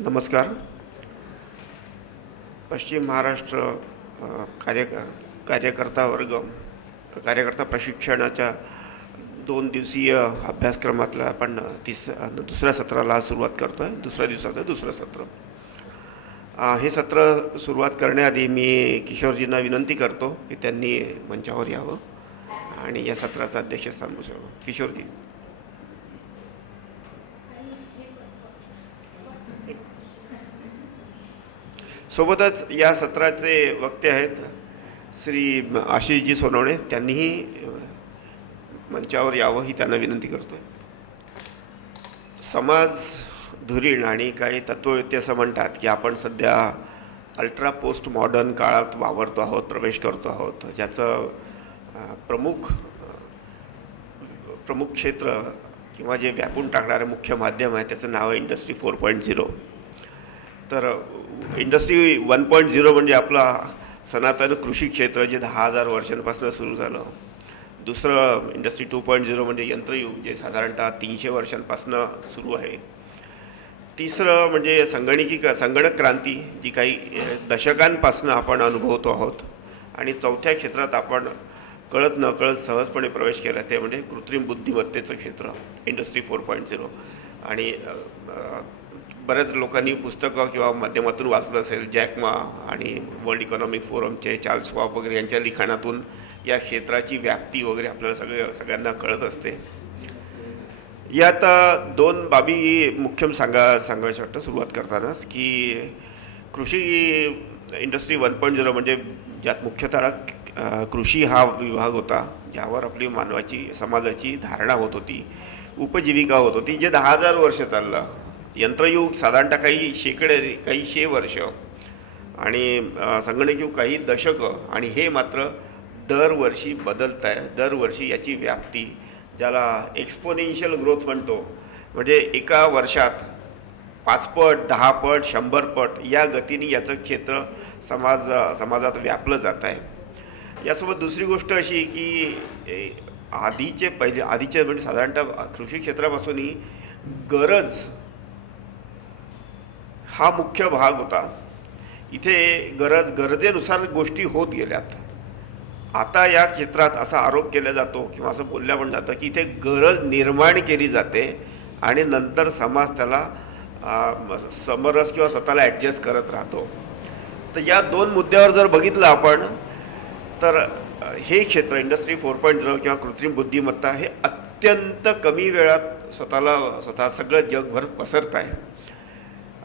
नमस्कार. पश्चिम महाराष्ट्र अ, कार्य कार्यकर्ता वर्ग कार्यकर्ता प्रशिक्षणाच्या 2 दिवसीय अभ्यासक्रमातला आपण दुसऱ्या सत्राला आज सुरुवात करतो आहे. दुसऱ्या दिवसाचं दुसरं सत्र. हे सत्र सुरुवात करण्याआधी मी किशोरजींना विनंती करतो की त्यांनी मंचावर यावं आणि या सत्राचं अध्यक्षस्थान भूषावं. किशोरजी. सोबतच या सत्राचे वक्ते आहेत श्री आशिषजी सोनवणे. त्यांनीही मंचावर यावं ही त्यांना विनंती करतो. समाज धुरीण आणि काही तत्ववेत्ते असं म्हणतात की आपण सध्या अल्ट्रा पोस्ट मॉडर्न काळात वावरतो आहोत, प्रवेश करतो आहोत, ज्याचं प्रमुख प्रमुख क्षेत्र किंवा जे व्यापून टाकणारे मुख्य माध्यम आहे त्याचं नाव आहे इंडस्ट्री 4.0. तर इंडस्ट्री 1.0 म्हणजे आपला सनातन कृषी क्षेत्र जे 10,000 वर्षांपासून सुरू झालं. दुसरं इंडस्ट्री 2.0 म्हणजे यंत्रयुग जे साधारणतः 300 वर्षांपासून सुरू आहे. तिसरं म्हणजे संगणक क्रांती जी काही दशकांपासून आपण अनुभवतो आहोत. आणि चौथ्या क्षेत्रात आपण कळत नकळत सहजपणे प्रवेश केला ते म्हणजे कृत्रिम बुद्धिमत्तेचं क्षेत्र इंडस्ट्री 4.0. आणि बऱ्याच लोकांनी पुस्तकं किंवा माध्यमातून वाचलं असेल. जॅक मा आणि वर्ल्ड इकॉनॉमिक फोरमचे चार्ल्स श्वाब वगैरे यांच्या लिखाणातून या क्षेत्राची व्याप्ती वगैरे आपल्याला सगळ्यांना कळत असते. यात 2 बाबी मुख्य सांगायचं वाटतं सुरुवात करतानाच की कृषी इंडस्ट्री 1.0 म्हणजे ज्यात मुख्यतः कृषी हा विभाग होता ज्यावर आपली समाजाची धारणा होत होती, उपजीविका होत होती, जे 10,000 वर्ष चाललं. यंत्रयुग साधारणतः काही शे वर्ष आणि संगणक युग काही दशकं. आणि हे मात्र दरवर्षी बदलत आहे. दरवर्षी याची व्याप्ती ज्याला एक्सपोनेन्शियल ग्रोथ म्हणतो, म्हणजे एका वर्षात 5 पट 10 पट 100 पट या गतीने याचं क्षेत्र समाजात व्यापलं जात आहे. यासोबत दुसरी गोष्ट अशी की आधीचे म्हणजे साधारणतः कृषी क्षेत्रापासूनही गरज हा मुख्य भाग होता. इथे गरजेनुसार गोष्टी होत गेल्यात. आता या क्षेत्रात असा आरोप केला जातो किंवा असं बोलल्या पण जातं की इथे गरज निर्माण केली जाते आणि नंतर समाज त्याला समरस किंवा स्वतःला ॲडजस्ट करत राहतो. तर या 2 मुद्द्यावर जर बघितलं आपण तर हे क्षेत्र इंडस्ट्री 4.0 किंवा कृत्रिम बुद्धिमत्ता हे अत्यंत कमी वेळात स्वतः सगळं जगभर पसरत आहे.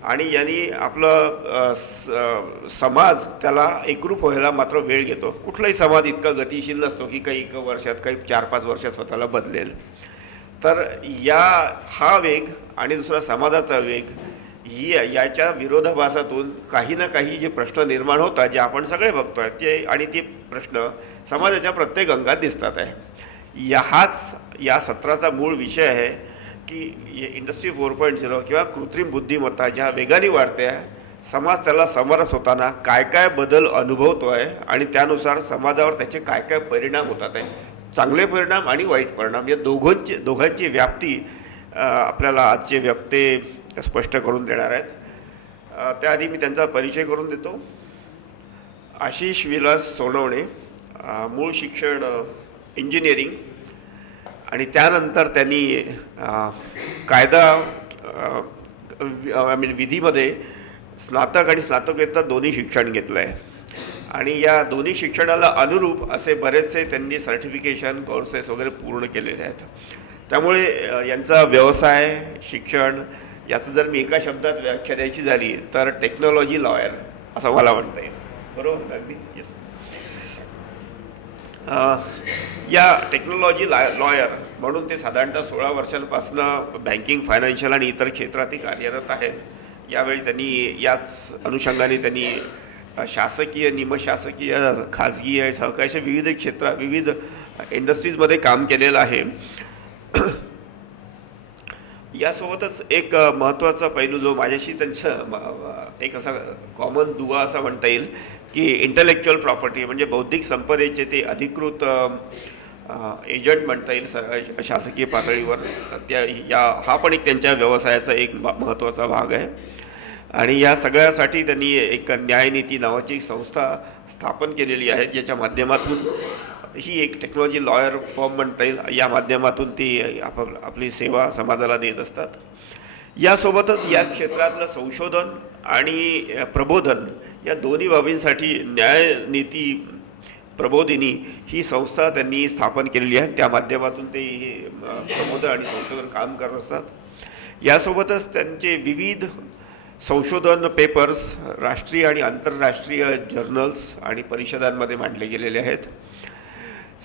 आणि यांनी आपलं समाज त्याला एकरूप व्हायला मात्र वेळ घेतो. कुठलाही समाज इतका गतिशील नसतो की काही 1 वर्षात काही 4-5 वर्षात स्वतःला बदलेल. तर हा वेग आणि दुसरा समाजाचा वेग याच्या विरोधाभासातून काही ना काही जे प्रश्न निर्माण होतात जे आपण सगळे बघतोय ते प्रश्न समाजाच्या प्रत्येक अंगात दिसतात आहे. या सत्राचा मूळ विषय आहे की इंडस्ट्री 4.0 किंवा कृत्रिम बुद्धिमत्ता ज्या वेगाने वाढते आहे, समाज त्याला समरस होताना काय काय बदल अनुभवतो आहे आणि त्यानुसार समाजावर त्याचे काय काय परिणाम होतात आहे, चांगले परिणाम आणि वाईट परिणाम. या दोघांची व्याप्ती आपल्याला आजचे वक्ते स्पष्ट करून देणार आहेत. त्याआधी मी त्यांचा परिचय करून देतो. आशिष विलास सोनवणे, मूळ शिक्षण इंजिनिअरिंग आणि त्यानंतर त्यांनी कायदा विधीमध्ये स्नातक आणि स्नातकोत्तर दोन्ही शिक्षण घेतलं आहे. आणि या दोन्ही शिक्षणाला अनुरूप असे बरेचसे त्यांनी सर्टिफिकेशन कोर्सेस वगैरे पूर्ण केलेले आहेत. त्यामुळे यांचा व्यवसाय शिक्षण याचं जर मी एका शब्दात व्याख्या द्यायची झाली तर टेक्नॉलॉजी लॉयर असं मला म्हणता येईल. बरोबर अगदी? येस. या टेक्नॉलॉजी लॉयर म्हणून ते साधारणतः 16 वर्षांपासून बँकिंग, फायनान्शियल आणि इतर क्षेत्रातही कार्यरत आहेत. यावेळी त्यांनी याच अनुषंगाने त्यांनी शासकीय, निमशासकीय, खाजगी आणि सहकारी विविध इंडस्ट्रीजमध्ये काम केलेलं आहे. यासोबतच एक महत्त्वाचा पैलू जो माझ्याशी त्यांचं एक असा कॉमन दुवा असा म्हणता येईल की इंटलेक्च्युअल प्रॉपर्टी म्हणजे बौद्धिक संपदेचे ते अधिकृत एजंट म्हणता येईल शासकीय पातळीवर. हा पण एक त्यांच्या व्यवसायाचा एक महत्त्वाचा भाग आहे. आणि या सगळ्यासाठी त्यांनी एक न्यायनीती नावाची संस्था स्थापन केलेली आहे, ज्याच्या माध्यमातून ही एक टेक्नॉलॉजी लॉयर फॉर्म म्हणता येईल, या माध्यमातून ती आपली सेवा समाजाला देत असतात. यासोबतच या क्षेत्रातलं संशोधन आणि प्रबोधन या दोन्ही बाबींसाठी न्यायनीती प्रबोधिनी ही संस्था त्यांनी स्थापन केलेली आहे. त्या माध्यमातून ते प्रबोधन आणि संशोधन काम करत असतात. यासोबतच त्यांचे विविध संशोधन पेपर्स राष्ट्रीय आणि आंतरराष्ट्रीय जर्नल्स आणि परिषदांमध्ये मांडले गेलेले आहेत.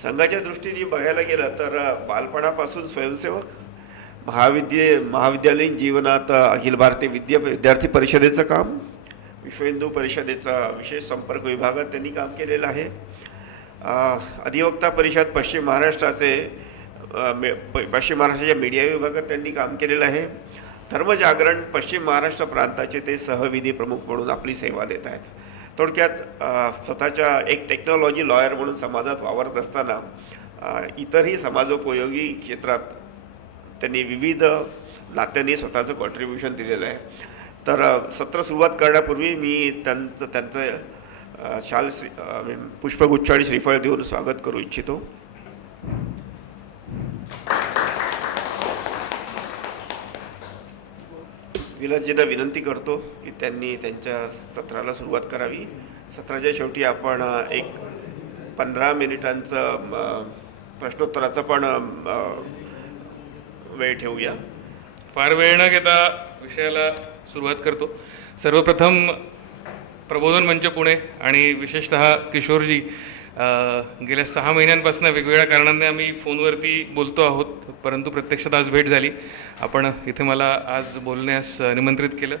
संघाच्या दृष्टीने बघायला गेलं तर बालपणापासून स्वयंसेवक, महाविद्यालयीन जीवनात अखिल भारतीय विद्यार्थी परिषदेचं काम, विश्व हिंदू परिषदेचा विशेष संपर्क विभागात त्यांनी काम केलेलं आहे. अधिवक्ता परिषद पश्चिम महाराष्ट्राच्या मीडिया विभागात त्यांनी काम केलेलं आहे. धर्मजागरण पश्चिम महाराष्ट्र प्रांताचे ते सहविधी प्रमुख म्हणून आपली सेवा देत आहेत. थोडक्यात स्वतःच्या एक टेक्नॉलॉजी लॉयर म्हणून समाजात वावरत असताना इतरही समाजोपयोगी क्षेत्रात त्यांनी विविध नात्यांनी स्वतःचं कॉन्ट्रीब्युशन दिलेलं आहे. तर सत्र सुरुवात करण्यापूर्वी मी त्यांचं पुष्पगुच्छ आणि श्रीफळ देऊन स्वागत करू इच्छितो. विलासजींना विनंती करतो की त्यांनी त्यांच्या सत्राला सुरुवात करावी. सत्राच्या शेवटी आपण एक 15 मिनिटांचं प्रश्नोत्तराचा पण वेळ ठेवूया. फार वेळ न घेता विषयाला सुरुवात करतो. सर्वप्रथम प्रबोधन मंच पुणे आणि विशेषतः किशोरजी, गेल्या 6 महिन्यांपासून वेगवेगळ्या कारणांनी आम्ही फोनवरती बोलतो आहोत, परंतु प्रत्यक्षात आज भेट झाली. आपण इथे मला आज बोलण्यास निमंत्रित केलं.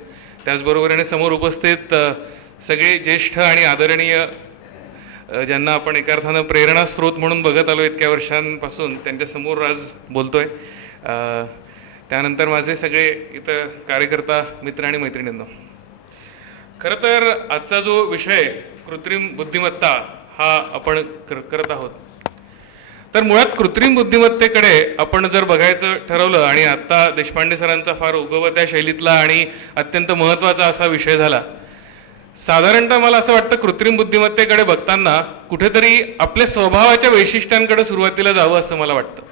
त्याचबरोबरीने समोर उपस्थित सगळे ज्येष्ठ आणि आदरणीय ज्यांना आपण एका अर्थानं प्रेरणास्रोत म्हणून बघत आलो इतक्या वर्षांपासून, त्यांच्यासमोर आज बोलतोय. त्यानंतर माझे सगळे इथं कार्यकर्ता मित्र आणि मैत्रिणींनो, खरं तर आजचा जो विषय कृत्रिम बुद्धिमत्ता हा आपण करत आहोत, तर मुळात कृत्रिम बुद्धिमत्तेकडे आपण जर बघायचं ठरवलं, आणि आत्ता देशपांडे सरांचा फार उगवत्या शैलीतला आणि अत्यंत महत्त्वाचा असा विषय झाला. साधारणतः मला असं वाटतं कृत्रिम बुद्धिमत्तेकडे बघताना कुठेतरी आपल्या स्वभावाच्या वैशिष्ट्यांकडे सुरुवातीला जावं असं मला वाटतं.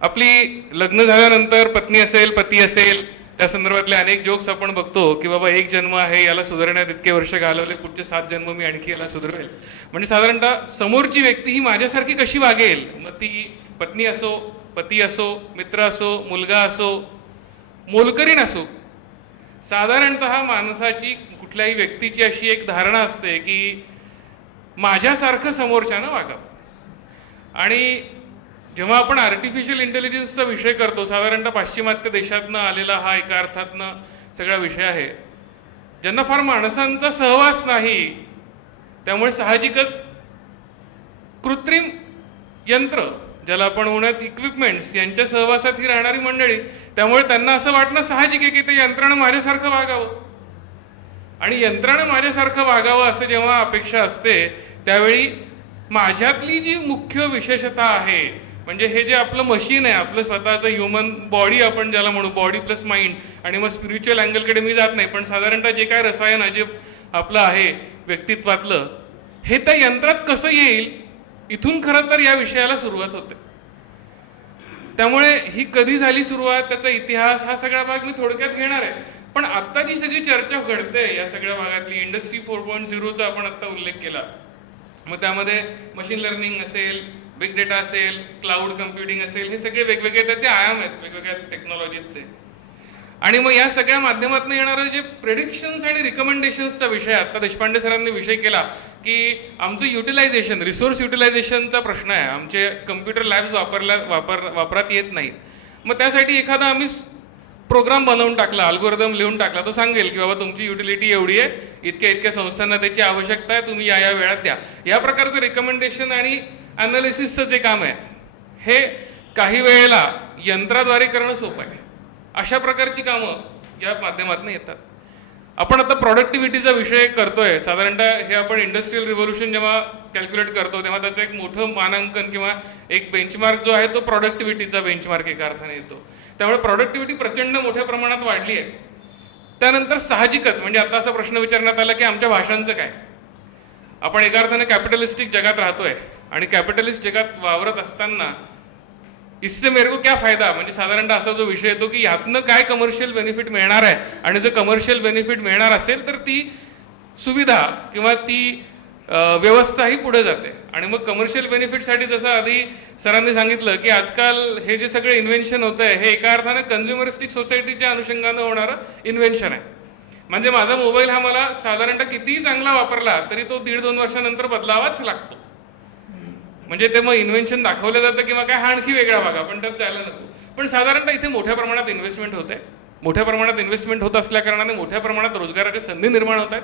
आपली लग्न झाल्यानंतर पत्नी असेल, पती असेल, त्या संदर्भातले अनेक जोक्स आपण बघतो की बाबा एक जन्म आहे, याला सुधारण्यात इतके वर्ष घालवले, पुढचे 7 जन्म मी आणखी याला सुधारेल. म्हणजे साधारणतः समोरची व्यक्ती ही माझ्यासारखी कशी वागेल, मग ती पत्नी असो, पती असो, मित्र असो, मुलगा असो, मोलकरीण असो, साधारणतः माणसाची कुठल्याही व्यक्तीची अशी एक धारणा असते की माझ्यासारखं समोरच्यानं वागावं. आणि जेव्हा आपण आर्टिफिशियल इंटेलिजन्सचा विषय करतो, साधारणतः पाश्चिमात्य देशातनं आलेला हा एका अर्थातनं सगळा विषय आहे, ज्यांना फार माणसांचा सहवास नाही, त्यामुळे साहजिकच कृत्रिम यंत्र, ज्याला आपण म्हणूयात इक्विपमेंट्स, यांच्या सहवासात ही राहणारी मंडळी, त्यामुळे त्यांना असं वाटणं साहजिक आहे की ते यंत्रानं माझ्यासारखं वागावं. आणि यंत्रानं माझ्यासारखं वागावं असं जेव्हा अपेक्षा असते, त्यावेळी माझ्यातली जी मुख्य विशेषता आहे, म्हणजे हे जे आपलं मशीन आहे, आपलं स्वतःचं ह्युमन बॉडी आपण ज्याला म्हणू, बॉडी प्लस माइंड, आणि मग स्पिरिच्युअल अँगलकडे मी जात नाही, पण साधारणतः जे काय रसायन अजब आपलं आहे व्यक्तित्वातलं, हे त्या यंत्रात कसं येईल, इथून खरं तर या विषयाला सुरुवात होते. त्यामुळे ही कधी झाली सुरुवात, त्याचा इतिहास, हा सगळा भाग मी थोडक्यात घेणार आहे. पण आत्ता जी सगळी चर्चा घडते या सगळ्या भागातली, इंडस्ट्री 4.0चा आपण आत्ता उल्लेख केला, मग त्यामध्ये मशीन लर्निंग असेल, बिग डेटा असेल, क्लाउड कम्प्युटिंग असेल, हे सगळे वेगवेगळे त्याचे आयाम आहेत वेगवेगळ्या टेक्नॉलॉजीचे. आणि मग या सगळ्या माध्यमातून येणारं जे प्रेडिक्शन्स आणि रिकमेंडेशन्सचा विषय, आता देशपांडे सरांनी विषय केला की आमचं युटिलायझेशन, रिसोर्स युटिलायझेशनचा प्रश्न आहे, आमचे कम्प्युटर लॅब्स वापरात येत नाहीत. मग त्यासाठी एखादा आम्ही प्रोग्राम बनवून टाकला, अल्गोरिदम लिहून टाकला, तो सांगेल की बाबा तुमची युटिलिटी एवढी आहे, इतक्या इतक्या संस्थांना त्याची आवश्यकता आहे, तुम्ही या वेळात द्या. या प्रकारचं रिकमेंडेशन आणि अनालिसिसचं जे काम आहे, हे काही वेळेला यंत्राद्वारे करणं सोपं आहे. अशा प्रकारची कामं या माध्यमातून येतात. आपण आता प्रॉडक्टिव्हिटीचा विषय करतोय. साधारणतः हे आपण इंडस्ट्रियल रिव्होल्यूशन जेव्हा कॅल्क्युलेट करतो, तेव्हा त्याचं एक मोठं मानांकन किंवा एक बेंचमार्क जो आहे, तो प्रॉडक्टिव्हिटीचा बेंचमार्क एका अर्थाने येतो. त्यामुळे प्रॉडक्टिव्हिटी प्रचंड मोठ्या प्रमाणात वाढली आहे. त्यानंतर साहजिकच म्हणजे आता असा प्रश्न विचारण्यात आला की आमच्या भाषांचं काय. आपण एका अर्थाने कॅपिटलिस्टिक जगात राहतोय आणि कॅपिटलिस्ट जगात वावरत असताना इससे मेरे को क्या फायदा, म्हणजे साधारणतः असा जो विषय येतो की यातनं काय कमर्शियल बेनिफिट मिळणार आहे, आणि जर कमर्शियल बेनिफिट मिळणार असेल तर ती सुविधा किंवा ती व्यवस्था ही पुढे जाते. आणि मग कमर्शियल बेनिफिटसाठी जसं आधी सरांनी सांगितलं की आजकाल हे जे सगळे इन्व्हेन्शन होत आहे हे एका अर्थाने कन्झ्युमरिस्टिक सोसायटीच्या अनुषंगानं होणारं इन्व्हेन्शन आहे. म्हणजे माझा मोबाईल हा मला साधारणतः कितीही चांगला वापरला तरी तो 1.5-2 वर्षानंतर बदलावाच लागतो. म्हणजे ते मग इन्व्हेन्शन दाखवलं जातं किंवा काय, हा आणखी वेगळा भाग, आपण त्यात जायला नको. पण साधारणतः इथे मोठ्या प्रमाणात इन्व्हेस्टमेंट होते. मोठ्या प्रमाणात इन्व्हेस्टमेंट होत असल्या कारणाने मोठ्या प्रमाणात रोजगाराच्या संधी निर्माण होत आहेत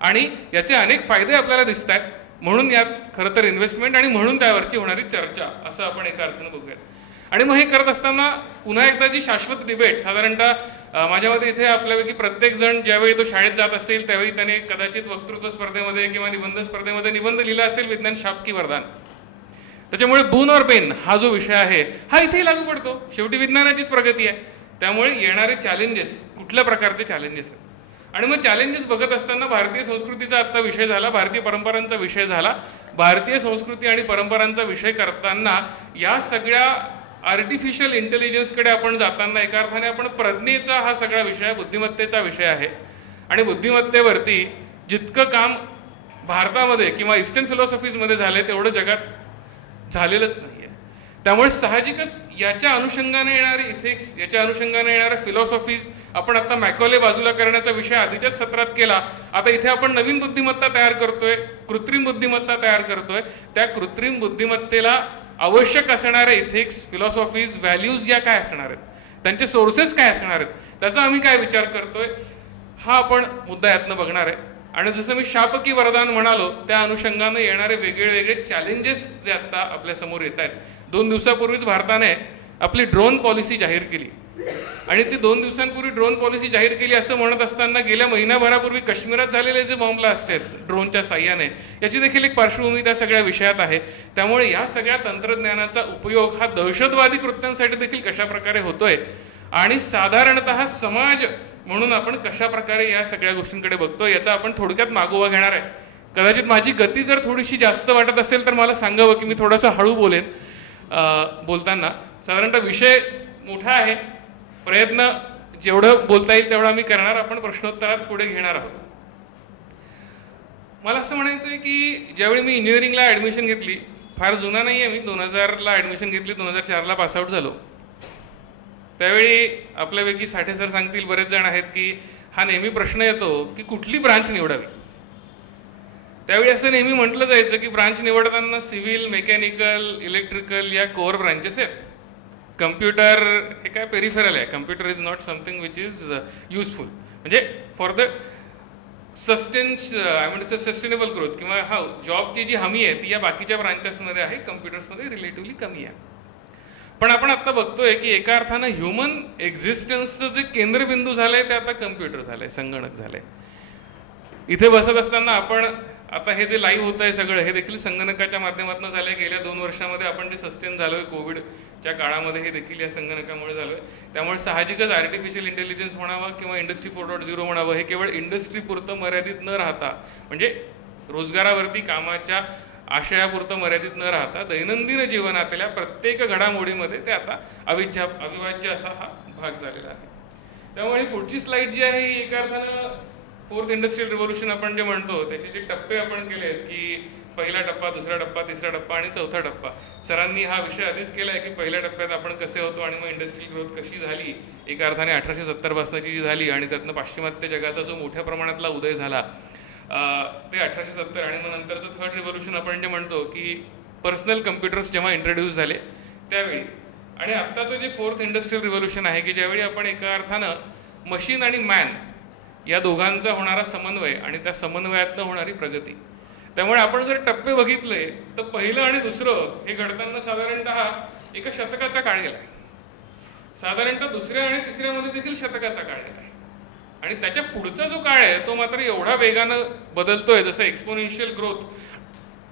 आणि याचे अनेक फायदे आपल्याला दिसत आहेत. म्हणून यात खरं तर इन्व्हेस्टमेंट आणि म्हणून त्यावरची होणारी चर्चा असं आपण एका अर्थानं बघूयात. आणि मग हे करत असताना पुन्हा एकदा जी शाश्वत डिबेट साधारणतः माझ्या मते इथे आपल्यापैकी प्रत्येक जण ज्यावेळी तो शाळेत जात असेल त्यावेळी त्याने कदाचित वक्तृत्व स्पर्धेमध्ये किंवा निबंध स्पर्धेमध्ये निबंध लिहिला असेल, विज्ञान शाप की वरदान. त्याच्यामुळे बून और पेन हा जो विषय आहे हा इथेही लागू पडतो. शेवटी विज्ञानाचीच प्रगती आहे. त्यामुळे येणारे चॅलेंजेस कुठल्या प्रकारचे चॅलेंजेस आहेत. आणि मग चॅलेंजेस बघत असताना भारतीय संस्कृतीचा आत्ता विषय झाला, भारतीय परंपरांचा विषय झाला. भारतीय संस्कृती आणि परंपरांचा विषय करताना या सगळ्या आर्टिफिशियल इंटेलिजन्सकडे आपण जाताना एका अर्थाने आपण प्रज्ञेचा हा सगळा विषय, बुद्धिमत्तेचा विषय आहे. आणि बुद्धिमत्तेवरती जितकं काम भारतामध्ये किंवा ईस्टर्न फिलॉसॉफीजमध्ये झालंय तेवढं जगात झालेलंच नाहीये. त्यामुळे साहजिकच याच्या अनुषंगाने येणारे इथिक्स, याच्या अनुषंगाने येणाऱ्या फिलॉसॉफीज, आपण आता मॅकॉले बाजूला करण्याचा विषय आधीच्याच सत्रात केला. आता इथे आपण नवीन बुद्धिमत्ता तयार करतोय, कृत्रिम बुद्धिमत्ता तयार करतोय. त्या कृत्रिम बुद्धिमत्तेला आवश्यक असणारे इथिक्स, फिलॉसॉफीज, व्हॅल्यूज या काय असणार आहेत, त्यांचे सोर्सेस काय असणार आहेत, त्याचा आम्ही काय विचार करतोय, हा आपण मुद्दा यातनं बघणार आहे. आणि जसं मी शाप की वरदान म्हणालो त्या अनुषंगानं येणारे वेगळे वेगळे चॅलेंजेस जे आता आपल्या समोर येत आहेत. 2 दिवसापूर्वीच भारताने आपली ड्रोन पॉलिसी जाहीर केली आणि ती 2 दिवसांपूर्वी ड्रोन पॉलिसी जाहीर केली असं म्हणत असताना गेल्या महिनाभरापूर्वी काश्मीरात झालेले जे बॉम्ब ब्लास्ट आहेत ड्रोनच्या साह्याने, याची देखील एक पार्श्वभूमी त्या सगळ्या विषयात आहे. त्यामुळे या सगळ्या तंत्रज्ञानाचा उपयोग हा दहशतवादी कृत्यांसाठी देखील कशा प्रकारे होतोय आणि साधारणतः समाज म्हणून आपण कशा प्रकारे या सगळ्या गोष्टींकडे बघतो याचा आपण थोडक्यात मागोवा घेणार आहे. कदाचित माझी गती जर थोडीशी जास्त वाटत असेल तर मला सांगावं की मी थोडंसं हळू बोलेन. बोलताना साधारणतः विषय मोठा आहे, प्रयत्न जेवढं बोलता येईल तेवढा मी करणार. आपण प्रश्नोत्तरात पुढे घेणार आहोत. मला असं म्हणायचं आहे की ज्यावेळी मी इंजिनिअरिंगला ॲडमिशन घेतली, फार जुना नाही आहे, मी 2000ला ॲडमिशन घेतली, 2004ला पासआउट झालो. त्यावेळी आपल्यापैकी साठे सर सांगतील, बरेच जण आहेत की हा नेहमी प्रश्न येतो की कुठली ब्रांच निवडावी. त्यावेळी असं नेहमी म्हटलं जायचं की ब्रांच निवडताना सिव्हिल, मेकॅनिकल, इलेक्ट्रिकल या कोअर ब्रांचेस आहेत. कम्प्युटर हे काय पेरिफेरल आहे. Computer is not something which is useful, म्हणजे फॉर द सस्टेनेबल ग्रोथ किंवा हा जॉबची जी हमी आहे ती या बाकीच्या ब्रांचेसमध्ये आहे, कम्प्युटर्समध्ये रिलेटिव्हली कमी आहे. पण आपण आता बघतोय की एका अर्थानं ह्युमन एक्झिस्टन्सचं जे केंद्रबिंदू झालंय ते आता कम्प्युटर झालंय, संगणक झालंय. इथे बसत असताना आपण आता हे जे लाईव्ह होत आहे सगळं हे देखील संगणकाच्या माध्यमातून झालंय. गेल्या 2 वर्षामध्ये आपण जे सस्टेन झालोय कोविडच्या काळामध्ये हे देखील या संगणकामुळे झालोय. त्यामुळे साहजिकच आर्टिफिशियल इंटेलिजन्स म्हणावं किंवा इंडस्ट्री 4.0 म्हणावं हे केवळ इंडस्ट्री पुरतं मर्यादित न राहता, म्हणजे रोजगारावरती कामाच्या आशयापुरतं मर्यादित न राहता दैनंदिन जीवनातल्या प्रत्येक घडामोडीमध्ये ते आता अविभाज्य असा हा भाग झालेला आहे. त्यामुळे पुढची स्लाइड जी आहे ही एका अर्थानं 4th इंडस्ट्रियल रिव्होल्यूशन आपण जे म्हणतो त्याचे जे टप्पे आपण केले आहेत की पहिला टप्पा, दुसरा टप्पा, तिसरा टप्पा आणि चौथा टप्पा. सरांनी हा विषय आधीच केला आहे की पहिल्या टप्प्यात आपण कसे होतो आणि मग इंडस्ट्रियल ग्रोथ कशी झाली, एका अर्थाने 1870 पासूनची जी झाली आणि त्यातनं पाश्चिमात्य जगाचा जो मोठ्या प्रमाणातला उदय झाला ते 1870 आणि मग नंतरचं 3rd रिव्होल्यूशन आपण जे म्हणतो की पर्सनल कम्प्युटर्स जेव्हा इंट्रोड्यूस झाले त्यावेळी, आणि आत्ताचं जे 4th इंडस्ट्रियल रिव्होल्यूशन आहे की ज्यावेळी आपण एका अर्थानं मशीन आणि मॅन या दोघांचा होणारा समन्वय आणि त्या समन्वयातनं होणारी प्रगती. त्यामुळे आपण जर टप्पे बघितले तर पहिलं आणि दुसरं हे घडताना साधारणतः एका शतकाचा काळ गेला. साधारणतः दुसऱ्या आणि तिसऱ्यामध्ये देखील शतकाचा काळ गेला आणि त्याच्या पुढचा जो काळ आहे तो मात्र एवढा वेगानं बदलतोय जसं एक्सपोनेन्शियल ग्रोथ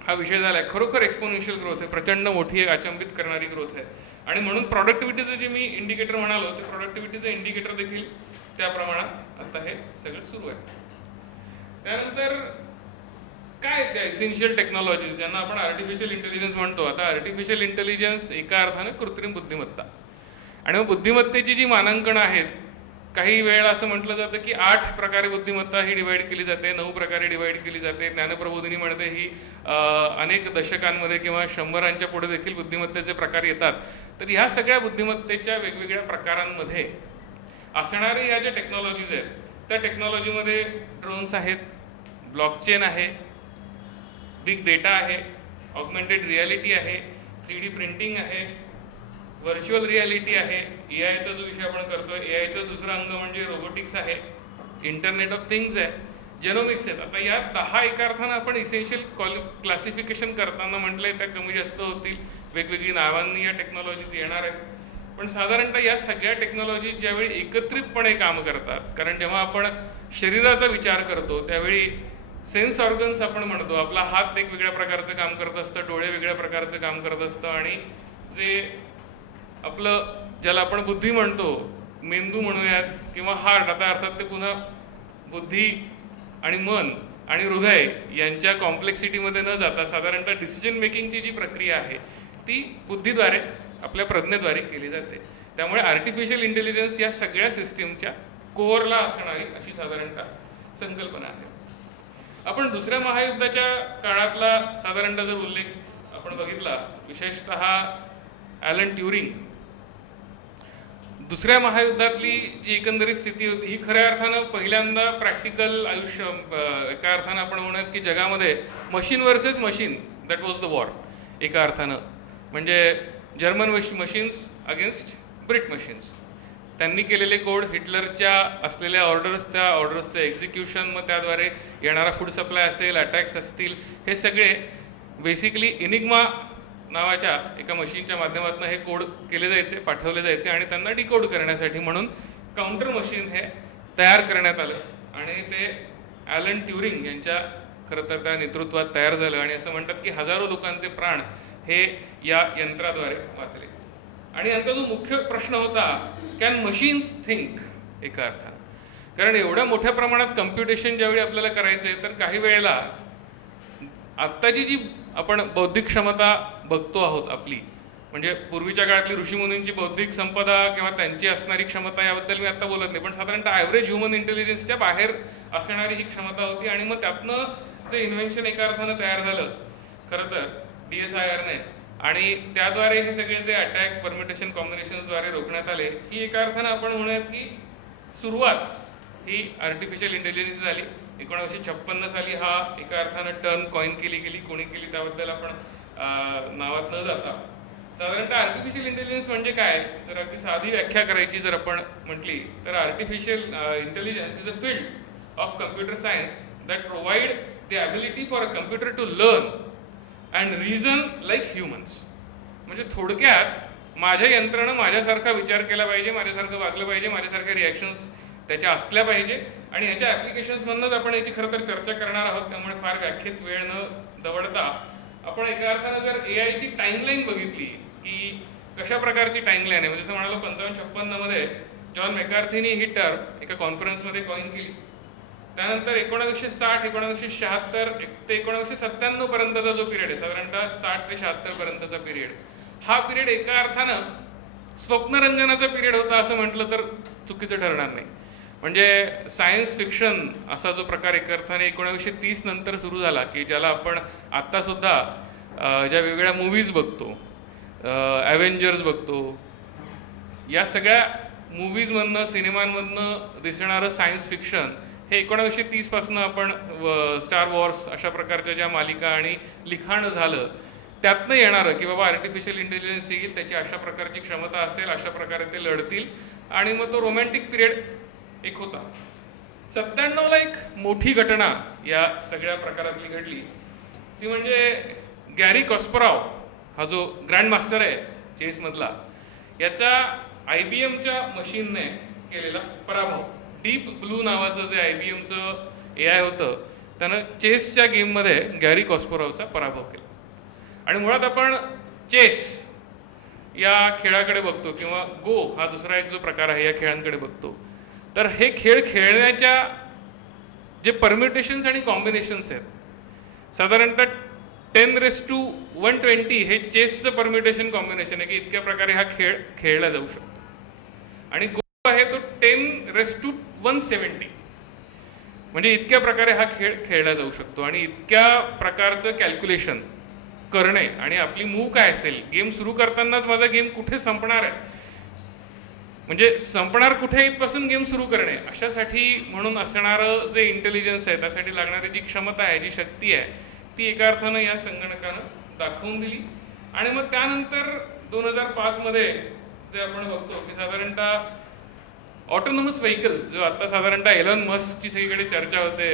हा विषय झालाय. खरोखर एक्सपोनेन्शियल ग्रोथ आहे, प्रचंड मोठी एक अचंबित करणारी ग्रोथ आहे. आणि म्हणून प्रॉडक्टिव्हिटीचं जे मी इंडिकेटर म्हणालो ते प्रॉडक्टिव्हिटीचं इंडिकेटर देखील त्या प्रमाणात आता हे सगळं सुरू आहे. त्यानंतर काय त्या इसेन्शियल टेक्नॉलॉजीज ज्यांना आपण आर्टिफिशियल इंटेलिजन्स म्हणतो. आता आर्टिफिशियल इंटेलिजन्स एका अर्थाने कृत्रिम बुद्धिमत्ता, आणि मग बुद्धिमत्तेची जी मानांकनं आहेत, काही वेळा असं म्हटलं जातं की 8 प्रकारे बुद्धिमत्ता ही डिवाइड केली जाते, 9 प्रकारे डिवाइड केली जाते. ज्ञानप्रबोधिनी म्हणते ही अनेक दशकांमध्ये किंवा 100 पुढे देखील बुद्धिमत्तेचे प्रकार येतात. तर ह्या सगळ्या बुद्धिमत्तेच्या वेगवेगळ्या प्रकारांमध्ये असणारे ह्या ज्या टेक्नॉलॉजीज आहेत, त्या टेक्नॉलॉजीमध्ये ड्रोन्स आहेत, ब्लॉकचेन आहे, बिग डेटा आहे, ऑगमेंटेड रियालिटी आहे, 3D प्रिंटिंग आहे, व्हर्च्युअल रियालिटी आहे, एआयचा जो विषय आपण करतोय, एआयचं दुसरं अंग म्हणजे रोबोटिक्स आहे, इंटरनेट ऑफ थिंग्स आहे, जेनोमिक्स आहेत. आता या 10 एका अर्थानं आपण इसेन्शियल क्लासिफिकेशन करताना म्हटलंय त्या कमी जास्त होतील, वेगवेगळी नावांनी या टेक्नॉलॉजीज येणार आहेत. पण साधारणतः या सगळ्या टेक्नॉलॉजी ज्यावेळी एकत्रितपणे काम करतात, कारण जेव्हा आपण शरीराचा विचार करतो त्यावेळी सेन्स ऑर्गन्स आपण म्हणतो, आपला हात एक वेगळ्या प्रकारचं काम करत असतं, डोळे वेगळ्या प्रकारचं काम करत असतं, आणि जे आपलं ज्याला आपण बुद्धी म्हणतो, मेंदू म्हणूयात किंवा हार्ट, आता अर्थात ते पुन्हा बुद्धी आणि मन आणि हृदय यांच्या कॉम्प्लेक्सिटीमध्ये न जाता साधारणतः डिसिजन मेकिंगची जी प्रक्रिया आहे ती बुद्धीद्वारे, आपल्या प्रज्ञेद्वारे केली जाते. त्यामुळे आर्टिफिशियल इंटेलिजन्स या सगळ्या सिस्टीमच्या कोअरला असणारी अशी साधारणतः संकल्पना आहे. आपण दुसऱ्या महायुद्धाच्या काळातला साधारणतः जर उल्लेख आपण बघितला, विशेषतः ॲलन ट्युरिंग, दुसऱ्या महायुद्धातली जी एकंदरीत स्थिती होती ही खऱ्या अर्थानं पहिल्यांदा प्रॅक्टिकल आयुष्य, एका अर्थानं आपण म्हणत की जगामध्ये machine versus machine, that was the war. एका अर्थानं म्हणजे जर्मन मशीन्स अगेन्स्ट ब्रिट मशीन्स. त्यांनी केलेले कोड, हिटलरच्या असलेल्या ऑर्डर्स, त्या ऑर्डर्सचं एक्झिक्युशन, मग त्याद्वारे येणारा फूड सप्लाय असेल, अटॅक्स असतील, हे सगळे बेसिकली इनिग्मा नावाच्या एका मशीनच्या माध्यमातून हे कोड केले जायचे, पाठवले जायचे, आणि त्यांना डिकोड करण्यासाठी म्हणून काउंटर मशीन हे तयार करण्यात आलं, आणि ते ॲलन ट्युरिंग यांच्या खरं तर त्या नेतृत्वात तयार झालं. आणि असं म्हणतात की हजारो लोकांचे प्राण हे या यंत्राद्वारे वाचले. आणि यांचा जो मुख्य प्रश्न होता, कॅन मशीन्स थिंक, एका अर्थानं, कारण एवढ्या मोठ्या प्रमाणात कम्प्युटेशन ज्यावेळी आपल्याला करायचंय, तर काही वेळेला आत्ताची जी आपण बौद्धिक क्षमता बघतो आहोत आपली, म्हणजे पूर्वीच्या काळातली ऋषीमुनींची बौद्धिक संपदा किंवा त्यांची असणारी क्षमता, याबद्दल मी आता बोलत नाही, पण साधारणतः ॲव्हरेज ह्युमन इंटेलिजन्सच्या बाहेर असणारी ही क्षमता होती. आणि मग त्यातनं जे इन्व्हेन्शन एका अर्थानं तयार झालं खरं तर DSIRने, आणि त्याद्वारे हे सगळे जे अटॅक परम्युटेशन कॉम्बिनेशन्सद्वारे रोखण्यात आले, ही एका अर्थानं आपण म्हणूयात की सुरुवात ही आर्टिफिशियल इंटेलिजन्स झाली. 1956 साली हा एका अर्थानं टर्म कॉइन केली गेली. कोणी केली त्याबद्दल आपण नावात न जाता, साधारणतः आर्टिफिशियल इंटेलिजन्स म्हणजे काय, जर अगदी साधी व्याख्या करायची जर आपण म्हटली तर artificial intelligence is a field of computer science that provide the ability for a computer to learn and reason like humans. म्हणजे थोडक्यात माझ्या यंत्रानं माझ्यासारखा विचार केला पाहिजे, माझ्यासारखं वागलं पाहिजे, माझ्यासारख्या रिॲक्शन्स त्याच्या असल्या पाहिजे, आणि ह्याच्या ॲप्लिकेशन्समधूनच आपण याची खरं तर चर्चा करणार आहोत. त्यामुळे फार व्याख्येत वेळ न दवडता आपण एका अर्थानं जर एआयची टाईमलाईन बघितली की कशा प्रकारची टाईमलाईन आहे, म्हणजे जसं म्हणालो 55-56 मध्ये जॉन मेकार्थीनी ही टर्म एका कॉन्फरन्समध्ये कॉइन केली. त्यानंतर 1960, 1976 ते 1997 पर्यंतचा जो पिरियड आहे, साधारणतः 60 ते 76 पर्यंतचा पिरियड, हा पिरियड एका अर्थानं स्वप्नरंजनाचा पिरियड होता असं म्हटलं तर चुकीचं ठरणार नाही. म्हणजे सायन्स फिक्शन असा जो प्रकार एका अर्थाने 1930 नंतर सुरू झाला, की ज्याला आपण आत्ता सुद्धा ज्या वेगवेगळ्या मूव्हीज बघतो, ॲव्हेंजर्स बघतो, या सगळ्या मूव्हीजमधनं, सिनेमांमधनं दिसणारं सायन्स फिक्शन हे 1930 पासून आपण स्टार वॉर्स अशा प्रकारच्या ज्या मालिका आणि लिखाण झालं त्यातनं येणारं की बाबा आर्टिफिशियल इंटेलिजन्स येईल, त्याची अशा प्रकारची क्षमता असेल, अशा प्रकारे ते लढतील, आणि मग तो रोमॅन्टिक पिरियड एक होता. 97ला एक मोठी घटना या सगळ्या प्रकारातली घडली, ती म्हणजे गॅरी कॉस्परॉव हा जो ग्रँड मास्टर आहे चेसमधला, याचा IBMच्या मशीनने केलेला पराभव. डीप ब्लू नावाचं जे IBMचं AI होतं, त्यानं चेसच्या गेममध्ये गॅरी कॉस्परॉवचा पराभव केला. आणि मुळात आपण चेस या खेळाकडे बघतो किंवा गो हा दुसरा एक जो प्रकार आहे या खेळांकडे बघतो, तर हे खेळ खेळण्याच्या जे परम्युटेशन्स आणि कॉम्बिनेशन्स आहेत, साधारणतः 10⁻120 हे चेसचं परम्युटेशन कॉम्बिनेशन आहे की इतक्या प्रकारे हा खेळ खेळला जाऊ शकतो. आणि गो आहे तो 10⁻170, म्हणजे इतक्या प्रकारे हा खेळ खेळला जाऊ शकतो. आणि इतक्या प्रकारचं कॅल्क्युलेशन करणे आणि आपली मूव काय असेल, गेम सुरू करतानाच माझा गेम कुठे संपणार आहे, म्हणजे संपणार कुठे इथपासून गेम सुरू करणे, अशासाठी म्हणून असणारं जे इंटेलिजन्स आहे, त्यासाठी लागणारी जी क्षमता आहे, जी शक्ती आहे, ती एका अर्थानं या संगणकानं दाखवून दिली. आणि मग त्यानंतर 2005 मध्ये जे आपण बघतो की साधारणतः ऑटोनॉमस व्हेकल्स, जो आता साधारणतः एलन मस्कची सगळीकडे चर्चा होते,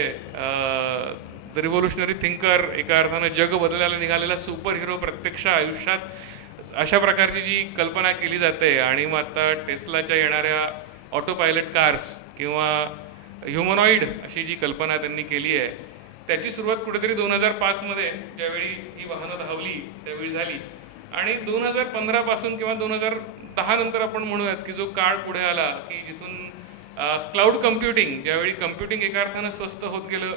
द रिव्होल्युशनरी थिंकर, एका अर्थानं जग बदलायला निघालेला सुपर हिरो प्रत्यक्ष आयुष्यात अशा प्रकारची जी कल्पना केली जाते. आणि मग आता टेस्लाच्या येणाऱ्या ऑटो पायलट कार्स किंवा ह्युमनॉइड अशी जी कल्पना त्यांनी केली आहे, त्याची सुरुवात कुठेतरी 2005 मध्ये ज्यावेळी ही वाहनं धावली त्यावेळी झाली. आणि 2015 पासून किंवा 2010 नंतर आपण म्हणूयात की जो काळ पुढे आला की जिथून क्लाउड कम्प्युटिंग, ज्यावेळी कम्प्युटिंग एका अर्थानं स्वस्त होत गेलं,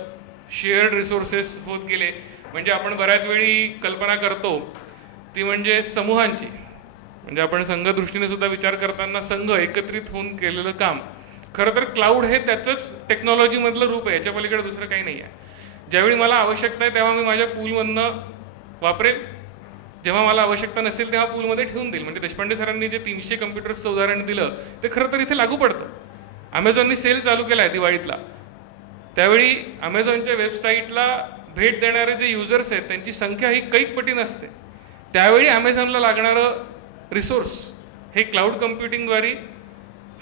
शेअर्ड रिसोर्सेस होत गेले. म्हणजे आपण बऱ्याच वेळी कल्पना करतो ती म्हणजे समूहांची, म्हणजे आपण संघदृष्टीने सुद्धा विचार करताना संघ एकत्रित होऊन केलेलं काम. खरं तर क्लाउड हे त्याचंच टेक्नॉलॉजीमधलं रूप आहे, याच्या पलीकडे दुसरं काही नाही आहे. ज्यावेळी मला आवश्यकता आहे तेव्हा मी माझ्या पूलमधनं वापरेल, जेव्हा मला आवश्यकता नसेल तेव्हा पूलमध्ये ठेवून देईल. म्हणजे देशपांडे सरांनी जे 300 कम्प्युटर्सचं उदाहरण दिलं ते खरं तर इथे लागू पडतं. अमेझॉननी सेल चालू केला आहे दिवाळीतला, त्यावेळी अमेझॉनच्या वेबसाईटला भेट देणारे जे युजर्स आहेत त्यांची संख्या ही कैक पटीने असते. त्यावेळी अमेझॉनला लागणारं रिसोर्स हे क्लाउड कम्प्युटिंगद्वारे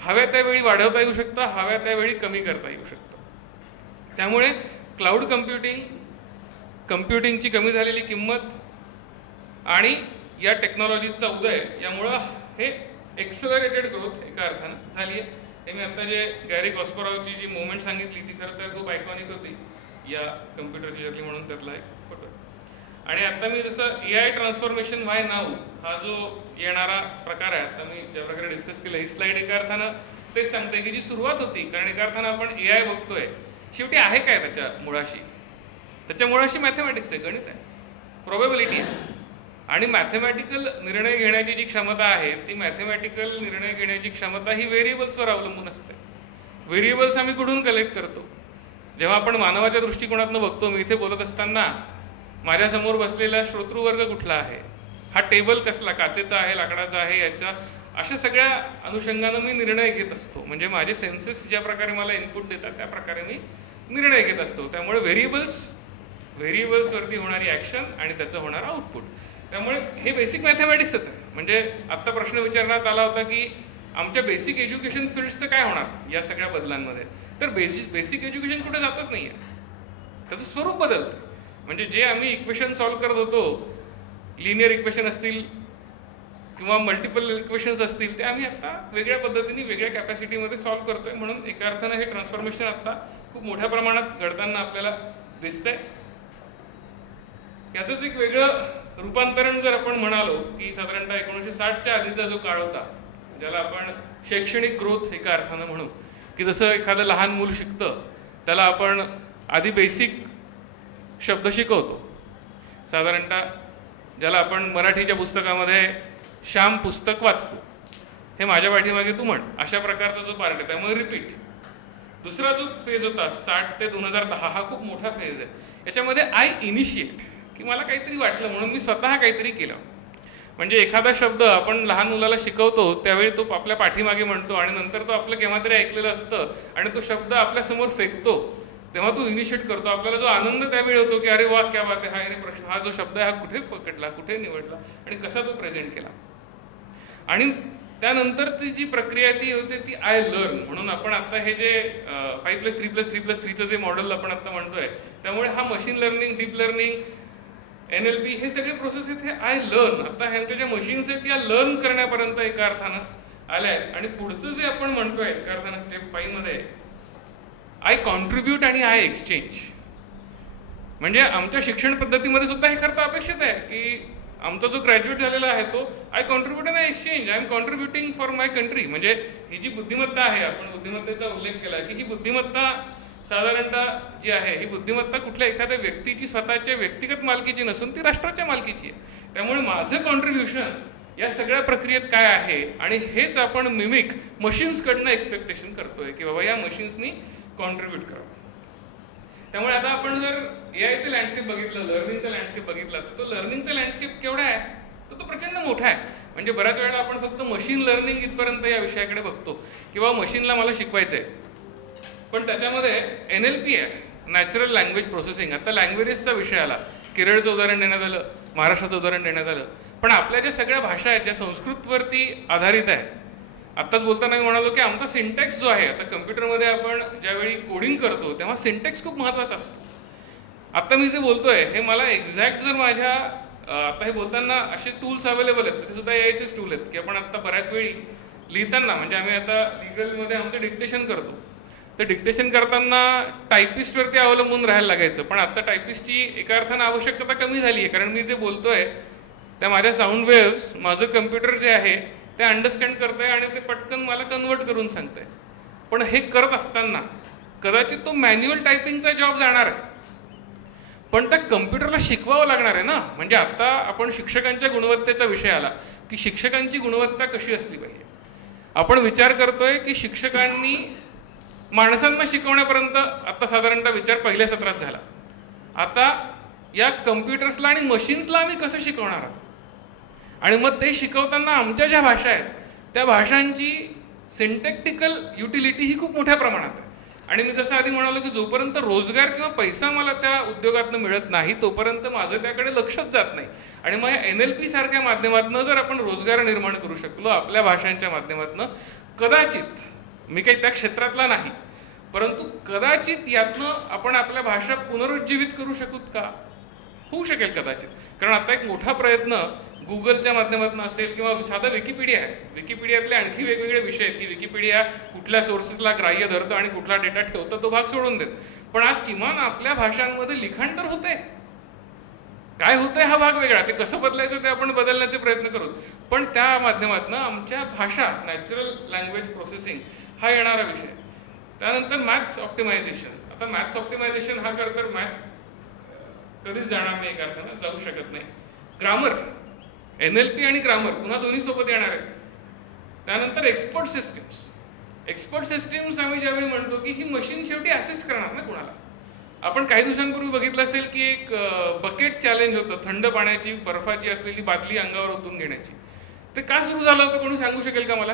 हव्या त्यावेळी वाढवता येऊ शकतं, हव्या त्यावेळी कमी करता येऊ शकतं. त्यामुळे क्लाउड कम्प्युटिंगची कमी झालेली किंमत आणि या टेक्नॉलॉजीचा उदय यामुळं हे एक्सेलरेटेड ग्रोथ एका अर्थानं झाली आहे. हे मी आता जे गॅरी कॉस्परॉवची जी मुवमेंट सांगितली ती खरं तर खूप आयकॉनिक होती या कम्प्युटरची जर्नी, म्हणून त्यातला एक फोटो. आणि आता मी जसं AI ट्रान्सफॉर्मेशन व्हाय नाऊ हा जो येणारा प्रकार आहे, आता मी ज्या प्रकारे डिस्कस केलं, ही स्लाइड एका अर्थानं तेच सांगते की जी सुरुवात होती, कारण एका अर्थानं आपण AI बघतोय, शेवटी आहे काय त्याच्या मुळाशी? त्याच्या मुळाशी मॅथमॅटिक्स आहे, गणित आहे, प्रोबॅबिलिटी आहे. आणि मॅथमॅटिकल निर्णय घेण्याची जी क्षमता आहे ती मॅथमॅटिकल निर्णय घेण्याची क्षमता ही व्हेरिएबल्सवर अवलंबून असते. व्हेरिएबल्स आम्ही कुठून कलेक्ट करतो? जेव्हा आपण मानवाच्या दृष्टिकोनातून बघतो, मी इथे बोलत असताना माझ्यासमोर बसलेला श्रोतृवर्ग कुठला आहे, हा टेबल कसला, काचेचा आहे, लाकडाचा आहे, याच्या अशा सगळ्या अनुषंगानं मी निर्णय घेत असतो. म्हणजे माझे सेन्सेस ज्या प्रकारे मला इनपुट देतात त्या प्रकारे मी निर्णय घेत असतो. त्यामुळे व्हेरिएबल्सवरती होणारी ॲक्शन आणि त्याचं होणारं आउटपुट, त्यामुळे हे बेसिक मॅथमॅटिक्सच आहे. म्हणजे आत्ता प्रश्न विचारण्यात आला होता की आमच्या बेसिक एज्युकेशन फील्ड्सचं काय होणार या सगळ्या बदलांमध्ये, तर बेसिक एज्युकेशन कुठे जातच नाही आहे, त्याचं स्वरूप बदलतं. म्हणजे जे आम्ही इक्वेशन सॉल्व्ह करत होतो, लिनियर इक्वेशन असतील किंवा मल्टिपल इक्वेशन्स असतील, ते आम्ही आता वेगळ्या पद्धतीने वेगळ्या कॅपॅसिटीमध्ये सॉल्व्ह करतोय. म्हणून एका अर्थानं हे ट्रान्सफॉर्मेशन आता खूप मोठ्या प्रमाणात घडताना आपल्याला दिसतंय. याचंच एक वेगळं रूपांतरण जर आपण म्हणालो की साधारणतः 1960च्या आधीचा जो काळ होता, ज्याला आपण शैक्षणिक ग्रोथ एका अर्थानं म्हणू, की जसं एखादं लहान मूल शिकतं त्याला आपण आधी बेसिक शब्द शिकवतो. साधारणतः ज्याला आपण मराठीच्या पुस्तकामध्ये श्याम पुस्तक वाचतो, हे माझ्या पाठीमागे तू म्हण, अशा प्रकारचा जो पार्ट आहे, त्यामुळे रिपीट. दुसरा जो फेज होता 60 ते 2010, हा खूप मोठा फेज आहे. याच्यामध्ये आय इनिशिएट, की मला काहीतरी वाटलं म्हणून मी स्वतः काहीतरी केलं. म्हणजे एखादा शब्द आपण लहान मुलाला शिकवतो त्यावेळी तो आपल्या पाठीमागे म्हणतो आणि नंतर तो आपलं केव्हा तरी ऐकलेलं असतं आणि तो शब्द आपल्या समोर फेकतो, तेव्हा तो इनिशिएट करतो. आपल्याला जो आनंद त्यावेळी होतो की अरे वा क्या बात आहे, हा प्रश्न, हा जो शब्द आहे हा कुठे पकडला, कुठे निवडला आणि कसा तो प्रेझेंट केला. आणि त्यानंतरची जी प्रक्रिया ती होते ती आय लर्न. म्हणून आपण आता हे जे 5+3+3+3चं जे मॉडेल आपण आता म्हणतोय, त्यामुळे हा machine learning, deep learning, NLP हे सगळे प्रोसेस आहेत, हे आय लर्न. आता ह्यांच्या ज्या मशीन्स आहेत या लर्न करण्यापर्यंत एका अर्थानं आल्या आहेत. आणि पुढचं जे आपण म्हणतोय एका अर्थानं स्टेप 5 मध्ये आय कॉन्ट्रीब्यूट आणि आय एक्सचेंज. म्हणजे आमच्या शिक्षण पद्धतीमध्ये सुद्धा हे करता अपेक्षित आहे की आमचा जो ग्रॅज्युएट झालेला आहे तो I contribute in exchange, I am contributing for my country. म्हणजे ही जी बुद्धिमत्ता आहे, आपण बुद्धिमत्तेचा उल्लेख केला की ही बुद्धिमत्ता साधारणतः जी आहे ही बुद्धिमत्ता कुठल्या एखाद्या व्यक्तीची स्वतःच्या व्यक्तिगत मालकीची नसून ती राष्ट्राच्या मालकीची आहे. त्यामुळे माझं कॉन्ट्रीब्युशन या सगळ्या प्रक्रियेत काय आहे, आणि हेच आपण मिमिक मशीन्सकडनं एक्सपेक्टेशन करतोय की बाबा या मशीन्सनी कॉन्ट्रीब्यूट करावं. त्यामुळे आता आपण जर एआयचं लँडस्केप बघितलं, लर्निंगचं लँडस्केप बघितलं, तर तो लर्निंगचा लँडस्केप केवढा आहे, तर तो प्रचंड मोठा आहे. म्हणजे बऱ्याच वेळेला आपण फक्त मशीन लर्निंग इथपर्यंत या विषयाकडे बघतो किंवा मशीनला मला शिकवायचं आहे, पण त्याच्यामध्ये NLP आहे, नॅचरल लँग्वेज प्रोसेसिंग. आता लँग्वेजेसचा विषय आला, केरळचं उदाहरण देण्यात आलं, महाराष्ट्राचं उदाहरण देण्यात आलं, पण आपल्या ज्या सगळ्या भाषा आहेत ज्या संस्कृतवरती आधारित आहे. आत्ताच बोलताना मी म्हणालो की आमचा सिंटॅक्स जो आहे, आता कम्प्युटरमध्ये आपण ज्यावेळी कोडिंग करतो तेव्हा सिंटॅक्स खूप महत्त्वाचा असतो. आता मी जे बोलतोय हे मला एक्झॅक्ट जर माझ्या आता हे बोलताना असे टूल्स अवेलेबल आहेत, ते सुद्धा यायचेच टूल आहेत की आपण आता बऱ्याच वेळी लिहिताना, म्हणजे आम्ही आता लिगलमध्ये आमचं डिक्टेशन करतो, तर डिक्टेशन करताना टायपिस्टवरती अवलंबून राहायला लागायचं. पण आता टायपिस्टची एका अर्थानं आवश्यकता कमी झाली आहे, कारण मी जे बोलतोय त्या माझ्या साऊंड वेव्स माझं कम्प्युटर जे आहे ते अंडरस्टँड करतंय आणि ते पटकन मला कन्वर्ट करून सांगतंय. पण हे करत असताना कदाचित तो मॅन्युअल टायपिंगचा जॉब जाणार आहे, पण त्या कम्प्युटरला शिकवावं लागणार आहे ना. म्हणजे आता आपण शिक्षकांच्या गुणवत्तेचा विषय आला की शिक्षकांची गुणवत्ता कशी असली पाहिजे. आपण विचार करतोय की शिक्षकांनी माणसांना शिकवण्यापर्यंत आता साधारणतः विचार पहिल्या सत्रात झाला. आता या कम्प्युटर्सला आणि मशीन्सला आम्ही कसं शिकवणार आहोत, आणि मग ते शिकवताना आमच्या ज्या भाषा आहेत त्या भाषांची सिंटॅक्टिकल युटिलिटी ही खूप मोठ्या प्रमाणात आहे. आणि मी जसं आधी म्हणालो की जोपर्यंत रोजगार किंवा पैसा मला त्या उद्योगातनं मिळत नाही तोपर्यंत माझं त्याकडे लक्षच जात नाही. आणि मग NLP सारख्या माध्यमातून जर आपण रोजगार निर्माण करू शकलो आपल्या भाषांच्या माध्यमातून, कदाचित, मी काही त्या क्षेत्रातला नाही, परंतु कदाचित यातनं आपण आपल्या भाषा पुनरुज्जीवित करू शकू का, होऊ शकेल कदाचित. कारण आता एक मोठा प्रयत्न गुगलच्या माध्यमातून असेल किंवा साधा विकिपीडिया आहे, विकिपीडियातले आणखी वेगवेगळे विषय आहेत की विकिपीडिया कुठल्या सोर्सेसला ग्राह्य धरतं आणि कुठला डेटा ठेवतं तो भाग सोडून देत. पण आज किमान आपल्या भाषांमध्ये लिखाण तर होते, काय होतंय हा भाग वेगळा, ते कसं बदलायचं ते आपण बदलण्याचे प्रयत्न करू. पण त्या माध्यमातून आमच्या भाषा, नॅचरल लँग्वेज प्रोसेसिंग हा येणारा विषय. त्यानंतर मॅथ्स ऑप्टिमायझेशन. आता मॅथ्स ऑप्टिमायझेशन हा खरं तर मॅथ्स कधीच जाणार नाही, एका अर्थानं जाऊ शकत नाही. ग्रामर, NLP आणि ग्रामर पुन्हा दोन्ही सोबत येणार आहे. त्यानंतर एक्सपर्ट सिस्टीम्स. एक्सपर्ट सिस्टीम्स आम्ही ज्यावेळी म्हणतो की ही मशीन शेवटी असिस्ट करणार ना कुणाला. आपण काही दिवसांपूर्वी बघितलं असेल की एक बकेट चॅलेंज होतं, थंड पाण्याची बर्फाची असलेली बादली अंगावर ओतून घेण्याची. ते का सुरू झालं होतं कोणी सांगू शकेल का मला,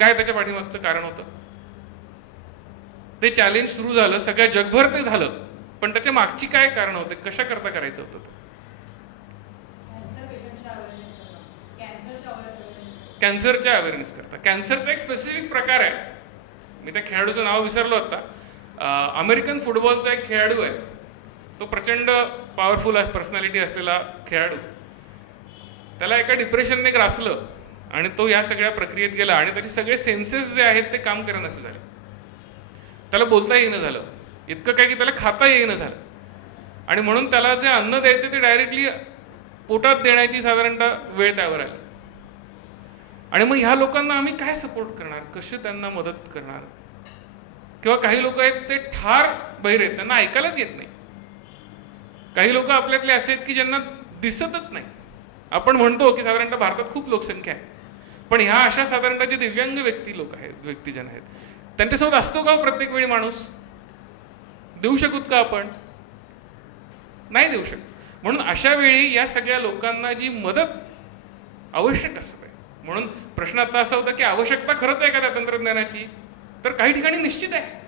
काय त्याच्या पाठीमागचं कारण होतं. ते चॅलेंज सुरू झालं, सगळ्या जगभर ते झालं, पण त्याच्या मागची काय कारण होते, कशा करता करायचं होतं. कॅन्सरच्या अवेअरनेस करता. कॅन्सरचा एक स्पेसिफिक प्रकार आहे, मी त्या खेळाडूचं नाव विसरलो आता. अमेरिकन फुटबॉलचा एक खेळाडू आहे, तो प्रचंड पॉवरफुल पर्सनॅलिटी असलेला खेळाडू. त्याला एका डिप्रेशनने ग्रासलं आणि तो या सगळ्या प्रक्रियेत गेला आणि त्याचे सगळे सेन्सेस जे आहेत ते काम करेन असे झाले. त्याला बोलता येईना झालं, इतकं काय की त्याला खाता येईना झालं, आणि म्हणून त्याला जे अन्न द्यायचं ते डायरेक्टली पोटात देण्याची साधारणतः वेळ त्यावर आली. आणि मग ह्या लोकांना आम्ही काय सपोर्ट करणार, कशी त्यांना मदत करणार. किंवा काही लोक आहेत ते ठार बहिर आहेत, त्यांना ऐकायलाच येत नाही. काही लोक आपल्यातले असे आहेत की ज्यांना दिसतच नाही. आपण म्हणतो की साधारणतः भारतात खूप लोकसंख्या आहे, पण ह्या अशा साधारणतः जे दिव्यांग लोक आहेत, व्यक्तीजन आहेत, त्यांच्यासोबत असतो का प्रत्येक वेळी माणूस, देऊ शकूत का आपण, नाही देऊ शकत. म्हणून अशा वेळी या सगळ्या लोकांना जी मदत आवश्यक असते. म्हणून प्रश्न आता असा होता की आवश्यकता खरंच आहे का त्या तंत्रज्ञानाची, तर काही ठिकाणी निश्चित आहे.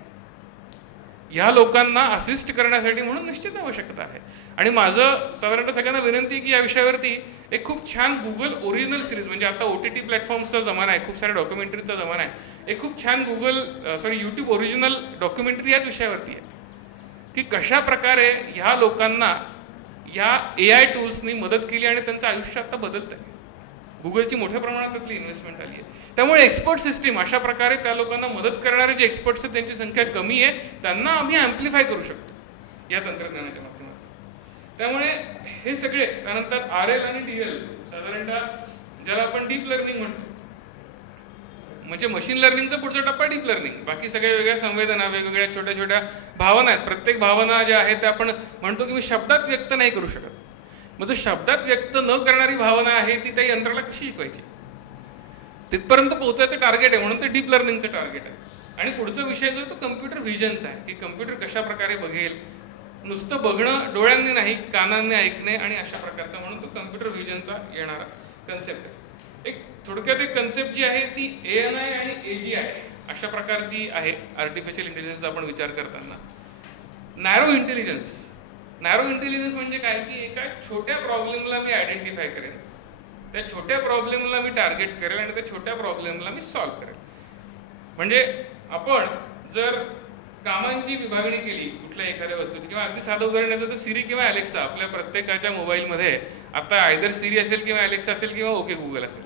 ह्या लोकांना असिस्ट करण्यासाठी म्हणून निश्चित आवश्यकता आहे. आणि माझं साधारणतः सगळ्यांना विनंती की या विषयावरती एक खूप छान गुगल ओरिजिनल सिरीज, म्हणजे आता OTT प्लॅटफॉर्म्सचा जमाना आहे, खूप साऱ्या डॉक्युमेंटरीचा जमाना आहे, एक खूप छान यूट्यूब ओरिजिनल डॉक्युमेंटरी याच विषयावरती आहे की कशा प्रकारे ह्या लोकांना या AI टूल्सनी मदत केली आणि त्यांचं आयुष्य आता बदलत आहे. गुगलची मोठ्या प्रमाणात त्यातली इन्व्हेस्टमेंट आली आहे. त्यामुळे एक्सपर्ट सिस्टीम, अशा प्रकारे त्या लोकांना मदत करणारे जे एक्सपर्ट्स आहेत त्यांची संख्या कमी आहे, त्यांना आम्ही ॲम्प्लिफाय करू शकतो या तंत्रज्ञानाच्या माध्यमातून. त्यामुळे हे सगळे, त्यानंतर RL आणि DL, साधारणतः ज्याला आपण डीप लर्निंग म्हणतो, म्हणजे मशीन लर्निंगचा पुढचा टप्पा डीप लर्निंग. बाकी सगळ्या वेगळ्या संवेदना, वेगवेगळ्या छोट्या छोट्या भावना आहेत. प्रत्येक भावना ज्या आहेत त्या आपण म्हणतो की मी शब्दात व्यक्त नाही करू शकत. मग जो शब्दात व्यक्त न करणारी भावना आहे ती त्या यंत्राला कशी शिकवायची, तिथपर्यंत पोहोचायचं टार्गेट आहे. म्हणून ते डीप लर्निंगचं टार्गेट आहे. आणि पुढचा विषय जो आहे तो कम्प्युटर व्हिजनचा आहे, की कम्प्युटर कशा प्रकारे बघेल, नुसतं बघणं डोळ्यांनी नाही, कानांनी ऐकणे आणि अशा प्रकारचा, म्हणून तो कम्प्युटर व्हिजनचा येणारा कन्सेप्ट आहे. एक थोडक्यात एक कन्सेप्ट जी आहे ती ANI आणि AGI अशा प्रकारची आहे. आर्टिफिशियल इंटेलिजन्सचा आपण विचार करताना नॅरो इंटेलिजन्स. नॅरो इंटेलिजन्स म्हणजे काय, की एका छोट्या प्रॉब्लेमला मी आयडेंटिफाय करेन, त्या छोट्या प्रॉब्लेमला मी टार्गेट करेल आणि त्या छोट्या प्रॉब्लेमला मी सॉल्व्ह करेल. म्हणजे आपण जर कामांची विभागणी केली कुठल्या एखाद्या वस्तूची, किंवा अगदी साधं उदाहरण द्यायचं तर सिरी किंवा अलेक्सा, आपल्या प्रत्येकाच्या मोबाईलमध्ये आता आयदर सिरी असेल किंवा अलेक्सा असेल किंवा ओके गुगल असेल.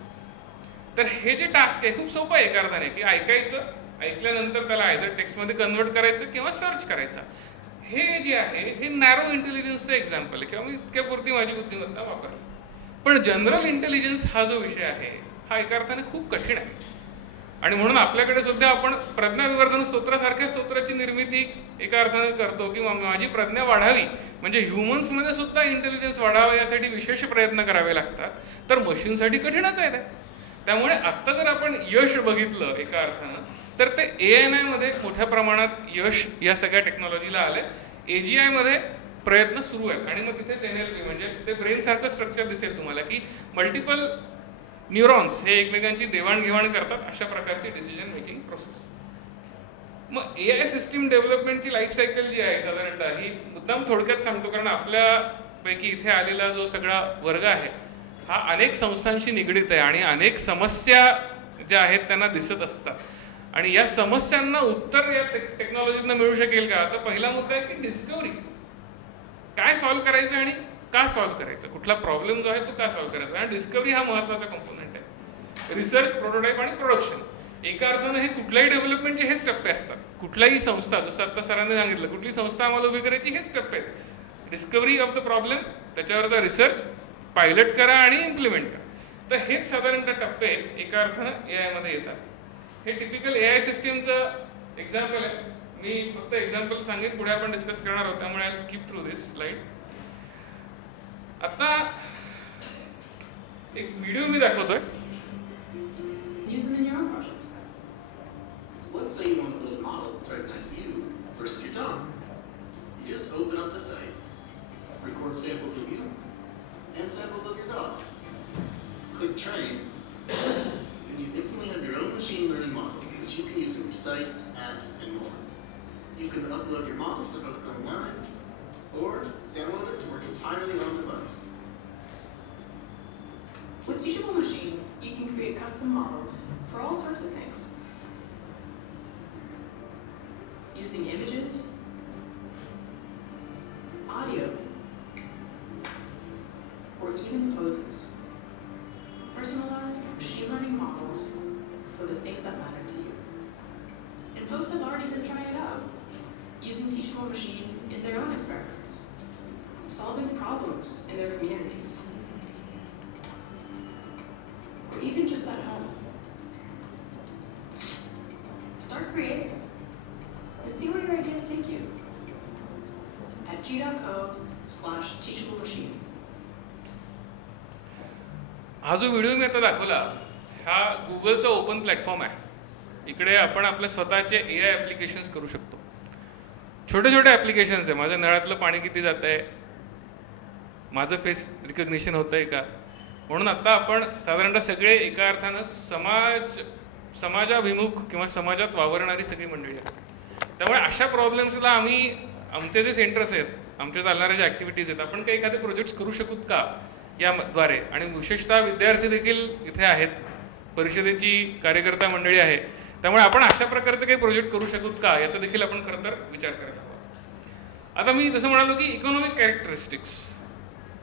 तर हे जे टास्क आहे खूप सोपं आहे एका अर्थाने, की ऐकायचं, ऐकल्यानंतर त्याला आयदर टेक्स्टमध्ये कन्वर्ट करायचं किंवा सर्च करायचं. हे जे आहे हे नॅरो इंटेलिजन्सचं एक्झाम्पल आहे, किंवा मी इतक्यापुरती माझी बुद्धिमत्ता वापरली. पण जनरल इंटेलिजन्स हा जो विषय आहे हा एका अर्थाने खूप कठीण आहे. आणि म्हणून आपल्याकडे सुद्धा आपण प्रज्ञाविवर्धन स्तोत्रासारख्या स्तोत्राची निर्मिती एका अर्थाने करतो, की माझी प्रज्ञा वाढावी, म्हणजे ह्युमन्समध्ये सुद्धा इंटेलिजन्स वाढावा यासाठी विशेष प्रयत्न करावे लागतात. तर मशीनसाठी कठीणच आहे ते. त्यामुळे आत्ता जर आपण यश बघितलं एका अर्थानं, तर ते ANI मध्ये मोठ्या प्रमाणात यश या सगळ्या टेक्नॉलॉजीला आलंय. AGI मध्ये प्रयत्न सुरू आहेत. आणि मग तिथेच NLP म्हणजे ते ब्रेन सारखं स्ट्रक्चर दिसेल तुम्हाला, की मल्टिपल न्यूरॉन्स हे एकमेकांची देवाणघेवाण करतात, अशा प्रकारची डिसिजन मेकिंग प्रोसेस. मग AI सिस्टीम डेव्हलपमेंटची लाईफ सायकल जी आहे साधारणतः ही मुद्दाम थोडक्यात सांगतो, कारण आपल्यापैकी इथे आलेला जो सगळा वर्ग आहे हा अनेक संस्थांशी निगडीत आहे आणि अनेक समस्या ज्या आहेत त्यांना दिसत असतात. आणि या समस्यांना उत्तर या टेक्नॉलॉजीतनं मिळू शकेल का, तर पहिला मुद्दा आहे की डिस्कव्हरी. काय सॉल्व्ह करायचं आणि का सॉल्व्ह करायचं, कुठला प्रॉब्लेम जो आहे तो का सॉल्व्ह करायचा, आणि डिस्कव्हरी हा महत्वाचा कंपोनेंट आहे. रिसर्च, प्रोटोटाईप आणि प्रोडक्शन. एका अर्थानं हे कुठल्याही डेव्हलपमेंटचे हेच टप्पे असतात. कुठल्याही संस्था, जसं आता सरांनी सांगितलं, कुठली संस्था आम्हाला उभी करायची हेच टप्पे आहेत. डिस्कव्हरी ऑफ द प्रॉब्लेम, त्याच्यावरचा रिसर्च, पायलट करा आणि इम्प्लिमेंट करा. तर हेच साधारणतः टप्पे एका अर्थानं AI मध्ये येतात. हे टिपिकल AI सिस्टीमचं एक्झाम्पल आहे. मी फक्त एक्झाम्पल सांगेन, पुढे आपण डिस्कस करणार आहोत, त्यामुळे I skip through this slide. आता एक व्हिडिओ मी दाखवतोय. Use them in your own projects. So let's say you want to build a model to recognize you versus your dog. You just open up the site, record samples of you and samples of your dog. Click train, and you instantly have your own machine learning model, which you can use in your sites, apps, and more. You can upload your models to post online, or download it to work entirely on device. With Teachable Machine, you can create custom models for all sorts of things. Using images, audio, or even poses. Personalized machine learning models for the things that matter to you. And folks have already been trying it out, using Teachable Machine in their own experiments, solving problems in their communities, or even just at home. Start creating and see where your ideas take you at g.co/teachablemachine. हा जो video मी आता दाखवला हा गुगलचा open platform आहे. इकडे आपण आपले स्वतःचे AI ॲप्लिकेशन्स करू शकतो. छोटे छोटे ॲप्लिकेशन्स आहे. माझ्या नळातलं पाणी किती जात आहे, माझं फेस रिकग्निशन होतं आहे का. म्हणून आता आपण साधारणतः सगळे एका अर्थानं समाजाभिमुख किंवा समाजात वावरणारी सगळी मंडळी आहेत. त्यामुळे अशा प्रॉब्लेम्सला आम्ही आमचे जे सेंटर्स आहेत, आमच्या चालणाऱ्या ज्या ॲक्टिव्हिटीज आहेत, आपण काही एखादे प्रोजेक्ट्स करू शकूत का याद्वारे. आणि विशेषतः विद्यार्थी देखील इथे आहेत, परिषदेची कार्यकर्ता मंडळी आहे, त्यामुळे आपण अशा प्रकारचे काही प्रोजेक्ट करू शकूत का याचा देखील आपण खरं तर विचार करायला हवा. आता मी जसं म्हणालो की इकॉनॉमिक कॅरेक्टरिस्टिक्स,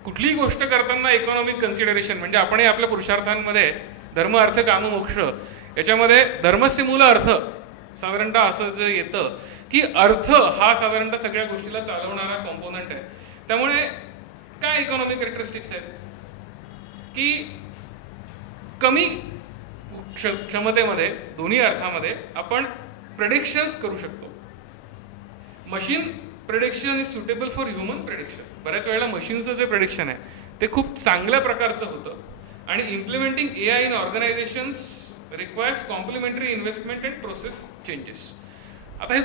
कुठलीही गोष्ट करताना इकॉनॉमिक कन्सिडरेशन, म्हणजे आपणही आपल्या पुरुषार्थांमध्ये धर्म अर्थ काम मोक्ष याच्यामध्ये धर्मस्य मूल अर्थ साधारणतः असं जे येतं की अर्थ हा साधारणतः सगळ्या गोष्टीला चालवणारा कॉम्पोनंट आहे. त्यामुळे काय इकॉनॉमिक कॅरेक्टरिस्टिक्स आहेत की कमी क्षमतेमध्ये दोन्ही अर्थामध्ये आपण प्रेडिक्शन्स करू शकतो. Machine prediction is suitable for human prediction. बऱ्याच वेळेला मशीनचं जे प्रेडिक्शन आहे ते खूप चांगल्या प्रकारचं होतं आणि implementing AI in organisations requires complementary investment and process changes. आता हे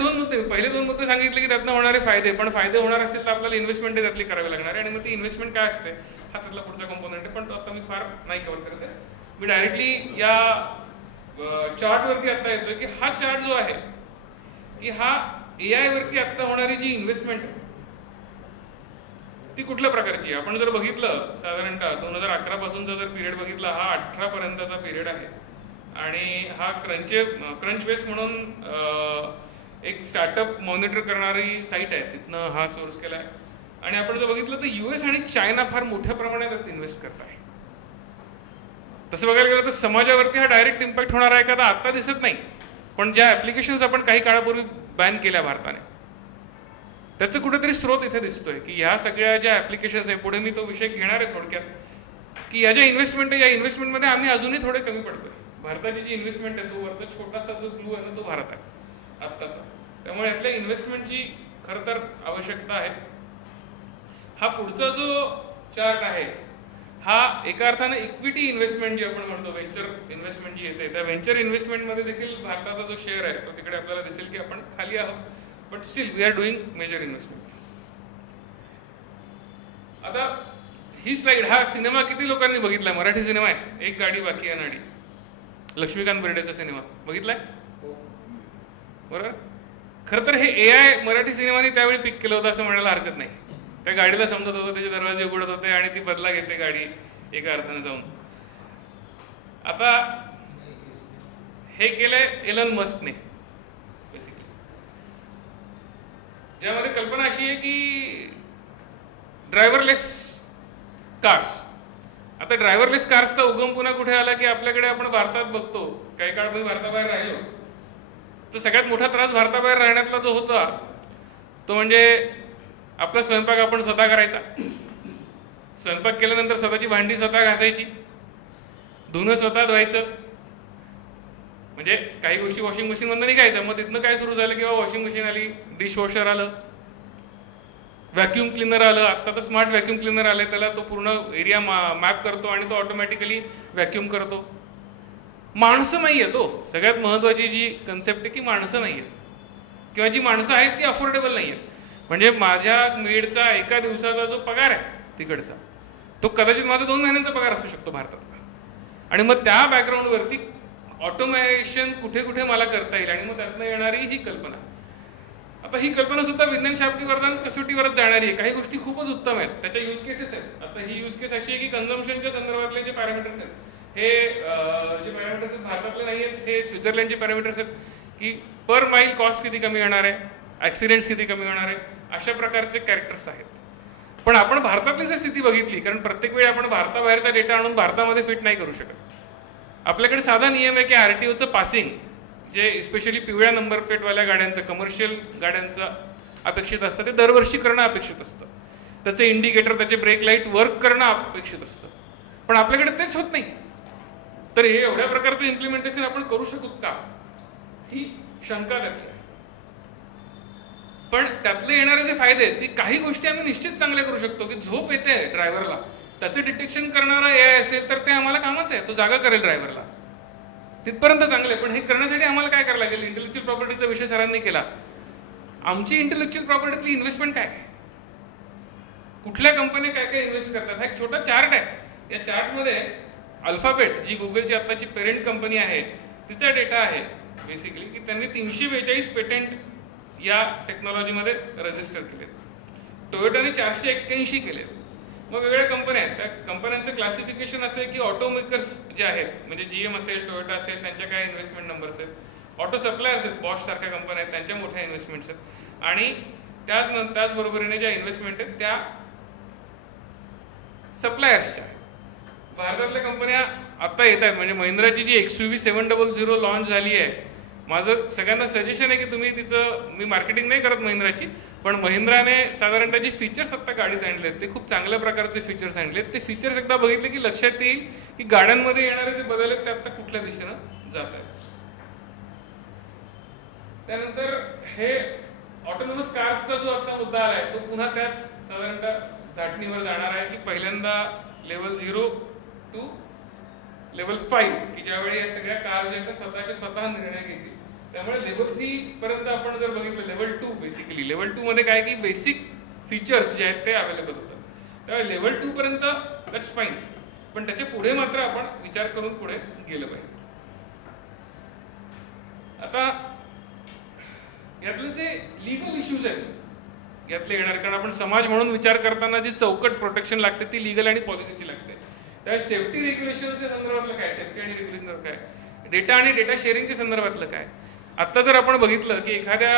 पहिले दोन मुद्दे सांगितले की त्यातनं होणारे फायदे, पण फायदे होणार असेल तर आपल्याला इन्व्हेस्टमेंट त्यातली करावी लागणार आहे आणि मग ती इन्व्हेस्टमेंट काय असते हा त्यातला पुढचा कंपोनंट आहे, पण तो आता मी फार नाही कव्हर करत आहे. मी डायरेक्टली या चार्टवरती आता येतोय की हा चार्ट जो आहे की हा AI वरती आता होणारी जी इन्व्हेस्टमेंट आहे ती कुठल्या प्रकारची आहे. आपण जर बघितलं साधारणतः 2011 पासूनचा जर पिरियड बघितला हा 18 पर्यंतचा पिरियड आहे आणि हा क्रंच बेस म्हणून एक स्टार्टअप मॉनिटर करणारी साईट आहे, तिथनं हा सोर्स केला आहे. आणि आपण जर बघितलं तर US आणि चायना फार मोठ्या प्रमाणात इन्व्हेस्ट करत आहे. तसं बघायला गेलं तर समाजावरती हा डायरेक्ट इम्पॅक्ट होणार आहे का तर आता दिसत नाही, पण ज्या ऍप्लिकेशन्स आपण काही काळापूर्वी बॅन केल्या भारताने त्याचं कुठेतरी स्रोत इथे दिसतोय की ह्या सगळ्या ज्या ऍप्लिकेशन्स आहे, पुढे मी तो विषय घेणार आहे थोडक्यात की या ज्या इन्व्हेस्टमेंट आहे या इन्व्हेस्टमेंटमध्ये आम्ही अजूनही थोडे कमी पडतोय. भारताची जी इन्व्हेस्टमेंट आहे तो वरचा छोटासा जो ब्लू आहे ना तो भारत आहे आत्ताचा. त्यामुळे यातल्या इन्व्हेस्टमेंटची खरं तर आवश्यकता आहे. हा पुढचा जो चार्ट आहे हा एका अर्थाने इक्विटी इन्व्हेस्टमेंट जी आपण म्हणतो व्हेंचर इन्व्हेस्टमेंट जी येते त्या व्हेंचर इन्व्हेस्टमेंटमध्ये देखील भारताचा जो शेअर आहे तो तिकडे आपल्याला दिसेल की आपण खाली आहोत, but still we are doing major investment. आता ही स्लाइड, हा सिनेमा किती लोकांनी बघितलाय? मराठी सिनेमा आहे एक गाडी बाकी अनाडी, लक्ष्मीकांत बेर्डेचा सिनेमा बघितलाय बरोबर. खरं तर हे AI मराठी सिनेमाने त्यावेळी पिक केलं होतं असं म्हणायला हरकत नाही. त्या गाडीला समजत होतं, त्याचे दरवाजे उघडत होते आणि ती बदला घेते गाडी एका अर्थाने जाऊन. आता हे केलंय एलन मस्कने बेसिकली, ज्यामध्ये कल्पना अशी आहे की ड्रायव्हरलेस कार्स. आता ड्रायव्हरलेस कार्सचा उगम पुन्हा कुठे आला की आपल्याकडे आपण भारतात बघतो, काही काळ मी भारताबाहेर राहिलो तर सगळ्यात मोठा त्रास भारताबाहेर राहण्यातला जो होता तो म्हणजे आपला स्वयंपाक आपण स्वतः करायचा. स्वयंपाक केल्यानंतर स्वतःची भांडी स्वतः घासायची, धुणं स्वतः धुवायचं. म्हणजे काही गोष्टी वॉशिंग मशीन मधून निघायचं, मग तिथनं काय सुरू झालं किंवा वॉशिंग मशीन आली, डिश वॉशर आलं, व्हॅक्यूम क्लिनर आलं. आता तर स्मार्ट व्हॅक्यूम क्लिनर आले, त्याला तो पूर्ण एरिया मॅप करतो आणि तो ऑटोमॅटिकली व्हॅक्यूम करतो. माणसं नाही आहेत. तो सगळ्यात महत्वाची जी कन्सेप्ट आहे की माणसं नाही आहेत किंवा जी माणसं आहेत ती अफोर्डेबल नाही आहेत. म्हणजे माझ्या मेडचा एका दिवसाचा जो पगार आहे तिकडचा तो कदाचित माझा 2 महिन्यांचा पगार असू शकतो भारतातला. आणि मग त्या बॅकग्राऊंडवरती ऑटोमेशन कुठे कुठे मला करता येईल आणि मग त्यातनं येणारी ही कल्पना. आता ही कल्पना सुद्धा विज्ञान शाब्दिक वरदान कसोटीवरच जाणारी आहे. काही गोष्टी खूपच उत्तम आहेत, त्याच्या यूज केसेस आहेत. आता ही यूज केस अशी आहे की कन्झम्पशनच्या संदर्भातले जे पॅरामीटर्स आहेत हे जे पॅरामीटर्स भारतातले नाही आहेत, हे स्वित्झर्लंडचे पॅरामीटर्स आहेत की पर माईल कॉस्ट किती कमी होणार आहे, ऍक्सिडेंट्स किती कमी होणार आहे, अशा प्रकारचे कॅरेक्टर्स आहेत. पण आपण भारतातली जर स्थिती बघितली, कारण प्रत्येक वेळी आपण भारताबाहेरचा डेटा आणून भारतामध्ये फिट नाही करू शकत. आपल्याकडे साधा नियम आहे की RTOचं पासिंग जे स्पेशली पिवळ्या नंबर प्लेटवाल्या गाड्यांचं, कमर्शियल गाड्यांचं अपेक्षित असतं ते दरवर्षी करणं अपेक्षित असतं. त्याचे इंडिकेटर, त्याचे ब्रेक लाईट वर्क करणं अपेक्षित असतं. पण आपल्याकडे तेच होत नाही. तर हे एवढ्या प्रकारचं इम्प्लिमेंटेशन आपण करू शकू का, ही शंका त्यातली आहे. पण त्यातले येणारे जे फायदे आहेत ती काही गोष्टी आम्ही निश्चित चांगल्या करू शकतो की झोप येते ड्रायव्हरला, त्याचं डिटेक्शन करणारा AI असेल तर ते आम्हाला कामच आहे, तो जागा करेल ड्रायव्हरला, तिथपर्यंत चांगले. पण हे करण्यासाठी आम्हाला काय करायला लागेल? इंटेलेक्च्युअल प्रॉपर्टीचा विषय सरांनी केला. आमची इंटेलेक्च्युअल प्रॉपर्टीतली इन्व्हेस्टमेंट काय, कुठल्या कंपन्या काय काय इन्व्हेस्ट करतात, हा एक छोटा चार्ट आहे. या चार्टमध्ये अल्फाबेट जी गुगलची आताची पेरेंट कंपनी आहे तिचा डेटा आहे बेसिकली की त्यांनी 342 पेटेंट या टेक्नॉलॉजीमध्ये रजिस्टर केले. टोयोटाने 481 केले. मग वेगवेगळ्या कंपन्या आहेत, त्या कंपन्यांचं क्लासिफिकेशन असं आहे की ऑटोमेकर्स जे आहेत म्हणजे GM असेल, टोयोटा असेल, त्यांच्या काय इन्व्हेस्टमेंट नंबर्स आहेत. ऑटो सप्लायर्स आहेत, बॉश सारख्या कंपन्या आहेत, त्यांच्या मोठ्या इन्व्हेस्टमेंट्स आहेत. आणि त्याचबरोबरीने ज्या इन्व्हेस्टमेंट आहेत त्या सप्लायर्सच्या आहेत. भारतातल्या कंपन्या आता येत आहेत. म्हणजे महिंद्राची जी XUV 700 लॉन्च झाली आहे माझं सगळ्यांना सजेशन आहे की तुम्ही तिचं, मी मार्केटिंग नाही करत महिंद्राची, पण महिंद्राने साधारणतः जे फीचर्स आता गाडीत आणले आहेत ते खूप चांगल्या प्रकारचे फीचर्स आणले आहेत. ते फीचर्स एकदा बघितले की लक्षात येईल की गाड्यांमध्ये येणारे जे बदल आहेत ते आता कुठल्या दिशेनं जात आहेत. त्यानंतर हे ऑटोनॉमस कार्सचा जो आता मुद्दा आलाय तो पुन्हा त्याच साधारणतः धाटणीवर जाणार आहे की पहिल्यांदा लेवल 0 टू लेवल 5 की ज्यावेळी या सगळ्या कार ज्या आहेत स्वतःचे स्वतः निर्णय घेतील. त्यामुळे लेवल 3 पर्यंत आपण जर बघितलं, लेवल 2 बेसिकली, लेवल 2 मध्ये काय की बेसिक फीचर्स जे आहेत ते अवेलेबल होतात. त्यामुळे लेवल 2 पर्यंत दॅट्स फाईन, पण त्याच्या पुढे मात्र आपण विचार करून पुढे गेलं पाहिजे. आता यातले जे लिगल इश्यूज आहेत यातले येणार, कारण आपण समाज म्हणून विचार करताना जी चौकट प्रोटेक्शन लागते ती लिगल आणि पॉलिसीची लागते. त्यावेळी सेफ्टी रेग्युलेशनच्या संदर्भातलं काय, सेफ्टी आणि रेग्युलेशन काय, डेटा आणि डेटा शेअरिंगच्या संदर्भातलं काय. आता जर आपण बघितलं की एखाद्या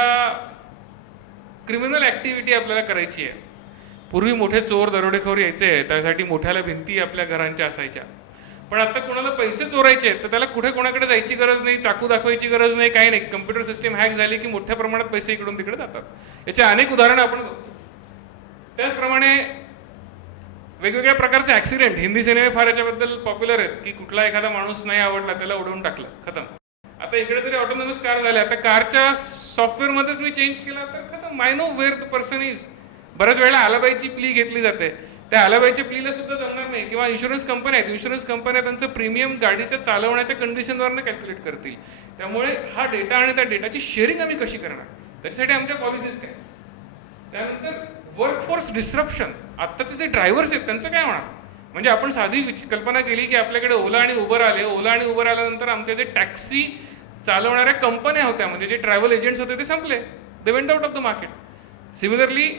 क्रिमिनल ऍक्टिव्हिटी आपल्याला करायची आहे, पूर्वी मोठे चोर दरोडेखोर यायचे, त्यासाठी मोठ्याला भिंती आपल्या घरांच्या असायच्या, पण आता कोणाला पैसे चोरायचे तर त्याला कुठे कोणाकडे जायची गरज नाही, चाकू दाखवायची गरज नाही, काही नाही. कम्प्युटर सिस्टीम हॅक झाली की मोठ्या प्रमाणात पैसे इकडून तिकडे जातात. याचे अनेक उदाहरणं आपण बघतो. त्याचप्रमाणे वेगवेगळ्या प्रकारचे ऍक्सिडेंट, हिंदी सिनेमे फार याच्याबद्दल पॉप्युलर आहेत की कुठला एखादा माणूस नाही आवडला त्याला उडवून टाकलं, खतम. आता इकडे तरी ऑटोनॉमस कार झाल्या, आता कारच्या सॉफ्टवेअरमध्येच मी चेंज केला तर खतम, I know where the person is. बऱ्याच वेळेला आलाबाईची प्ली घेतली जाते, त्या आलाबाईच्या प्लीला सुद्धा जमणार नाही. किंवा इन्शुरन्स कंपन्या आहेत, इन्शुरन्स कंपन्या त्यांचं प्रीमियम गाडीच्या चालवण्याच्या कंडिशनवरनं कॅल्क्युलेट करतील. त्यामुळे हा डेटा आणि त्या डेटाची शेअरिंग आम्ही कशी करणार, त्याच्यासाठी आमच्या पॉलिसीज काय. त्यानंतर वर्कफोर्स डिस्ट्रप्शन, आत्ताचे जे ड्रायव्हर्स आहेत त्यांचं काय होणार. म्हणजे आपण साधी कल्पना केली की आपल्याकडे ओला आणि उबर आले, ओला आणि उबर आल्यानंतर आमच्या जे टॅक्सी चालवणाऱ्या कंपन्या होत्या, म्हणजे जे ट्रॅव्हल एजंट्स होते ते संपले, they went out of the market. Similarly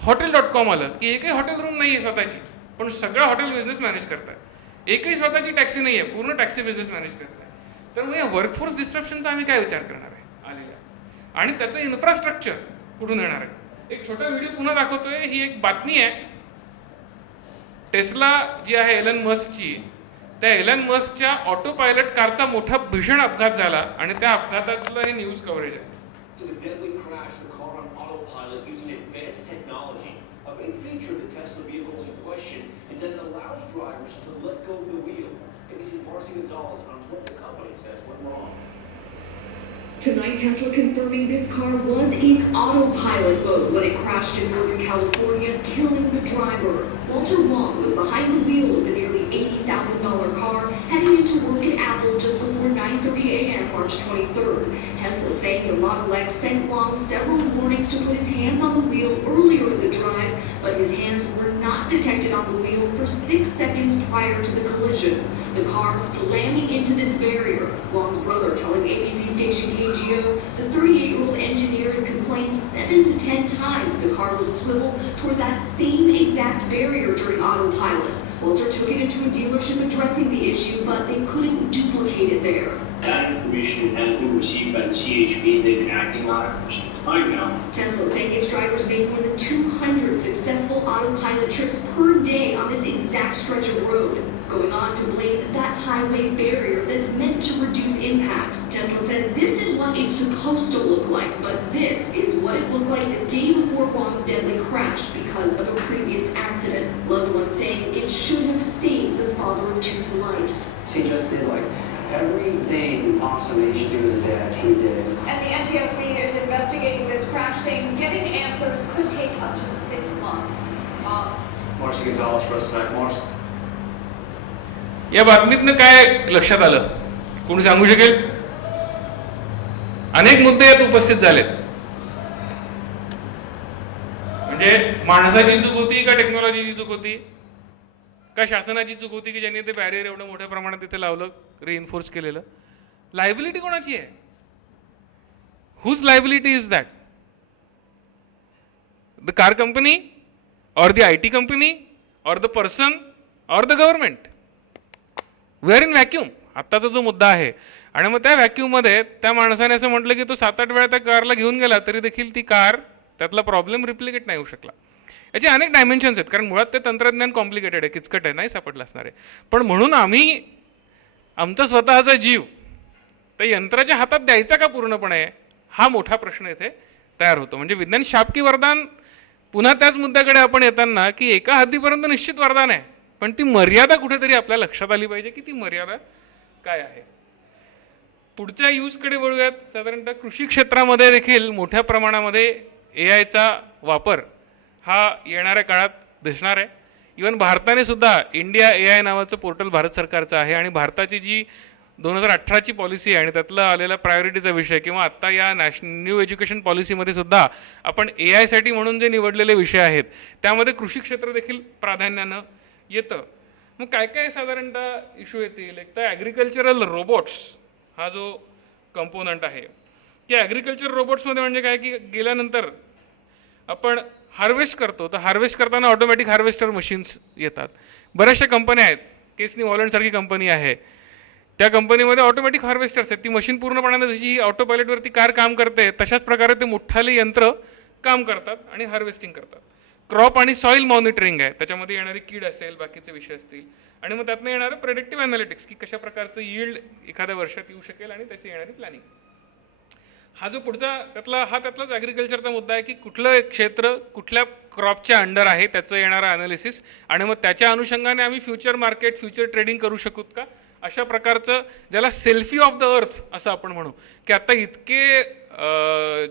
Hotel.com आलं की एकही हॉटेल रूम नाही आहे स्वतःची, पण सगळं हॉटेल बिझनेस मॅनेज करताय. एकही स्वतःची टॅक्सी नाही आहे, पूर्ण टॅक्सी बिझनेस मॅनेज करताय. तर मग या वर्कफोर्स डिस्ट्रप्शनचा आम्ही काय विचार करणार आहे आलेल्या, आणि त्याचं इन्फ्रास्ट्रक्चर कुठून येणार आहे. एक छोटा व्हिडिओ पुन्हा दाखवतोय. ही एक बातमी आहे टेस्ला जी आहे एलन मस्कची, त्या एलन मस्कच्या ऑटो पायलट कारचा मोठा भीषण अपघात झाला आणि त्या अपघातातलं हे न्यूज कव्हरेज आहे. To the deadly crash, the car on autopilot using advanced technology. A big feature of the Tesla vehicle in question is that it allows drivers to let go of the wheel. ABC's Marcy Gonzalez on what the company says went wrong. Tonight, Tesla confirming this car was in autopilot mode when it crashed in Northern California, killing the driver. Walter Wong was behind the wheel of the nearly $80,000 car heading into work at Apple just before 9:30 a.m. March 23rd. Tesla saying the Model X sent Wong several warnings to put his hands on the wheel earlier in the drive, but his hands were not detected on the wheel for 6 seconds prior to the collision. The car slamming into this barrier. Wong's brother telling ABC station KGO the 38-year-old engineer had complained 7 to 10 times the car would swivel toward that same exact barrier during autopilot. Walter took it into a dealership addressing the issue, but they couldn't duplicate it there. That information has been received by the CHP. They've been acting on it for some time now. Tesla saying its drivers make more than 200 successful autopilot trips per day on this exact stretch of road, going on to blame that highway barrier that's meant to reduce impact. Tesla says this is what it's supposed to look like, but this is what it looked like the day before Wong's deadly crash because of a previous accident. Loved ones saying it should have saved the father of two's life. He just did like everything awesome that he should do as a dad, he did. And the NTSB is investigating this crash, saying getting answers could take up to 6 months. Tom? Marcy Gonzalez for us tonight. Marcy. या बातमीतनं काय लक्षात आलं, कोणी सांगू शकेल. अनेक मुद्दे यात उपस्थित झालेत. म्हणजे माणसाची चूक होती का टेक्नॉलॉजीची चूक होती का शासनाची चूक होती की ज्यांनी ते बॅरियर एवढं मोठ्या प्रमाणात तिथे लावलं, रिइन्फोर्स केलेलं. लायबिलिटी कोणाची आहे, whose liability is that, the car company or the IT company or the person or the government. We are in vacuum, आत्ताचा जो मुद्दा आहे. आणि मग त्या व्हॅक्यूममध्ये त्या माणसाने असं म्हटलं की तो 7-8 वेळा त्या कारला घेऊन गेला तरी देखील ती कार त्यातला प्रॉब्लेम रिप्लिकेट नाही होऊ शकला. याचे अनेक डायमेन्शन्स आहेत, कारण मुळात ते तंत्रज्ञान कॉम्प्लिकेटेड आहे, किचकट आहे, नाही सापडलं असणार आहे. पण म्हणून आम्ही आमचा स्वतःचा जीव त्या यंत्राच्या हातात द्यायचा का पूर्णपणे, हा मोठा प्रश्न इथे तयार होतो. म्हणजे विज्ञान शाप की वरदान, पुन्हा त्याच मुद्द्याकडे आपण येताना की एका हद्दीपर्यंत निश्चित वरदान आहे, पण ती मर्यादा कुठेतरी आपल्या लक्षात आली पाहिजे की ती मर्यादा काय आहे. पुढच्या यूजकडे वळूयात. साधारणतः कृषी क्षेत्रामध्ये देखील मोठ्या प्रमाणामध्ये AIचा वापर हा येणाऱ्या काळात दिसणार आहे. इवन भारताने सुद्धा इंडिया AI नावाचं पोर्टल भारत सरकारचं आहे, आणि भारताची जी 2018ची पॉलिसी आहे आणि त्यातला आलेला प्रायोरिटीचा विषय, किंवा आत्ता या न्यू एज्युकेशन पॉलिसीमध्ये सुद्धा आपण AIसाठी म्हणून जे निवडलेले विषय आहेत त्यामध्ये कृषी क्षेत्र देखील प्राधान्यानं येतं. मग काय काय साधारणतः इश्यू येतील. एक तर ॲग्रिकल्चरल रोबोट्स हा जो कंपोनंट आहे, की ॲग्रिकल्चर रोबोट्समध्ये म्हणजे काय की गेल्यानंतर आपण हार्वेस्ट करतो, तर हार्वेस्ट करताना ऑटोमॅटिक हार्वेस्टर मशीन्स येतात. बऱ्याचशा कंपन्या आहेत, केसनी वॉलंटसारखी कंपनी आहे, त्या कंपनीमध्ये ऑटोमॅटिक हार्वेस्टर्स आहेत. ती मशीन पूर्णपणाने जशी ऑटो पायलटवरती कार काम करते तशाच प्रकारे ते मोठाले यंत्र काम करतात आणि हार्वेस्टिंग करतात. क्रॉप आणि सॉईल मॉनिटरिंग आहे, त्याच्यामध्ये येणारी कीड असेल, बाकीचे विषय असतील, आणि मग त्यातनं येणारं प्रेडिक्टिव्ह अनालिटिक्स की कशा प्रकारचं यील्ड एखाद्या वर्षात येऊ शकेल आणि त्याची येणारी प्लॅनिंग. हा जो पुढचा त्यातलाच ॲग्रिकल्चरचा मुद्दा आहे की कुठलं क्षेत्र कुठल्या क्रॉपच्या अंडर आहे त्याचं येणारं अनालिसिस, आणि मग त्याच्या अनुषंगाने आम्ही फ्युचर मार्केट फ्युचर ट्रेडिंग करू शकूत का, अशा प्रकारचं ज्याला सेल्फी ऑफ द अर्थ असं आपण म्हणू, की आता इतके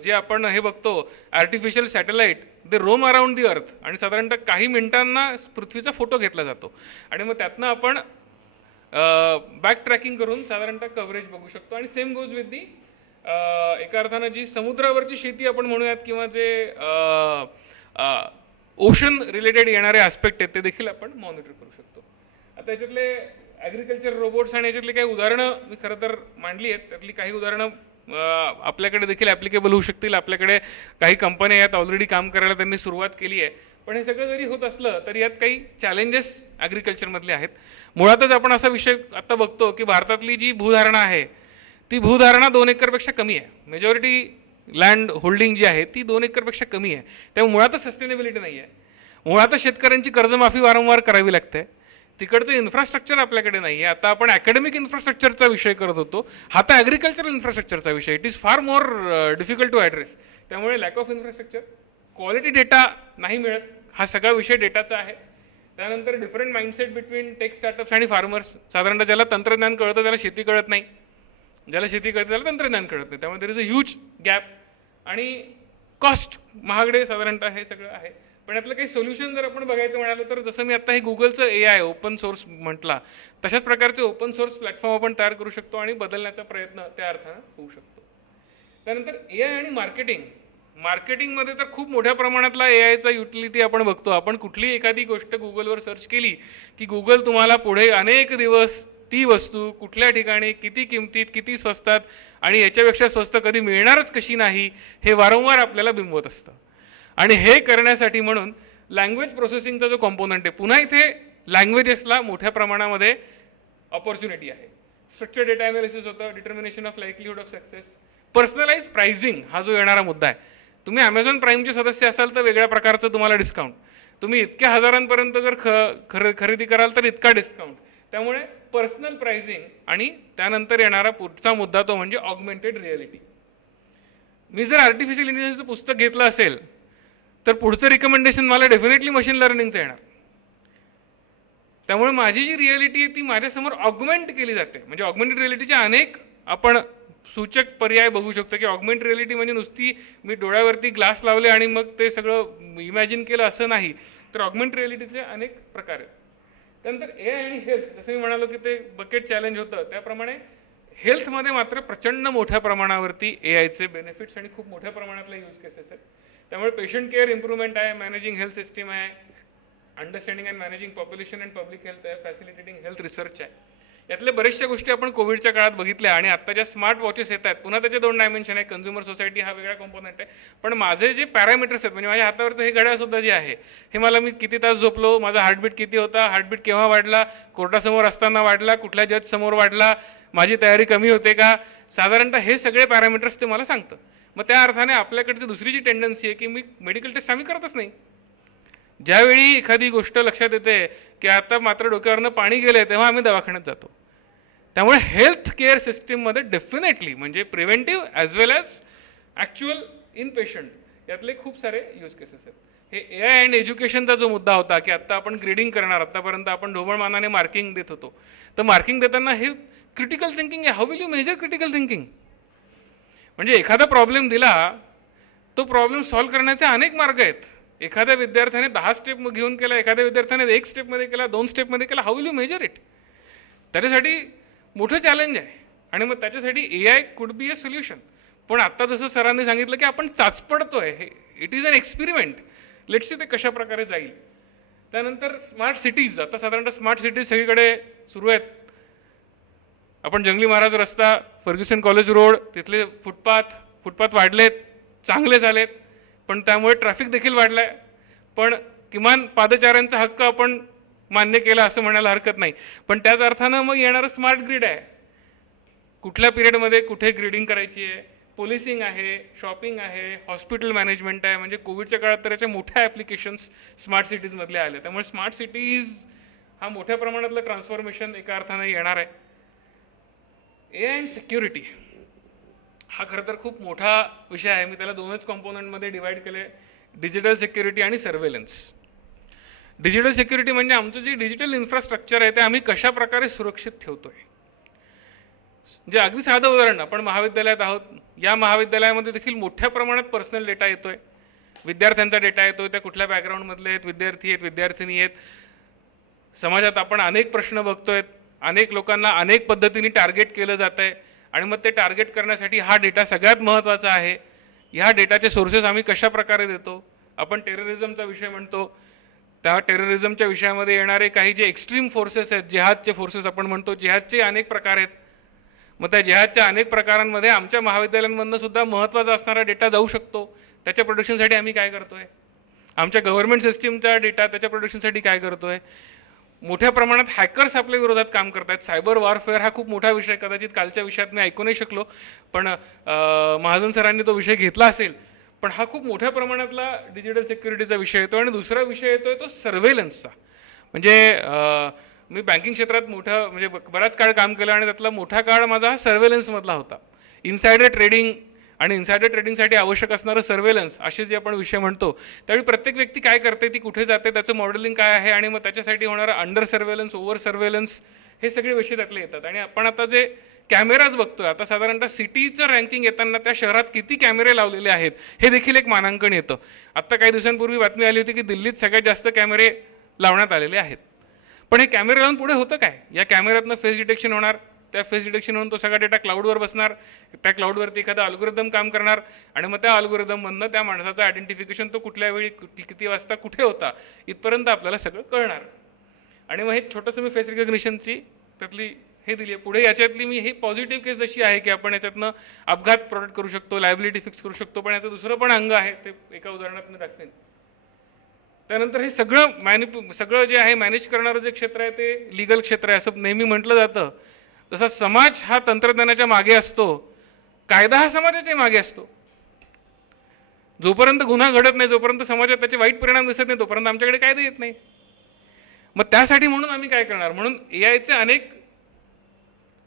जे आपण हे बघतो artificial satellite they roam around the अर्थ, आणि साधारणतः काही मिनिटांना पृथ्वीचा फोटो घेतला जातो, आणि मग त्यातनं आपण बॅक ट्रॅकिंग करून साधारणतः कव्हरेज बघू शकतो. आणि सेम गोज विथ दी एका अर्थानं जी समुद्रावरची शेती आपण म्हणूयात, किंवा जे ओशन रिलेटेड येणारे ॲस्पेक्ट आहेत ते देखील आपण मॉनिटर करू शकतो. आता याच्यातले ॲग्रिकल्चर रोबोट्स आणि याच्यातली काही उदाहरणं मी खरं तर मांडली आहेत, त्यातली काही उदाहरणं आपल्याकडे देखील ॲप्लिकेबल होऊ शकतील. आपल्याकडे काही कंपन्या यात ऑलरेडी काम करायला त्यांनी सुरुवात केली आहे. पण हे सगळं जरी होत असलं तरी यात काही चॅलेंजेस ॲग्रिकल्चरमधले आहेत. मुळातच आपण असा विषय आता बघतो की भारतातली जी भूधारणा आहे ती भूधारणा 2 एकरपेक्षा कमी आहे. मेजॉरिटी लँड होल्डिंग जी आहे ती 2 एकरपेक्षा कमी आहे. त्यामुळे मुळातच सस्टेनेबिलिटी नाही आहे. मुळातच शेतकऱ्यांची कर्जमाफी वारंवार करावी लागते. तिकडचं इन्फ्रास्ट्रक्चर आपल्याकडे नाही आहे. आता आपण अकॅडमिक इन्फ्रास्ट्रक्चरचा विषय करत होतो, हा तर ॲग्रिकल्चरल इन्फ्रास्ट्रक्चरचा विषय. It is far more difficult to address. त्यामुळे lack of infrastructure, quality data नाही मिळत, हा सगळा विषय डेटाचा आहे. त्यानंतर different mindset between tech startups आणि फार्मर्स. साधारणतः ज्याला तंत्रज्ञान कळतं त्याला शेती कळत नाही, ज्याला शेती कळतं त्याला तंत्रज्ञान कळत नाही. त्यामुळे there is a huge gap. आणि कॉस्ट महागडे साधारणतः हे सगळं आहे. पण यातलं काही सोल्युशन जर आपण बघायचं म्हणालं तर जसं मी आता हे गुगलचं AI ओपन सोर्स म्हटला, तशाच प्रकारचे ओपन सोर्स प्लॅटफॉर्म आपण तयार करू शकतो आणि बदलण्याचा प्रयत्न त्या अर्थानं होऊ शकतो. त्यानंतर AI आणि मार्केटिंगमध्ये तर खूप मोठ्या प्रमाणातला AIचा युटिलिटी आपण बघतो. आपण कुठली एखादी गोष्ट गुगलवर सर्च केली की गुगल तुम्हाला पुढे अनेक दिवस ती वस्तू कुठल्या ठिकाणी किती किमतीत किती स्वस्तात आणि याच्यापेक्षा स्वस्त कधी मिळणारच कशी नाही हे वारंवार आपल्याला बिंबवत असतं. आणि हे करण्यासाठी म्हणून लँग्वेज प्रोसेसिंगचा जो कॉम्पोनंट आहे, पुन्हा इथे लँग्वेजेसला मोठ्या प्रमाणामध्ये ऑपॉर्च्युनिटी आहे. स्ट्रक्चर डेटा अनालिसिस होतं, determination of likelihood of success, personalize pricing हा जो येणारा मुद्दा आहे. तुम्ही अमेझॉन प्राईमचे सदस्य असाल तर वेगळ्या प्रकारचं तुम्हाला डिस्काउंट, तुम्ही इतक्या हजारांपर्यंत जर खरेदी कराल तर इतका डिस्काउंट. त्यामुळे पर्सनल प्राइसिंग. आणि त्यानंतर येणारा पुढचा मुद्दा तो म्हणजे ऑगमेंटेड रियालिटी. मी जर आर्टिफिशियल इंटेलिजन्सचं पुस्तक घेतलं असेल तर पुढचं रिकमेंडेशन मला डेफिनेटली मशीन लर्निंगचं येणार. त्यामुळे माझी जी रियालिटी आहे ती माझ्यासमोर ऑगमेंट केली जाते. म्हणजे ऑगमेंटेड रियालिटीचे अनेक आपण सूचक पर्याय बघू शकतो की ऑगमेंट रियालिटी म्हणजे नुसती मी डोळ्यावरती ग्लास लावले आणि मग ते सगळं इमॅजिन केलं असं नाही, तर ऑगमेंट रियालिटीचे अनेक प्रकार आहेत. त्यानंतर AI आणि हेल्थ, जसं मी म्हणालो की ते बकेट चॅलेंज होतं, त्याप्रमाणे हेल्थमध्ये मात्र प्रचंड मोठ्या प्रमाणावरती AIचे बेनिफिट्स आणि खूप मोठ्या प्रमाणातले यूज केसेस आहेत. त्यामुळे पेशंट केअर इम्प्रूव्हमेंट आहे, मॅनेजिंग हेल्थ सिस्टीम आहे, understanding and managing population and public health आहे, फॅसिलिटेटिंग हेल्थ रिसर्च आहे. यातल्या बऱ्याचशा गोष्टी आपण कोविडच्या काळात बघितल्या. आणि आत्ता ज्या स्मार्ट वॉचेस येत आहेत पुन्हा त्याचे 2 डायमेन्शन आहे. कंझ्युमर सोसायटी हा वेगळा कॉम्पोनंट आहे. पण माझे जे पॅरामीटर्स आहेत, म्हणजे माझ्या हातावरचं हे घड्याळसुद्धा जे आहे हे मला मी किती तास झोपलो, माझा हार्टबीट किती होता, हार्टबीट केव्हा वाढला, कोर्टासमोर असताना वाढला, कुठल्या जज समोर वाढला, माझी तयारी कमी होते का, साधारणतः हे सगळे पॅरामीटर्स ते मला सांगतं. मग त्या अर्थाने आपल्याकडची दुसरी जी टेंडन्सी आहे की मी मेडिकल टेस्ट आम्ही करतच नाही. ज्यावेळी एखादी गोष्ट लक्षात येते की आता मात्र डोक्यावरनं पाणी गेलंय तेव्हा आम्ही दवाखान्यात जातो. त्यामुळे हेल्थ केअर सिस्टीममध्ये डेफिनेटली म्हणजे preventive as well as actual in patient यातले खूप सारे यूज केसेस आहेत. हे AI अँड एज्युकेशनचा जो मुद्दा होता की आत्ता आपण ग्रेडिंग करणार, आत्तापर्यंत आपण ढोबळमानाने मार्किंग देत होतो, तर मार्किंग देताना हे क्रिटिकल थिंकिंग आहे. How will you measure critical thinking? म्हणजे एखादा प्रॉब्लेम दिला, तो प्रॉब्लेम सॉल्व्ह करण्याचे अनेक मार्ग आहेत. एखाद्या विद्यार्थ्याने 10 स्टेप घेऊन केला, एखाद्या विद्यार्थ्याने 1 स्टेपमध्ये केला, 2 स्टेपमध्ये केला, how will you measure it? त्याच्यासाठी मोठं चॅलेंज आहे आणि मग त्याच्यासाठी AI could be a solution. पण आत्ता जसं सरांनी सांगितलं की आपण चाचपडतोय, हे it is an experiment. Let's see ते कशा प्रकारे जाईल. त्यानंतर स्मार्ट सिटीज, आता साधारणतः स्मार्ट सिटीज सगळीकडे सुरू आहेत. आपण जंगली महाराज रस्ता, फर्ग्युसन कॉलेज रोड, तिथले फुटपाथ वाढलेत, चांगले झालेत, पण त्यामुळे ट्रॅफिक देखील वाढलाय. पण किमान पादचाऱ्यांचा हक्क आपण मान्य केला असं म्हणायला हरकत नाही. पण त्याच अर्थानं मग येणारं स्मार्ट ग्रीड आहे, कुठल्या पिरियडमध्ये कुठे ग्रीडिंग करायची आहे, पोलिसिंग आहे, शॉपिंग आहे, हॉस्पिटल मॅनेजमेंट आहे. म्हणजे कोविडच्या काळात तर याच्या मोठ्या ॲप्लिकेशन्स स्मार्ट सिटीजमधले आले. त्यामुळे स्मार्ट सिटीज हा मोठ्या प्रमाणातलं ट्रान्सफॉर्मेशन एका अर्थानं येणार आहे. AI अँड सिक्युरिटी हा खरं तर खूप मोठा विषय आहे. मी त्याला 2च कॉम्पोनंटमध्ये डिवाईड केले, डिजिटल सिक्युरिटी आणि सर्वेलन्स. डिजिटल सिक्युरिटी म्हणजे आमचं जे डिजिटल इन्फ्रास्ट्रक्चर आहे ते आम्ही कशा प्रकारे सुरक्षित ठेवतोय. म्हणजे अगदी साधं उदाहरण, आपण महाविद्यालयात आहोत, या महाविद्यालयामध्ये देखील मोठ्या प्रमाणात पर्सनल डेटा येतोय, विद्यार्थ्यांचा डेटा येतोय, त्या कुठल्या बॅकग्राऊंडमधले आहेत, विद्यार्थी आहेत, विद्यार्थिनी आहेत. समाजात आपण अनेक प्रश्न बघतोय, अनेक लोकांना अनेक पद्धतीने टार्गेट केलं जात आहे आणि मग ते टार्गेट करण्यासाठी हा डेटा सगळ्यात महत्त्वाचा आहे. ह्या डेटाचे सोर्सेस आम्ही कशा प्रकारे देतो. आपण टेररिझमचा विषय म्हणतो, त्या टेररिझमच्या विषयामध्ये येणारे काही जे एक्स्ट्रीम फोर्सेस आहेत, जिहादचे फोर्सेस आपण म्हणतो, जिहादचे अनेक प्रकार आहेत. मग त्या जिहादच्या अनेक प्रकारांमध्ये आमच्या महाविद्यालयांमधनं सुद्धा महत्त्वाचा असणारा डेटा जाऊ शकतो. त्याच्या प्रोडक्शनसाठी आम्ही काय करतोय, आमच्या गव्हर्नमेंट सिस्टीमचा डेटा त्याच्या प्रोडक्शनसाठी काय करतोय. मोठ्या प्रमाणात हॅकर्स आपल्या विरोधात काम करतात. सायबर वॉरफेअर हा खूप मोठा विषय, कदाचित कालच्या विषयात मी ऐकू नाही शकलो, पण महाजन सरांनी तो विषय घेतला असेल. पण हा खूप मोठ्या प्रमाणातला डिजिटल सिक्युरिटीचा विषय येतो. आणि दुसरा विषय येतोय तो सर्व्हेलन्सचा. म्हणजे मी बँकिंग क्षेत्रात म्हणजे बराच काळ काम केलं आणि त्यातला मोठा काळ माझा हा सर्व्हेलन्समधला होता. इनसायडर ट्रेडिंग आणि इनसायडर ट्रेडिंगसाठी आवश्यक असणारं सर्व्हेलन्स असे जे आपण विषय म्हणतो, त्यावेळी प्रत्येक व्यक्ती काय करते, ती कुठे जाते, त्याचं मॉडेलिंग काय आहे आणि मग त्याच्यासाठी होणारं अंडर सर्व्हेलन्स, ओव्हर सर्व्हेलन्स, हे सगळे विषय त्यातले येतात. आणि आपण आता जे कॅमेराज बघतोय, आता साधारणतः सिटीचं रँकिंग येताना त्या शहरात किती कॅमेरे लावलेले आहेत हे देखील एक मानांकन येतं. आत्ता काही दिवसांपूर्वी बातमी आली होती की दिल्लीत सगळ्यात जास्त कॅमेरे लावण्यात आलेले आहेत. पण हे कॅमेरे लावून पुढे होतं काय, या कॅमेऱ्यातनं फेस डिटेक्शन होणार, त्या फेस डिटेक्शन होऊन तो सगळा डेटा क्लाउडवर बसणार, त्या क्लाउडवरती एखादा अल्गोरिदम काम करणार आणि मग त्या अल्गोरिदममधनं त्या माणसाचं आयडेंटिफिकेशन, तो कुठल्या वेळी किती वाजता कुठे होता इथपर्यंत आपल्याला सगळं कळणार. आणि मग हे छोटंसं मी फेस रिकग्निशनची त्यातली हे दिली आहे. पुढे याच्यातली मी ही पॉझिटिव्ह केस जशी आहे की आपण याच्यातनं अपघात प्रोटेक्ट करू शकतो, लायबिलिटी फिक्स करू शकतो, पण याचं दुसरं पण अंग आहे, ते एका उदाहरणात मी दाखवेन. त्यानंतर हे सगळं जे आहे मॅनेज करणारं जे क्षेत्र आहे ते लिगल क्षेत्र आहे असं नेहमी म्हटलं जातं. जसा समाज हा तंत्रज्ञानाच्या मागे असतो, कायदा हा समाजाच्या मागे असतो. जोपर्यंत गुन्हा घडत नाही, जोपर्यंत समाजात त्याचे वाईट परिणाम दिसत नाही, तोपर्यंत आमच्याकडे कायदे येत नाही. मग त्यासाठी म्हणून आम्ही काय करणार, म्हणून AIचे अनेक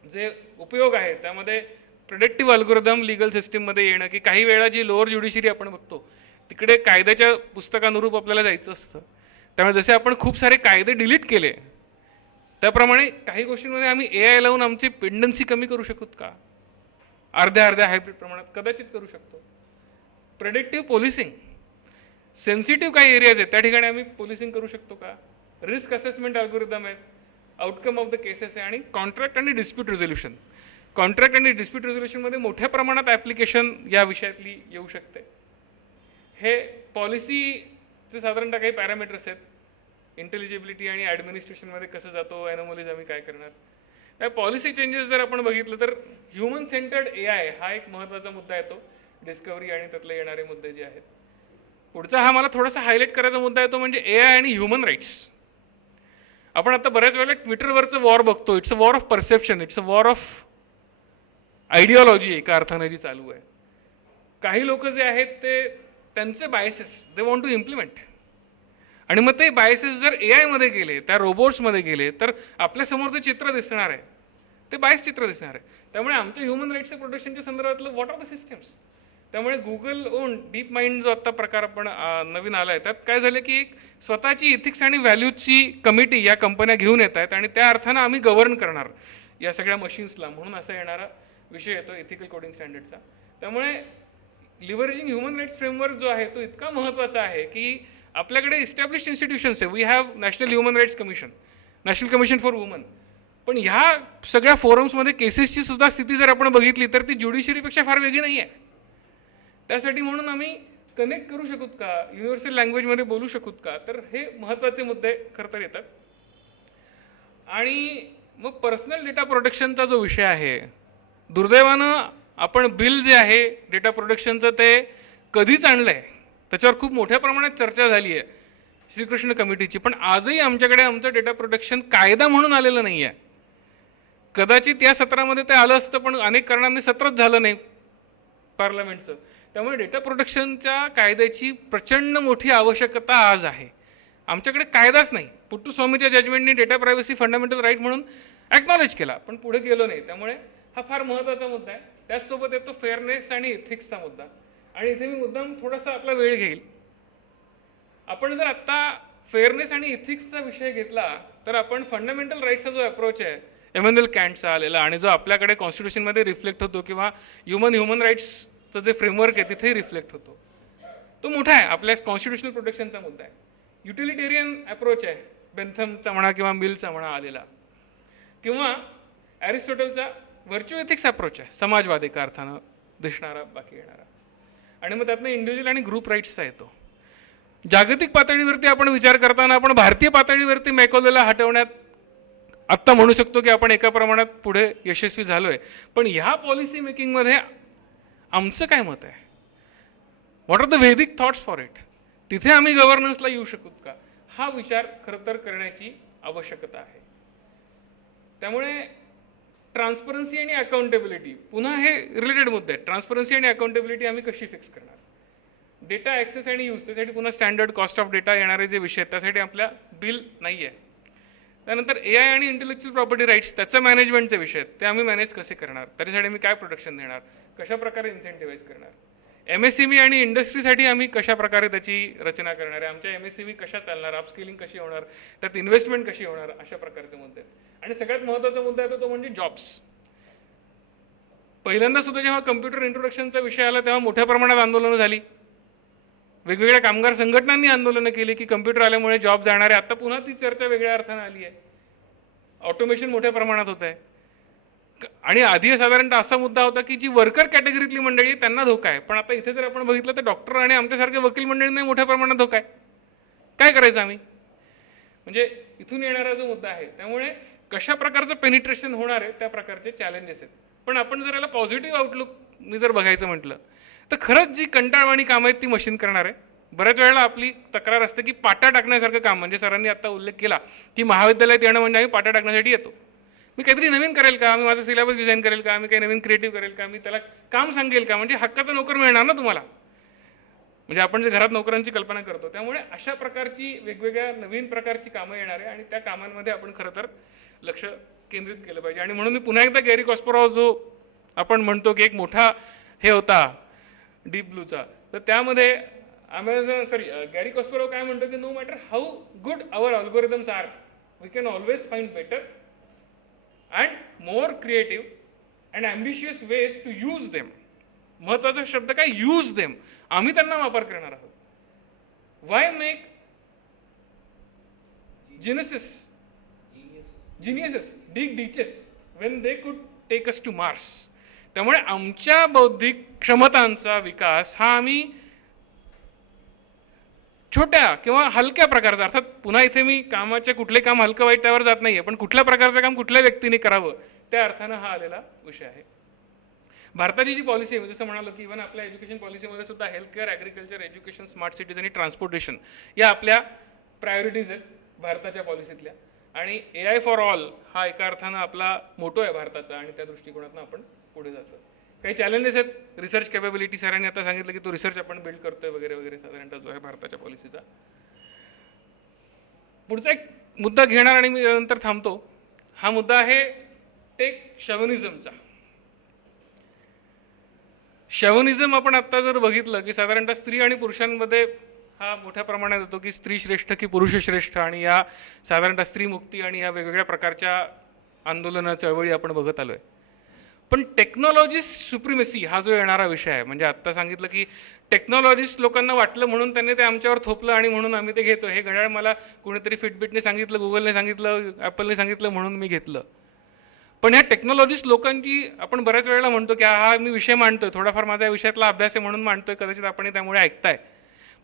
जे उपयोग आहेत त्यामध्ये प्रिडिक्टिव्ह अल्गोरिदम लिगल सिस्टीममध्ये येणं, की काही वेळा जी लोअर ज्युडिशरी आपण बघतो तिकडे कायद्याच्या पुस्तकानुरूप आपल्याला जायचं असतं. त्यामुळे जसे आपण खूप सारे कायदे डिलीट केले, त्याप्रमाणे काही गोष्टींमध्ये आम्ही AI लावून आमची पेंडन्सी कमी करू शकतो का, अर्ध्या हायब्रिड प्रमाणात कदाचित करू शकतो. प्रेडिक्टिव्ह पोलिसिंग, सेन्सिटिव्ह काही एरियाज आहेत त्या ठिकाणी आम्ही पोलिसिंग करू शकतो का. रिस्क असेसमेंट अल्गोरिदम आहेत, आउटकम ऑफ द केसेस आहे, आणि कॉन्ट्रॅक्ट आणि डिस्प्यूट रिझोल्युशन. कॉन्ट्रॅक्ट आणि डिस्प्यूट रिझोल्युशनमध्ये मोठ्या प्रमाणात ॲप्लिकेशन या विषयातली येऊ शकते. हे पॉलिसीचे साधारणतः काही पॅरामीटर्स आहेत, इंटेलिजिबिलिटी आणि ॲडमिनिस्ट्रेशनमध्ये कसं जातो, ॲनोमलीज आम्ही काय करणार. त्या पॉलिसी चेंजेस जर आपण बघितलं तर ह्युमन सेंटर्ड AI हा एक महत्त्वाचा मुद्दा येतो, डिस्कव्हरी आणि त्यातले येणारे मुद्दे जे आहेत. पुढचा हा मला थोडासा हायलाईट करायचा मुद्दा येतो म्हणजे AI आणि ह्युमन राईट्स. आपण आता बऱ्याच वेळेला ट्विटरवरचं वॉर बघतो, it's a war of perception, it's a war of ideology एका अर्थानं जी चालू आहे. काही लोक जे आहेत ते त्यांचे biases they want to implement, आणि मग ते बायसेस जर AI मध्ये गेले, त्या रोबोट्समध्ये गेले, तर आपल्यासमोर ते चित्र दिसणार आहे. ते बायस चित्र दिसणार आहे. त्यामुळे आमच्या ह्युमन राईट्सच्या प्रोटेक्शनच्या संदर्भातलं व्हॉट आर द सिस्टम्स. त्यामुळे गुगल ओन डीप माइंड जो आत्ता प्रकार आपण नवीन आला आहे, त्यात काय झालं की एक स्वतःची इथिक्स आणि व्हॅल्यूजची कमिटी या कंपन्या घेऊन येत आहेत आणि त्या अर्थानं आम्ही गव्हर्न करणार या सगळ्या मशीन्सला, म्हणून असा येणारा विषय येतो इथिकल कोडिंग स्टँडर्डचा. त्यामुळे लिव्हरेजिंग ह्युमन राईट्स फ्रेमवर्क जो आहे तो इतका महत्त्वाचा आहे की आपल्याकडे इस्टॅब्लिश इन्स्टिट्यूशन्स आहे. We have National Human Rights Commission, National Commission for Women. पण ह्या सगळ्या फोरम्समध्ये केसेसची सुद्धा स्थिती जर आपण बघितली तर ती ज्युडिशरीपेक्षा फार वेगळी नाही आहे. त्यासाठी म्हणून आम्ही कनेक्ट करू शकूत का, युनिव्हर्सल लँग्वेजमध्ये बोलू शकूत का, तर हे महत्त्वाचे मुद्दे खरं तर येतात. आणि मग पर्सनल डेटा प्रोटेक्शनचा जो विषय आहे, दुर्दैवानं आपण बिल जे आहे डेटा प्रोटेक्शनचं ते कधीच आणलं आहे, त्याच्यावर खूप मोठ्या प्रमाणात चर्चा झाली आहे श्रीकृष्ण कमिटीची, पण आजही आमच्याकडे आमचं डेटा प्रोटेक्शन कायदा म्हणून आलेलं नाही आहे. कदाचित या सत्रामध्ये ते आलं असतं, पण अनेक कारणांनी सत्रच झालं नाही पार्लमेंटचं. त्यामुळे डेटा प्रोटेक्शनच्या कायद्याची प्रचंड मोठी आवश्यकता आज आहे. आमच्याकडे कायदाच नाही. पुट्टुस्वामीच्या जजमेंटनी डेटा प्रायव्हसी फंडामेंटल राईट म्हणून ॲक्नॉलेज केला, पण पुढे गेलो नाही. त्यामुळे हा फार महत्त्वाचा मुद्दा आहे. त्याचसोबत येतो फेअरनेस आणि इथिक्सचा मुद्दा. आणि इथे मी मुद्दाम थोडासा आपला वेळ घेईल. आपण जर आत्ता फेअरनेस आणि इथिक्सचा विषय घेतला तर आपण फंडामेंटल राईट्सचा जो अप्रोच आहे एमॅन्युअल कॅन्टचा आलेला आणि जो आपल्याकडे कॉन्स्टिट्यूशनमध्ये रिफ्लेक्ट होतो किंवा ह्युमन राईट्सचं जे फ्रेमवर्क आहे तिथेही रिफ्लेक्ट होतो, तो मोठा आहे. आपल्या कॉन्स्टिट्युशनल प्रोटेक्शनचा मुद्दा आहे. युटिलिटेरियन अप्रोच आहे बेंथमचा म्हणा किंवा मिलचा म्हणा आलेला, किंवा ॲरिस्टॉटलचा व्हर्च्यू एथिक्स अप्रोच आहे, समाजवाद एका अर्थानं दिसणारा बाकी येणारा. आणि मग त्यातनं इंडिव्हिज्युअल आणि ग्रुप राईट्सचा येतो. जागतिक पातळीवरती आपण विचार करताना आपण भारतीय पातळीवरती मॅकॉलेला हटवण्यात आत्ता म्हणू शकतो की आपण एका प्रमाणात पुढे यशस्वी झालोय. पण ह्या पॉलिसी मेकिंगमध्ये आमचं काय मत आहे, what are the Vedic thoughts for it, तिथे आम्ही गव्हर्नन्सला येऊ शकू का, हा विचार खरं तर करण्याची आवश्यकता आहे. त्यामुळे ट्रान्सपरन्सी आणि अकाउंटेबिलिटी, पुन्हा हे रिलेटेड मुद्दे आहेत. ट्रान्सपरन्सी आणि अकाउंटेबिलिटी आम्ही कशी फिक्स करणार, डेटा ॲक्सेस आणि यूज, त्यासाठी पुन्हा स्टँडर्ड कॉस्ट ऑफ डेटा येणारे जे विषय आहेत त्यासाठी आपल्या बिल नाही आहे. त्यानंतर AI आणि इंटेलेक्च्युअल प्रॉपर्टी राईट्स, त्याचं मॅनेजमेंटचे विषय आहेत, ते आम्ही मॅनेज कसे करणार, त्याच्यासाठी आम्ही काय प्रोटेक्शन देणार, कशा प्रकारे इन्सेंटिव्हाइज करणार. MSME आणि इंडस्ट्रीसाठी आम्ही कशा प्रकारे त्याची रचना करणार आहे, आमच्या MSME कशा चालणार, अपस्किलिंग कशी होणार, त्यात इन्व्हेस्टमेंट कशी होणार, अशा प्रकारचे मुद्दे आहेत. आणि सगळ्यात महत्त्वाचा मुद्दा येतो तो म्हणजे जॉब्स. पहिल्यांदा सुद्धा जेव्हा कम्प्युटर इंट्रोडक्शनचा विषय आला तेव्हा मोठ्या प्रमाणात आंदोलनं झाली, वेगवेगळ्या कामगार संघटनांनी आंदोलनं केली की कम्प्युटर आल्यामुळे जॉब जाणार आहे. आता पुन्हा ती चर्चा वेगळ्या अर्थानं आली आहे, ऑटोमेशन मोठ्या प्रमाणात होत आहे. आणि आधी साधारणतः असा मुद्दा होता की जी वर्कर कॅटेगरीतली मंडळी आहे त्यांना धोका आहे, पण आता इथे जर आपण बघितलं तर डॉक्टर आणि आमच्यासारखे वकील मंडळींना मोठ्या प्रमाणात धोका आहे. काय करायचं आम्ही, म्हणजे इथून येणारा जो मुद्दा आहे. त्यामुळे कशा प्रकारचं पेनिट्रेशन होणार आहे त्या प्रकारचे चॅलेंजेस आहेत. पण आपण जर याला पॉझिटिव्ह आउटलुक मी जर बघायचं म्हटलं तर खरंच जी कंटाळवाणी कामं आहेत ती मशीन करणार आहे. बऱ्याच वेळेला आपली तक्रार असते की पाटा टाकण्यासारखं काम, म्हणजे सरांनी आता उल्लेख केला की महाविद्यालयात येणं म्हणजे आम्ही पाटा टाकण्यासाठी येतो. मी काहीतरी नवीन करेल का, मी माझा सिलेबस डिझाईन करेल का, मी काही नवीन क्रिएटिव्ह करेल का, मी त्याला काम सांगेल का, म्हणजे हक्काचा नोकर मिळणार ना तुम्हाला, म्हणजे आपण जे घरात नोकरांची कल्पना करतो. त्यामुळे अशा प्रकारची वेगवेगळ्या नवीन प्रकारची कामं येणार आहे आणि त्या कामांमध्ये आपण खरं तर लक्ष केंद्रित केलं पाहिजे. आणि म्हणून मी पुन्हा एकदा गॅरी कॉस्परॉव जो आपण म्हणतो की एक मोठा हे होता डीप ब्लूचा, तर त्यामध्ये गॅरी कॉस्परॉव काय म्हणतो की no matter how good our algorithms are, we can always find better and more creative and ambitious ways to use them. महत्वाचा शब्द काय, यूज देम. आम्ही त्यांना वापर करणार आहोत. Why make geniuses dig ditches when they could take us to Mars. त्यामुळे आमच्या बौद्धिक क्षमतांचा विकास हा आम्ही छोट्या किंवा हलक्या प्रकारचा, अर्थात पुन्हा इथे मी कामाचे कुठले काम हलकं वाईट त्यावर जात नाहीये, पण कुठल्या प्रकारचं काम कुठल्या व्यक्तीने करावं त्या अर्थानं हा आलेला विषय आहे. भारताची जी पॉलिसी आहे, जसं म्हणालो की इव्हन आपल्या एज्युकेशन पॉलिसीमध्ये सुद्धा health care, agriculture, education, smart cities आणि ट्रान्सपोर्टेशन या आपल्या प्रायोरिटीज आहेत भारताच्या पॉलिसीतल्या. आणि AI फॉर ऑल हा एका अर्थानं आपला मोटो आहे भारताचा आणि त्या दृष्टिकोनातून आपण पुढे जातो. काही चॅलेंजेस आहेत, रिसर्च कॅपेबिलिटी सरांनी आता सांगितलं की तो रिसर्च आपण बिल्ड करतोय वगैरे वगैरे साधारणतः जो आहे भारताच्या पॉलिसीचा. पुढचा एक मुद्दा घेणार आणि मी नंतर थांबतो. हा मुद्दा आहे टेक शवनिझमचा. शवनिझम आपण आत्ता जर बघितलं की साधारणतः स्त्री आणि पुरुषांमध्ये हा मोठ्या प्रमाणात येतो की स्त्री श्रेष्ठ की पुरुष श्रेष्ठ, आणि या साधारणतः स्त्री मुक्ती आणि या वेगवेगळ्या प्रकारच्या आंदोलनं चळवळी आपण बघत आलोय. पण टेक्नॉलॉजिस्ट सुप्रिमेसी हा जो येणारा विषय आहे, म्हणजे आत्ता सांगितलं की टेक्नॉलॉजिस्ट लोकांना वाटलं म्हणून त्यांनी ते आमच्यावर थोपलं आणि म्हणून आम्ही ते घेतो. हे घड्याळ मला कोणीतरी फिटबिटने सांगितलं, गुगलने सांगितलं, ॲपलने सांगितलं म्हणून मी घेतलं. पण ह्या टेक्नॉलॉजिस्ट लोकांची आपण बऱ्याच वेळेला म्हणतो की हा मी विषय मांडतोय, थोडाफार माझ्या या विषयातला अभ्यास आहे म्हणून मांडतोय, कदाचित आपण त्यामुळे ऐकताय.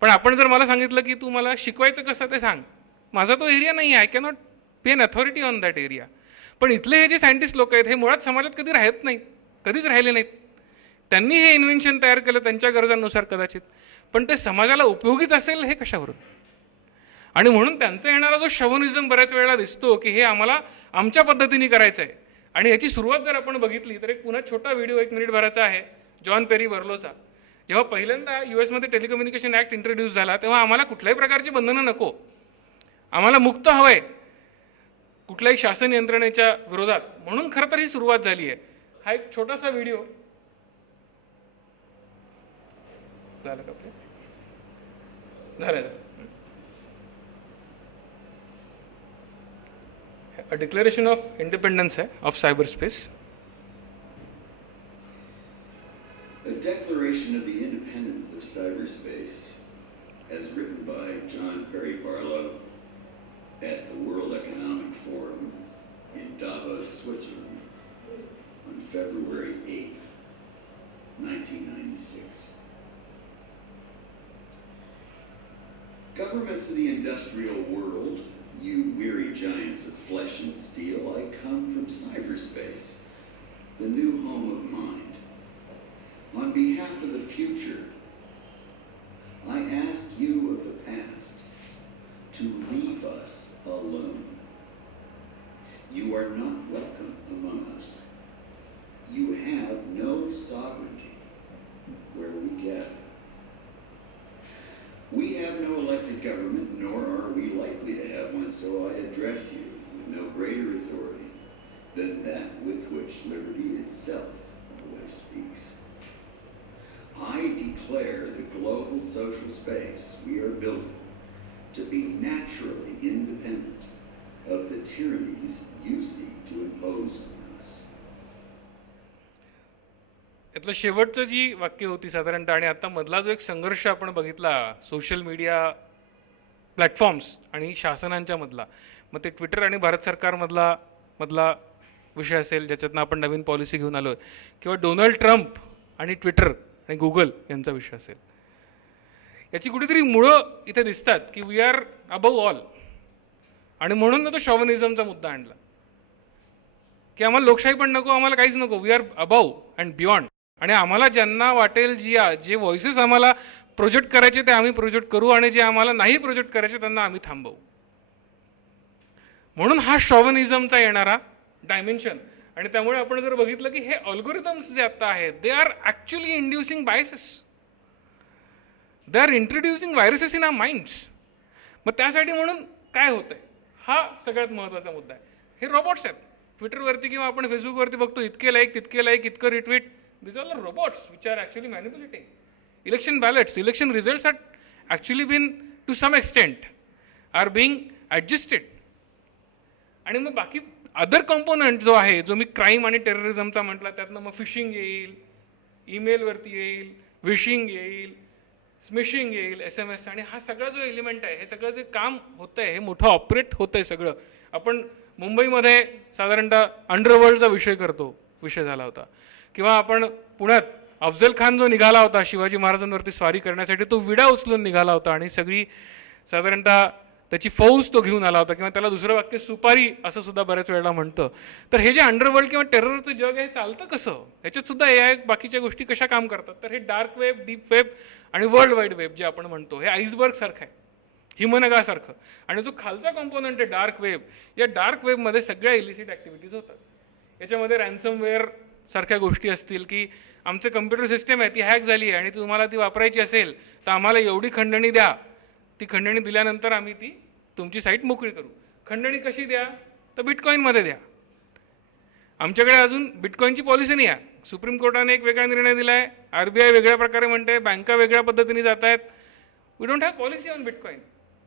पण आपण जर मला सांगितलं की तू मला शिकवायचं कसं ते सांग, माझा तो एरिया नाही आहे, I cannot be an authority on that area. पण इथले हे जे सायंटिस्ट लोक आहेत हे मुळात समाजात कधी राहत नाहीत, कधीच राहिले नाहीत. त्यांनी हे इन्व्हेन्शन तयार केलं त्यांच्या गरजांनुसार कदाचित, पण ते समाजाला उपयोगीच असेल हे कशावरून? आणि म्हणून त्यांचा येणारा जो शवनिझम बऱ्याच वेळेला दिसतो की हे आम्हाला आमच्या पद्धतीने करायचं आहे. आणि याची सुरुवात जर आपण बघितली तर एक पुन्हा छोटा व्हिडिओ 1 मिनिटभराचा आहे जॉन पेरी बर्लोचा. जेव्हा पहिल्यांदा US मध्ये टेलिकम्युनिकेशन ॲक्ट इंट्रोड्यूस झाला तेव्हा आम्हाला कुठल्याही प्रकारची बंधनं नको, आम्हाला मुक्त हवंय कुठल्याही शासन यंत्रणेच्या विरोधात, म्हणून खरं तर ही सुरुवात झाली आहे. हा एक छोटासा व्हिडिओ झाला का आपले? झालं. A declaration of independence of cyberspace. A declaration of the independence of cyberspace, as written by John Perry Barlow at the World Economic Forum in Davos, Switzerland, on February 8th, 1996. Governments of the industrial world, you weary giants of flesh and steel, I come from cyberspace, the new home of mind. On behalf of the future, I ask you of the past to leave us alone. You are not welcome among us. You have no sovereignty where we gather. We have no elected government, nor are we likely to have one, so I address you with no greater authority than that with which liberty itself always speaks. I declare the global social space we are building to be naturally independent of the tyrannies you seek to impose on us. यातलं शेवटचं जी वाक्य होती साधारणतः, आणि आता मधला जो एक संघर्ष आपण बघितला सोशल मीडिया प्लॅटफॉर्म्स आणि शासनांच्या मधला, मग ते ट्विटर आणि भारत सरकारमधला विषय असेल ज्याच्यातनं आपण नवीन पॉलिसी घेऊन आलो आहे, किंवा डोनाल्ड ट्रम्प आणि ट्विटर आणि गुगल यांचा विषय असेल, याची कुठेतरी मुळं इथे दिसतात की वी आर अबव ऑल. आणि म्हणून तो शॉव्हनिझमचा मुद्दा आणला की आम्हाला लोकशाही पण नको, आम्हाला काहीच नको, we are above and beyond. आणि आम्हाला ज्यांना वाटेल जे व्हॉइसेस आम्हाला प्रोजेक्ट करायचे ते आम्ही प्रोजेक्ट करू, आणि जे आम्हाला नाही प्रोजेक्ट करायचे त्यांना आम्ही थांबवू. म्हणून हा शॉव्हनिझमचा येणारा डायमेन्शन. आणि त्यामुळे आपण जर बघितलं की हे अल्गोरिथम्स जे आता आहेत they are actually inducing biases, they are introducing viruses in our minds. मग त्यासाठी म्हणून काय होतंय हा सगळ्यात महत्त्वाचा मुद्दा आहे. हे रोबोट्स आहेत ट्विटरवरती किंवा आपण फेसबुकवरती बघतो, इतके लाईक तितके लाईक इतकं retweet, these are the robots which are actually manipulating. Election ballots, election results are actually been to some extent are being adjusted. आणि मग बाकी अदर कॉम्पोनंट जो आहे, जो मी क्राईम आणि टेररिझमचा म्हटला, त्यातनं मग फिशिंग येईल, ईमेलवरती येईल, विशिंग येईल, स्मिशिंग येईल, SMS, आणि हा सगळा जो एलिमेंट आहे, हे सगळं जे काम होतं आहे, हे मोठं ऑपरेट होतं आहे सगळं. आपण मुंबईमध्ये साधारणतः अंडरवर्ल्डचा विषय झाला होता, किंवा आपण पुण्यात अफजल खान जो निघाला होता शिवाजी महाराजांवरती स्वारी करण्यासाठी, तो विडा उचलून निघाला होता आणि सगळी साधारणतः त्याची फौज तो घेऊन आला होता, किंवा त्याला दुसरं वाक्य सुपारी असं सुद्धा बऱ्याच वेळेला म्हणतं. तर हे जे अंडरवर्ल्ड किंवा टेररचं जग आहे हे चालतं कसं, याच्यात सुद्धा AI बाकीच्या गोष्टी कशा काम करतात. तर हे डार्क वेब, डीप वेब आणि वर्ल्ड वाईड वेब जे आपण म्हणतो, हे आईसबर्ग सारखं आहे, हिमनगासारखं. आणि जो खालचा कॉम्पोनंट आहे डार्क वेब, या डार्क वेबमध्ये सगळ्या इलिसिट ॲक्टिव्हिटीज होतात. याच्यामध्ये रॅन्समवेअर सारख्या गोष्टी असतील की आमचे कम्प्युटर सिस्टम आहे ती हॅक झाली आहे आणि तुम्हाला ती वापरायची असेल तर आम्हाला एवढी खंडणी द्या, ती खंडणी दिल्यानंतर आम्ही ती तुमची साईट मोकळी करू. खंडणी कशी द्या, तर बिटकॉईनमध्ये द्या. आमच्याकडे अजून बिटकॉईनची पॉलिसी नाही आहे. सुप्रीम कोर्टाने एक वेगळा निर्णय दिला आहे, RBI वेगळ्या प्रकारे म्हणते, बँका वेगळ्या पद्धतीने जात आहेत. We don't have policy on bitcoin.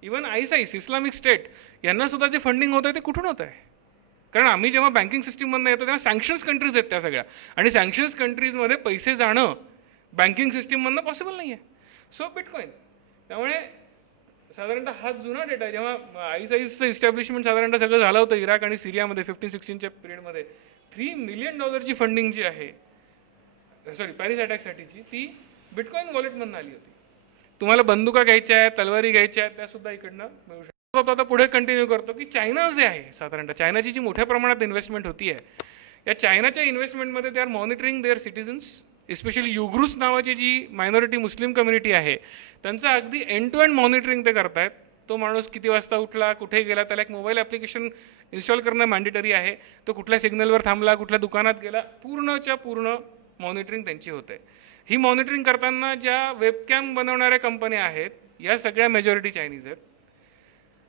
Even ISIS, Islamic State, यांना सुद्धा जे फंडिंग होतं ते कुठून होत आहे? कारण आम्ही जेव्हा बँकिंग सिस्टीममधनं येतो तेव्हा सँक्शन्स कंट्रीज आहेत त्या सगळ्या, आणि सँक्शन्स कंट्रीजमध्ये पैसे जाणं बँकिंग सिस्टीममधनं पॉसिबल नाही आहे. सो बिटकॉईन, त्यामुळे साधारणतः हा जुना डेटा आहे. जेव्हा ISISचं इस्टॅब्लिशमेंट साधारणतः सगळं झालं होतं इराक आणि सिरियामध्ये 15-16च्या पिरियडमध्ये, $3 मिलियन फंडिंग जी आहे, पॅरिस अटॅकसाठीची, ती बिटकॉईन वॉलेटमधून आली होती. तुम्हाला बंदुका घ्यायच्या आहेत, तलवारी घ्यायच्या आहेत, त्या सुद्धा इकडनं मिळू शकतात. तो आता पुढे कंटिन्यू करतो की चायना जे आहे, साधारणतः चायनाची जी मोठ्या प्रमाणात इन्व्हेस्टमेंट होती आहे, या चायनाच्या इन्व्हेस्टमेंटमध्ये they are monitoring their citizens, specially Uyghurs नावाची जी मायनॉरिटी मुस्लिम कम्युनिटी आहे, त्यांचं अगदी एंड टू एंड मॉनिटरिंग ते करतायत. तो माणूस किती वाजता उठला, कुठे गेला, त्याला एक मोबाईल ॲप्लिकेशन इन्स्टॉल करणं मॅन्डेटरी आहे. तो कुठल्या सिग्नलवर थांबला, कुठल्या दुकानात गेला, पूर्णच्या पूर्ण मॉनिटरिंग त्यांची होते. ही मॉनिटरिंग करताना ज्या वेबकॅम बनवणाऱ्या कंपन्या आहेत, या सगळ्या मेजॉरिटी चायनीज आहेत.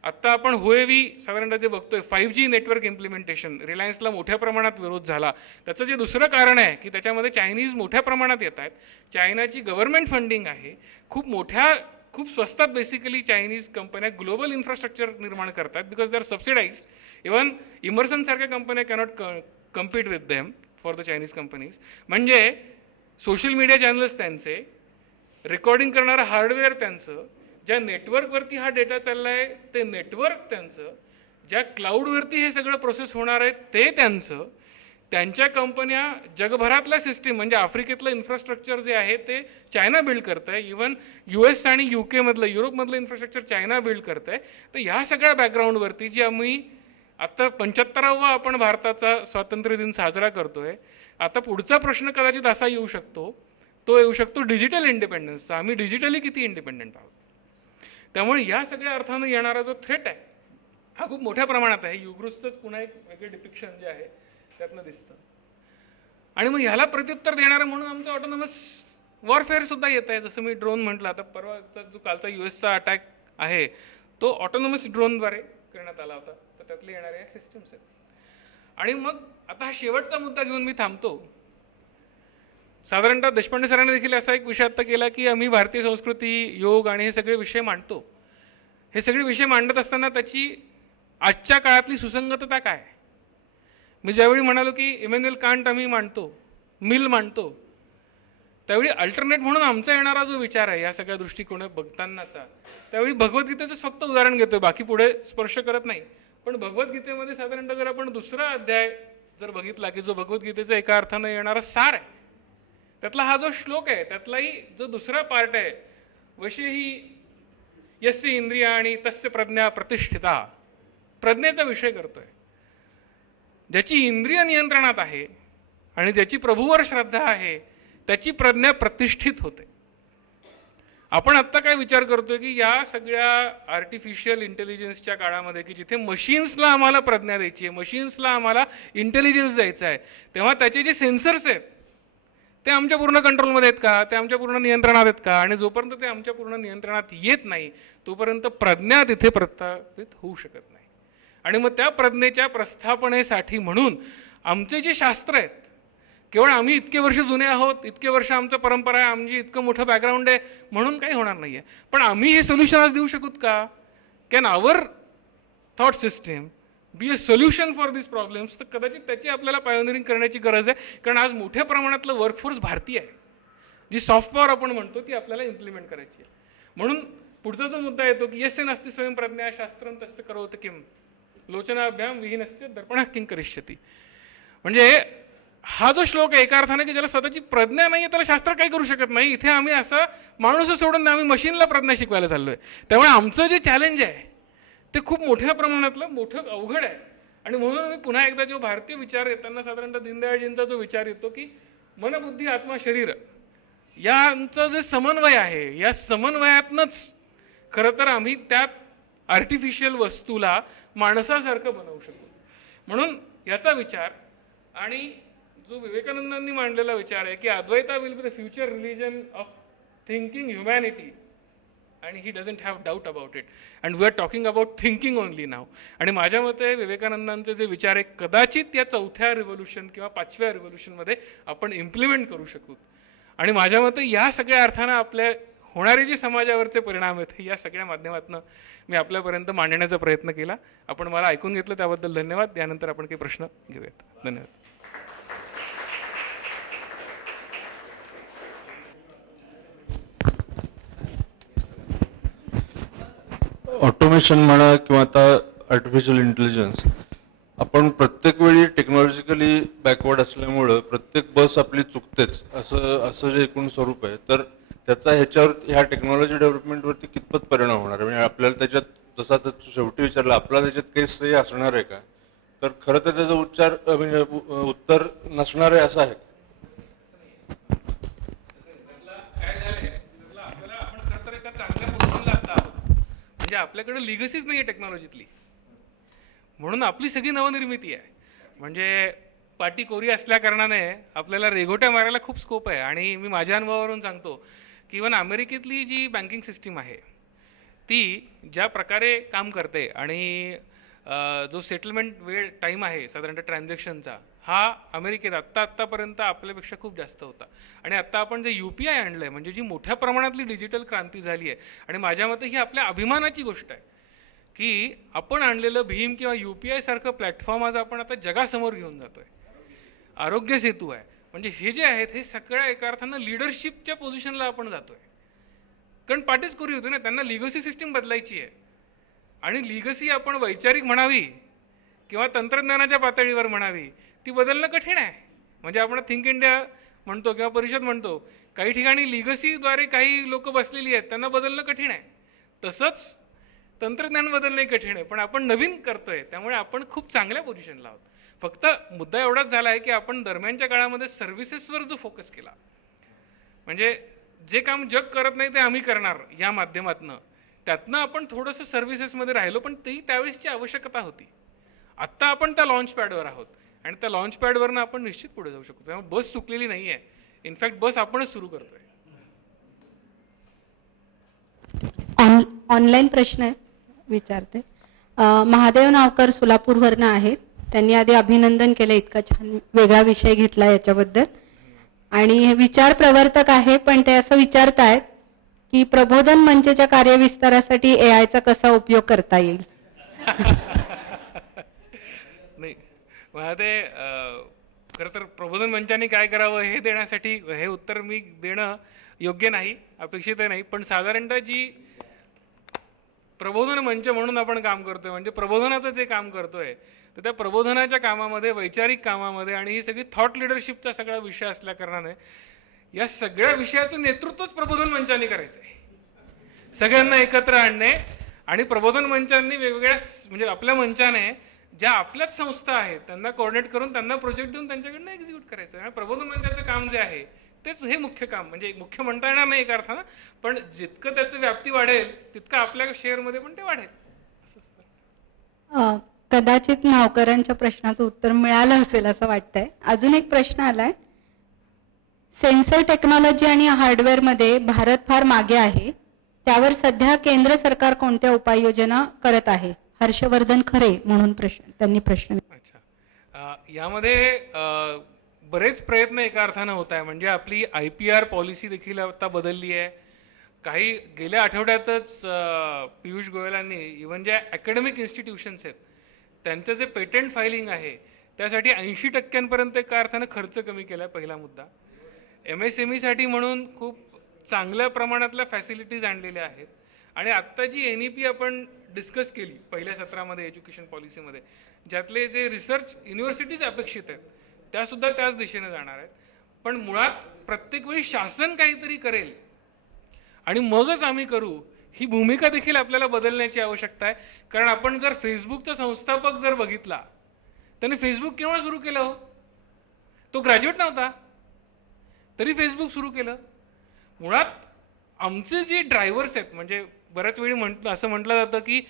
आत्ता आपण हुएवी साधारणतः जे बघतोय, 5G नेटवर्क इम्प्लिमेंटेशन, रिलायन्सला मोठ्या प्रमाणात विरोध झाला. त्याचं जे दुसरं कारण आहे की त्याच्यामध्ये चायनीज मोठ्या प्रमाणात येत आहेत. चायनाची गव्हर्नमेंट फंडिंग आहे, खूप स्वस्तात बेसिकली चायनीज कंपन्या ग्लोबल इन्फ्रास्ट्रक्चर निर्माण करतात, because they are subsidized. Even Emerson सारख्या कंपन्या cannot compete with them for the Chinese companies. म्हणजे सोशल मीडिया चॅनल्स त्यांचे, रेकॉर्डिंग करणारं हार्डवेअर त्यांचं, ज्या नेटवर्कवरती हा डेटा चालला आहे ते नेटवर्क त्यांचं, ज्या क्लाउडवरती हे सगळं प्रोसेस होणार आहे ते त्यांचं. त्यांच्या कंपन्या जगभरातल्या सिस्टीम, म्हणजे आफ्रिकेतलं इन्फ्रास्ट्रक्चर जे आहे ते चायना बिल्ड करत आहे. इव्हन US आणि UK मधलं, युरोपमधलं इन्फ्रास्ट्रक्चर चायना बिल्ड करत आहे. तर ह्या सगळ्या बॅकग्राऊंडवरती जी आम्ही आता 75वा आपण भारताचा स्वातंत्र्य दिन साजरा करतोय, आता पुढचा प्रश्न कदाचित असा येऊ शकतो, तो येऊ शकतो डिजिटल इंडिपेंडन्सचा. आम्ही डिजिटली किती इंडिपेंडंट आहोत? त्यामुळे या सगळ्या अर्थानं येणारा जो थ्रेट आहे हा खूप मोठ्या प्रमाणात आहे. युग्रुसचंच पुन्हा एक वेगळे डिपिक्शन जे आहे त्यातनं दिसतं. आणि मग ह्याला प्रत्युत्तर देणारं म्हणून आमचं ऑटोनॉमस वॉरफेअर सुद्धा येत आहे. जसं मी ड्रोन म्हटलं, आता परवाचा जो कालचा USचा अटॅक आहे तो ऑटोनॉमस ड्रोनद्वारे करण्यात आला होता. तर त्यातले येणाऱ्या सिस्टम्स आहेत. आणि मग आता हा शेवटचा मुद्दा घेऊन मी थांबतो. साधारणतः देशपांडे सरांनी देखील असा एक विषय आत्ता केला की आम्ही भारतीय संस्कृती, योग आणि हे सगळे विषय मांडतो. हे सगळे विषय मांडत असताना त्याची आजच्या काळातली सुसंगतता काय? मी ज्यावेळी म्हणालो की इमॅन्युअल कांट आम्ही मांडतो, मिल मांडतो, त्यावेळी अल्टरनेट म्हणून आमचा येणारा जो विचार आहे या सगळ्या दृष्टिकोन बघतानाचा, त्यावेळी भगवद्गीतेचंच फक्त उदाहरण घेतोय, बाकी पुढे स्पर्श करत नाही. पण भगवद्गीतेमध्ये साधारणतः जर आपण दुसरा अध्याय जर बघितला की जो भगवद्गीतेचा एका अर्थानं येणारा सार आहे, त्यातला हा जो श्लोक आहे, त्यातलाही जो दुसरा पार्ट आहे, वशे ही यस्य इंद्रिया आणि तस्य प्रज्ञा प्रतिष्ठिता, प्रज्ञेचा विषय करतोय. ज्याची इंद्रिय नियंत्रणात आहे आणि ज्याची प्रभूवर श्रद्धा आहे त्याची प्रज्ञा प्रतिष्ठित होते. आपण आत्ता काय विचार करतोय की या सगळ्या आर्टिफिशियल इंटेलिजन्सच्या काळामध्ये की जिथे मशीन्सला आम्हाला प्रज्ञा द्यायची आहे, मशीन्सला आम्हाला इंटेलिजन्स द्यायचं आहे, तेव्हा त्याचे जे सेन्सर्स आहेत ते आमच्या पूर्ण कंट्रोलमध्ये आहेत का, ते आमच्या पूर्ण नियंत्रणात आहेत का? आणि जोपर्यंत ते आमच्या पूर्ण नियंत्रणात येत नाही तोपर्यंत प्रज्ञा तिथे प्रस्थापित होऊ शकत नाही. आणि मग त्या प्रज्ञेच्या प्रस्थापनेसाठी म्हणून आमचे जे शास्त्र आहेत, केवळ आम्ही इतके वर्ष जुने आहोत, इतके वर्ष आमचं परंपरा आहे, आमची इतकं मोठं बॅकग्राऊंड आहे म्हणून काही होणार नाही आहे. पण आम्ही हे सोल्युशन आज देऊ शकूत का? Can our thought system be a solution for this problems? तर कदाचित त्याची आपल्याला पायोनिरिंग करण्याची गरज आहे. कारण आज मोठ्या प्रमाणातलं वर्कफोर्स भारतीय आहे. जी सॉफ्ट पॉवर आपण म्हणतो ती आपल्याला इम्प्लिमेंट करायची आहे. म्हणून पुढचा जो मुद्दा येतो की यस्य नास्ति स्वयंप्रज्ञा शास्त्रं तस्य करोति किम लोचनाभ्याम विहीनस्य दर्पणः किं करिष्यति. म्हणजे हा जो श्लोक आहे एका अर्थाने की ज्याला स्वतःची प्रज्ञा नाही आहे त्याला शास्त्र काही करू शकत नाही. इथे आम्ही असा माणूस सोडून आम्ही मशीनला प्रज्ञा शिकवायला चाललोय. त्यामुळे आमचं जे चॅलेंज आहे ते खूप मोठ्या प्रमाणातलं मोठं अवघड आहे. आणि म्हणून मी पुन्हा एकदा जो भारतीय विचार येताना साधारणतः दीनदयाळजींचा जो विचार येतो की मन, बुद्धी, आत्मा, शरीर यांचं जे समन्वय आहे, या समन्वयातनंच खरं तर आम्ही त्यात आर्टिफिशियल वस्तूला माणसासारखं बनवू शकतो. म्हणून याचा विचार आणि जो विवेकानंदांनी मांडलेला विचार आहे की Advaita will be the future religion of thinking humanity, आणि he doesn't have doubt about it and we are talking about thinking only now. आणि माझ्या मते विवेकानंदांचे जे विचार आहे कदाचित या 4थ्या रिव्होल्यूशन किंवा 5व्या रिव्होल्यूशनमध्ये आपण इम्प्लिमेंट करू शकू. आणि माझ्या मते या सगळ्या अर्थानं आपल्या होणारे जे समाजावरचे परिणाम आहेत या सगळ्या माध्यमातून मी आपल्यापर्यंत मांडण्याचा प्रयत्न केला. आपण मला ऐकून घेतलं त्याबद्दल धन्यवाद. यानंतर आपण काही प्रश्न घेऊयात. धन्यवाद. ऑटोमेशन म्हणा किंवा आता आर्टिफिशियल इंटेलिजन्स, आपण प्रत्येक वेळी टेक्नॉलॉजिकली बॅकवर्ड असल्यामुळं प्रत्येक बस आपली चुकतेच असं जे एकूण स्वरूप आहे, तर त्याचा ह्या टेक्नॉलॉजी डेव्हलपमेंटवरती कितपत परिणाम होणार आहे? म्हणजे आपल्याला त्याच्यात, जसा तर शेवटी विचारला, आपला त्याच्यात काही सही असणार आहे का? तर खरं तर त्याचा म्हणजे उत्तर नसणार आहे असं आहे. आपण खरं तर एका चांगल्या पोझिशनला आता आहोत. म्हणजे आपल्याकडे लिगसीच नाही आहे टेक्नॉलॉजीतली, म्हणून आपली सगळी नवनिर्मिती आहे. म्हणजे पाटी कोरी असल्या कारणाने आपल्याला रेघोट्या मारायला खूप स्कोप आहे. आणि मी माझ्या अनुभवावरून सांगतो की इव्हन अमेरिकेतली जी बँकिंग सिस्टीम आहे ती ज्या प्रकारे काम करते आणि जो सेटलमेंट टाईम आहे साधारणतः ट्रान्झॅक्शनचा, हा अमेरिकेत आत्तापर्यंत आपल्यापेक्षा खूप जास्त होता. आणि आत्ता आपण जे UPI आणलं आहे, म्हणजे जी मोठ्या प्रमाणातली डिजिटल क्रांती झाली आहे, आणि माझ्या मते ही आपल्या अभिमानाची गोष्ट आहे की आपण आणलेलं भीम किंवा UPI सारखं प्लॅटफॉर्म आज आपण आता जगासमोर घेऊन जातोय. आरोग्य सेतू आहे. म्हणजे हे जे आहेत हे सगळ्या एका अर्थानं लिडरशिपच्या पोझिशनला आपण जातोय. कारण पाठीच कोरी होती ना, त्यांना लिगसी सिस्टीम बदलायची आहे. आणि लिगसी आपण वैचारिक म्हणावी किंवा तंत्रज्ञानाच्या पातळीवर म्हणावी, ती बदलणं कठीण आहे. म्हणजे आपण थिंक इंडिया म्हणतो किंवा परिषद म्हणतो, काही ठिकाणी लिगसीद्वारे काही लोक बसलेली आहेत, त्यांना बदलणं कठीण आहे. तसंच तंत्रज्ञान बदलणंही कठीण आहे, पण आपण नवीन करतोय, त्यामुळे आपण खूप चांगल्या पोझिशनला आहोत. फक्त मुद्दा एवढाच झाला आहे की आपण दरम्यानच्या काळामध्ये सर्व्हिसेसवर जो फोकस केला, म्हणजे जे काम जग करत नाही ते आम्ही करणार या माध्यमातनं, त्यातनं आपण थोडंसं सर्व्हिसेसमध्ये राहिलो, पण ती त्यावेळेसची आवश्यकता होती. आत्ता आपण त्या लॉन्च पॅडवर आहोत आणि त्या लॉन्च पॅडवरनं आपण निश्चित पुढे जाऊ शकतो. त्यामुळे बस चुकलेली नाही आहे. इनफॅक्ट बस आपणच सुरू करतोय. ऑनलाईन प्रश्न विचारते. महादेव नावकर सोलापूरवरनं आहेत. त्यांनी आधी अभिनंदन केलं, इतका छान वेगळा विषय घेतला याच्याबद्दल. आणि हे विचार प्रवर्तक आहे, पण ते असं विचारतायत की प्रबोधन मंचच्या कार्यविस्तारासाठी AI चा कसा उपयोग करता येईल? नाही, मला ते खरं तर प्रबोधन मंचाने काय करावं हे देण्यासाठी हे उत्तर मी देणं योग्य नाही, अपेक्षित नाही. पण साधारणतः जी प्रबोधन मंच म्हणून आपण काम करतोय, म्हणजे प्रबोधनाचं जे काम करतोय, तर त्या प्रबोधनाच्या कामामध्ये, वैचारिक कामामध्ये, आणि ही सगळी थॉट लिडरशिपचा सगळा विषय असल्या कारणाने या सगळ्या विषयाचं नेतृत्वच प्रबोधन मंचाने करायचं आहे. सगळ्यांना एकत्र आणणे. आणि प्रबोधन मंचांनी वेगवेगळ्या, म्हणजे आपल्या मंचाने ज्या आपल्याच संस्था आहेत त्यांना कोऑर्डिनेट करून त्यांना प्रोजेक्ट देऊन त्यांच्याकडनं एक्झिक्यूट करायचं. आणि प्रबोधन मंचाचं काम जे आहे तेच हे मुख्य काम, म्हणजे मुख्य म्हणता येणार नाही एका अर्थानं, पण जितकं त्याचं व्याप्ती वाढेल तितकं आपल्या शेअरमध्ये पण ते वाढेल. कदाचित नावकरांच्या प्रश्नाचं उत्तर मिळालं असेल असं वाटतंय. अजून एक प्रश्न आलाय. सेन्सर टेक्नॉलॉजी आणि हार्डवेअरमध्ये भारत फार मागे आहे, त्यावर सध्या केंद्र सरकार कोणत्या उपाययोजना करत आहे? हर्षवर्धन खरे म्हणून त्यांनी प्रश्न. अच्छा, यामध्ये बरेच प्रयत्न एका अर्थानं होत आहे. म्हणजे आपली IPR पॉलिसी देखील आता बदलली आहे. काही गेल्या आठवड्यातच पियुष गोयलांनी इव्हन ज्या अकॅडमिक इन्स्टिट्यूशन्स आहेत त्यांचं जे पेटंट फायलिंग आहे त्यासाठी 80% एका अर्थानं खर्च कमी केला आहे. पहिला मुद्दा. MSME साठी म्हणून खूप चांगल्या प्रमाणातल्या फॅसिलिटीज आणलेल्या आहेत. आणि आत्ता जी NEP आपण डिस्कस केली पहिल्या सत्रामध्ये एज्युकेशन पॉलिसीमध्ये, ज्यातले जे रिसर्च युनिव्हर्सिटीज अपेक्षित आहेत त्यासुद्धा त्याच दिशेने जाणार आहेत. पण मुळात प्रत्येक वेळी शासन काहीतरी करेल आणि मगच आम्ही करू, ही भूमिका देखील आपल्याला बदलण्याची आवश्यकता आहे. कारण आपण जर फेसबुकचा संस्थापक जर बघितला, त्याने फेसबुक केव्हा सुरू केलं हो? तो ग्रॅज्युएट नव्हता तरी फेसबुक सुरू केलं. मुळात आमचे जे ड्रायव्हर्स आहेत, म्हणजे बऱ्याच वेळी असं म्हटलं जातं की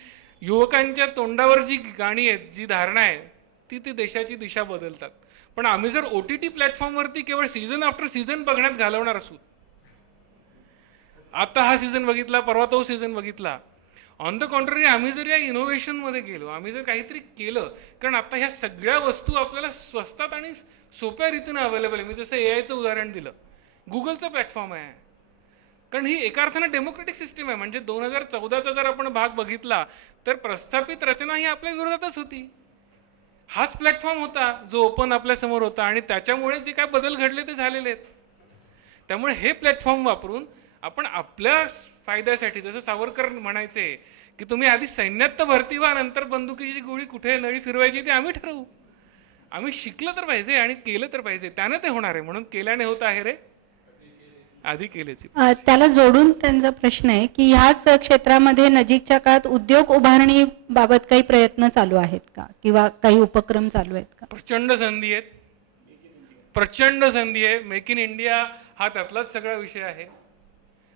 युवकांच्या तोंडावर जी गाणी आहेत, जी धारणा आहे, ती देशाची दिशा बदलतात. पण आम्ही जर OTT प्लॅटफॉर्मवरती केवळ सीझन आफ्टर सीझन बघण्यात घालवणार असू आता हा सीझन बघितला, परवा तो सीझन बघितला. ऑन द कॉन्ट्ररी आम्ही जर या इनोव्हेशनमध्ये गेलो, आम्ही जर काहीतरी केलं, कारण आता ह्या सगळ्या वस्तू आपल्याला स्वस्तात आणि सोप्या रीतीनं अवेलेबल आहे. मी जसं एआयचं उदाहरण दिलं, गुगलचं प्लॅटफॉर्म आहे, कारण ही एका अर्थानं डेमोक्रेटिक सिस्टीम आहे. म्हणजे 2014चा जर आपण भाग बघितला तर प्रस्थापित रचना ही आपल्या विरोधातच होती. हाच प्लॅटफॉर्म होता जो ओपन आपल्या समोर होता आणि त्याच्यामुळे जे काय बदल घडले ते झालेले आहेत. त्यामुळे हे प्लॅटफॉर्म वापरून आपण आपल्या फायद्यासाठी, जसं सावरकर म्हणायचे की तुम्ही आधी सैन्यात तर भरती व्हा, नंतर बंदुकीची गोळी कुठे नळी फिरवायची ते आम्ही ठरवू. आम्ही शिकलं तर पाहिजे आणि केलं तर पाहिजे, त्यानं ते होणार आहे. म्हणून केल्याने होत आहे रे, आधी केल्याची. त्याला जोडून त्यांचा प्रश्न आहे की ह्याच क्षेत्रामध्ये नजीकच्या काळात उद्योग उभारणी बाबत काही प्रयत्न चालू आहेत का, किंवा काही उपक्रम चालू आहेत का? प्रचंड संधी आहेत, प्रचंड संधी आहे. मेक इन इंडिया हा त्यातलाच सगळा विषय आहे.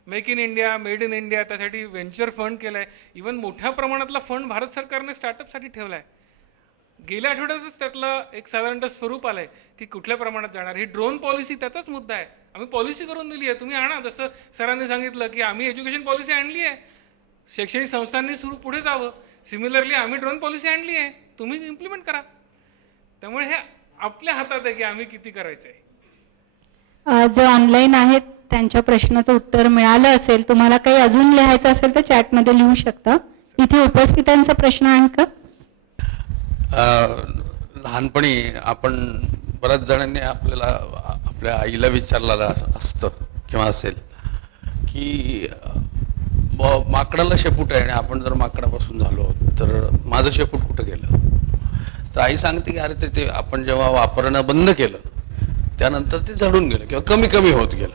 Make in India, made in India, त्यासाठी व्हेंचर फंड केलाय. इव्हन मोठ्या प्रमाणातला फंड भारत सरकारने स्टार्टअपसाठी ठेवलाय. गेल्या आठवड्यातच त्यातलं एक साधारणतः स्वरूप आलंय की कुठल्या प्रमाणात जाणार. ही ड्रोन पॉलिसी त्याचाच मुद्दा आहे. आम्ही पॉलिसी करून दिली आहे, तुम्ही आणा. जसं सरांनी सांगितलं की आम्ही एज्युकेशन पॉलिसी आणली आहे, शैक्षणिक संस्थांनी सुरू पुढे जावं. सिमिलरली आम्ही ड्रोन पॉलिसी आणली आहे, तुम्ही इम्प्लिमेंट करा. त्यामुळे हे आपल्या हातात आहे की आम्ही किती करायचं आहे. जे ऑनलाईन आहेत त्यांच्या प्रश्नाचं उत्तर मिळालं असेल, तुम्हाला काही अजून लिहायचं असेल तर चॅटमध्ये लिहू शकता. इथे उपस्थितांचा प्रश्न आहे का? लहानपणी आपण बऱ्याच जणांनी आपल्या आईला विचारलेलं असतं किंवा असेल की माकडाला शेपूट आहे आणि आपण जर माकडापासून झालो तर माझं शेपूट कुठं गेलं. तर आई सांगते की अरे ते आपण जेव्हा वापरणं बंद केलं त्यानंतर ते झडून गेलं किंवा कमी कमी होत गेलं.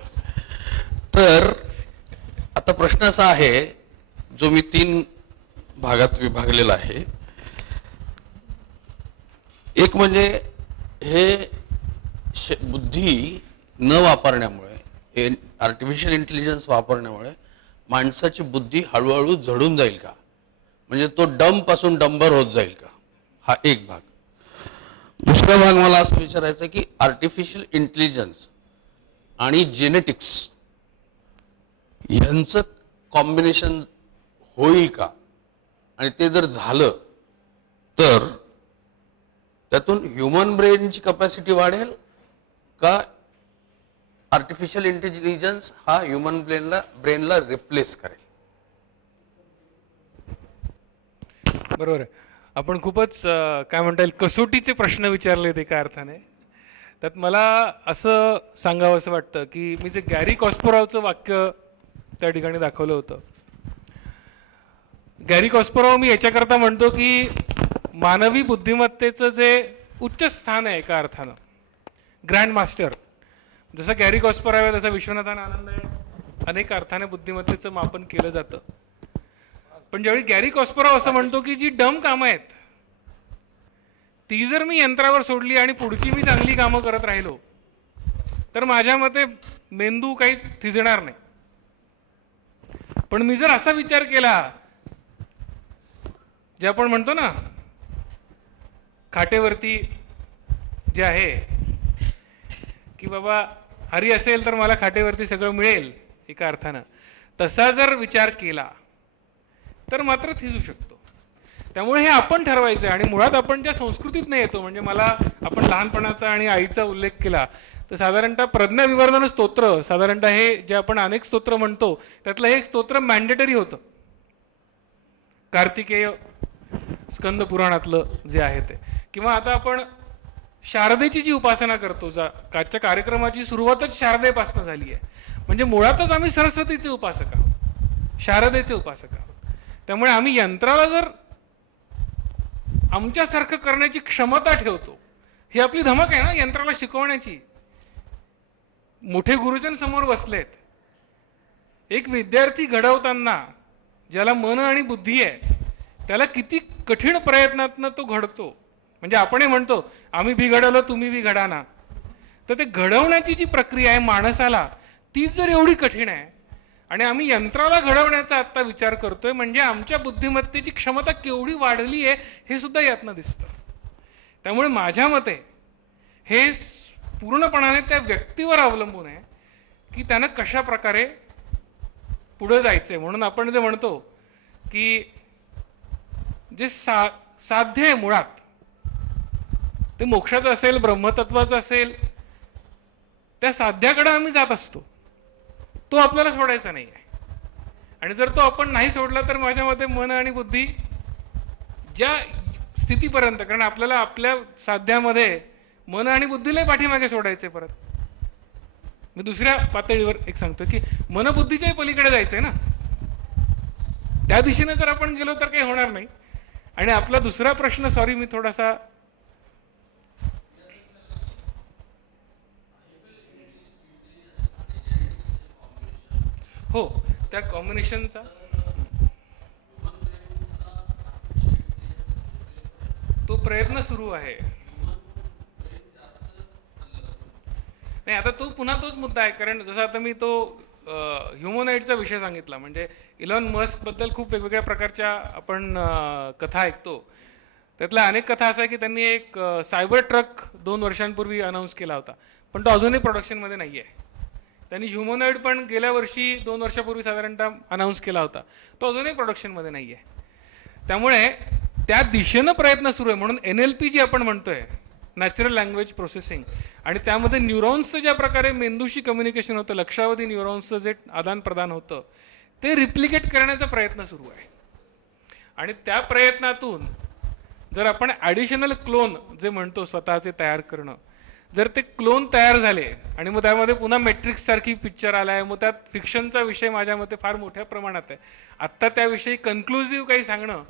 तर आता प्रश्न असा आहे जो मी 3 भागात विभागलेला आहे. एक म्हणजे हे बुद्धी न वापरण्यामुळे, आर्टिफिशियल इंटेलिजन्स वापरण्यामुळे माणसाची बुद्धी हळूहळू झडून जाईल का, म्हणजे तो डंब पासून डंबर होत जाईल का, हा एक भाग. दुसरा भाग मला असं विचारायचं की आर्टिफिशियल इंटेलिजन्स आणि जेनेटिक्स यांचं कॉम्बिनेशन होईल का, आणि ते जर झालं तर त्यातून ह्युमन ब्रेनची कपॅसिटी वाढेल का आर्टिफिशियल इंटेलिजन्स हा ह्युमन ब्रेनला रिप्लेस करेल. बरोबर आहे. आपण खूपच काय म्हणता येईल कसोटीचे प्रश्न विचारलेत एका अर्थाने. त्यात मला असं सांगावं असं वाटतं की मी जे गॅरी कॉस्परॉवचं वाक्य त्या ठिकाणी दाखवलं होतं. गॅरी कॉस्परॉव मी याच्याकरता म्हणतो की मानवी बुद्धिमत्तेचं जे उच्च स्थान आहे एका अर्थानं, ग्रँड मास्टर, जसं गॅरी कॉस्परॉव आहे तसं विश्वनाथन आनंद आहे, अनेक अर्थाने बुद्धिमत्तेचं मापन केलं जातं. पण ज्यावेळी गॅरी कॉस्परॉव असं म्हणतो की जी डम कामं आहेत ती जर मी यंत्रावर सोडली आणि पुढची मी चांगली कामं करत राहिलो तर माझ्या मते मेंदू काही थिजणार नाही. पण मी जर असा विचार केला जे आपण म्हणतो ना खाटेवरती जे आहे की बाबा हरी असेल तर मला खाटेवरती सगळं मिळेल एका अर्थानं, तसा जर विचार केला तर मात्र थिजू शकतो. त्यामुळे हे आपण ठरवायचं आहे. आणि मुळात आपण ज्या संस्कृतीत नाही येतो, म्हणजे मला आपण लहानपणाचा आणि आईचा उल्लेख केला तर साधारणतः प्रज्ञाविवर्धन स्तोत्र, साधारणतः हे जे आपण अनेक स्तोत्र म्हणतो त्यातलं हे एक स्तोत्र मॅन्डेटरी होतं. कार्तिकेय स्कंद पुराणातलं जे आहे ते, किंवा आता आपण शारदेची जी उपासना करतो, कालच्या कार्यक्रमाची सुरुवातच शारदेपासून झाली आहे. म्हणजे मुळातच आम्ही सरस्वतीचे उपासक आहोत, शारदेचे उपासक आहोत. त्यामुळे आम्ही यंत्राला जर आमच्यासारखं करण्याची क्षमता ठेवतो, ही आपली धमक आहे ना यंत्राला शिकवण्याची. मोठे गुरुजन समोर बसलेत. एक विद्यार्थी घडवताना ज्याला मन आणि बुद्धी आहे त्याला किती कठीण प्रयत्नातनं तो घडतो. म्हणजे आपण म्हणतो आम्ही बिघडवलं तुम्ही बिघडा ना, तर ते घडवण्याची जी प्रक्रिया आहे माणसाला तीच जर एवढी कठीण आहे आणि आम्ही यंत्राला घडवण्याचा आता विचार करतोय, म्हणजे आमच्या बुद्धिमत्तेची क्षमता केवढी वाढली आहे हे सुद्धा यातनं दिसतं. त्यामुळे माझ्या मते हे पूर्णपणाने त्या व्यक्तीवर अवलंबून आहे की त्यानं कशा प्रकारे पुढे जायचंय. म्हणून आपण जे म्हणतो की जे साध्य आहे मुळात, ते मोक्षाचं असेल, ब्रह्मतत्वाचं असेल, त्या साध्याकडे आम्ही जात असतो. तो आपल्याला सोडायचा नाही आहे. आणि जर तो आपण नाही सोडला तर माझ्या मते मन आणि बुद्धी ज्या स्थितीपर्यंत, कारण आपल्याला आपल्या साध्यामध्ये मन आणि बुद्धीला पाठीमागे सोडायचे परत. मी दुसऱ्या पातळीवर एक सांगतो की मनबुद्धीच्याही पलीकडे जायचंय ना. त्या दिशेने जर आपण गेलो तर काही होणार नाही. आणि आपला दुसरा प्रश्न, सॉरी मी थोडासा हो, त्या कॉम्बिनेशनचा तो प्रयत्न सुरू आहे. नाही, आता तो पुन्हा तोच मुद्दा आहे. कारण जसं आता मी तो ह्युमनॉइडचा विषय सांगितला, म्हणजे इलॉन मस्क बद्दल खूप वेगवेगळ्या प्रकारच्या आपण कथा ऐकतो. त्यातल्या अनेक कथा असं आहे की त्यांनी एक सायबर ट्रक 2 वर्षांपूर्वी अनाऊन्स केला होता, पण तो अजूनही प्रोडक्शनमध्ये नाही आहे. त्यांनी ह्युमनॉइड पण गेल्या वर्षी 2 वर्षापूर्वी साधारणतः अनाऊन्स केला होता, तो अजूनही प्रोडक्शनमध्ये नाही आहे. त्यामुळे त्या दिशेनं प्रयत्न सुरू आहे. म्हणून NLP जी आपण म्हणतोय, नॅचरल लँग्वेज प्रोसेसिंग, आणि त्यामध्ये न्यूरॉन्सचं ज्या प्रकारे मेंदूशी कम्युनिकेशन होतं, लक्षावधी न्यूरॉन्सचं जे आदान प्रदान होतं, ते रिप्लिकेट करण्याचा प्रयत्न सुरू आहे. आणि त्या प्रयत्नातून जर आपण ॲडिशनल क्लोन जे म्हणतो स्वतःचे तयार करणं, जर ते क्लोन तयार झाले आणि मग त्यामध्ये पुन्हा मॅट्रिक्स सारखी पिक्चर आलाय, मग त्यात फिक्शनचा विषय माझ्या मते फार मोठ्या प्रमाणात आहे. आत्ता त्याविषयी कन्क्लुझिव्ह काही सांगणं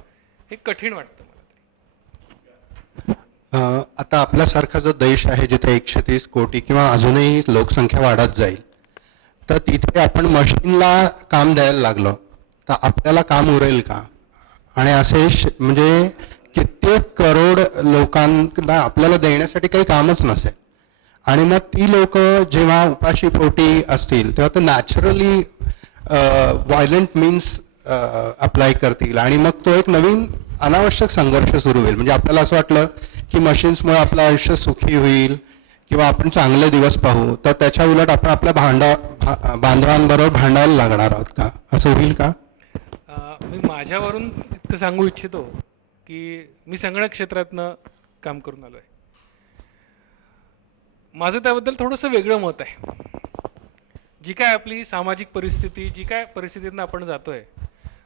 हे कठीण वाटतं मला. आता आपल्यासारखा जो देश आहे जिथे 130 कोटी किंवा अजूनही लोकसंख्या वाढत जाईल, तर तिथे आपण मशीनला काम द्यायला लागलो तर आपल्याला काम उरेल का? आणि असे म्हणजे कित्येक करोड लोकांना आपल्याला देण्यासाठी काही कामच नसेल. आणि मग ती लोक जेव्हा उपाशी पोटी असतील तेव्हा ते नॅचरली व्हायलंट मीन्स अप्लाय करतील आणि मग तो एक नवीन अनावश्यक संघर्ष सुरू होईल. म्हणजे आपल्याला असं वाटलं की मशीन्समुळे आपलं आयुष्य सुखी होईल किंवा आपण चांगले दिवस पाहू, तर त्याच्या उलट आपण आपल्या बांधवांबरोबर भांडायला लागणार आहोत का? असं होईल का? मी माझ्यावरून इतकं सांगू इच्छितो की मी संगणक क्षेत्रातनं काम करून आलो आहे. माझं त्याबद्दल थोडंसं वेगळं मत आहे. जी काय आपली सामाजिक परिस्थिती, जी काय परिस्थितीतनं आपण जातोय,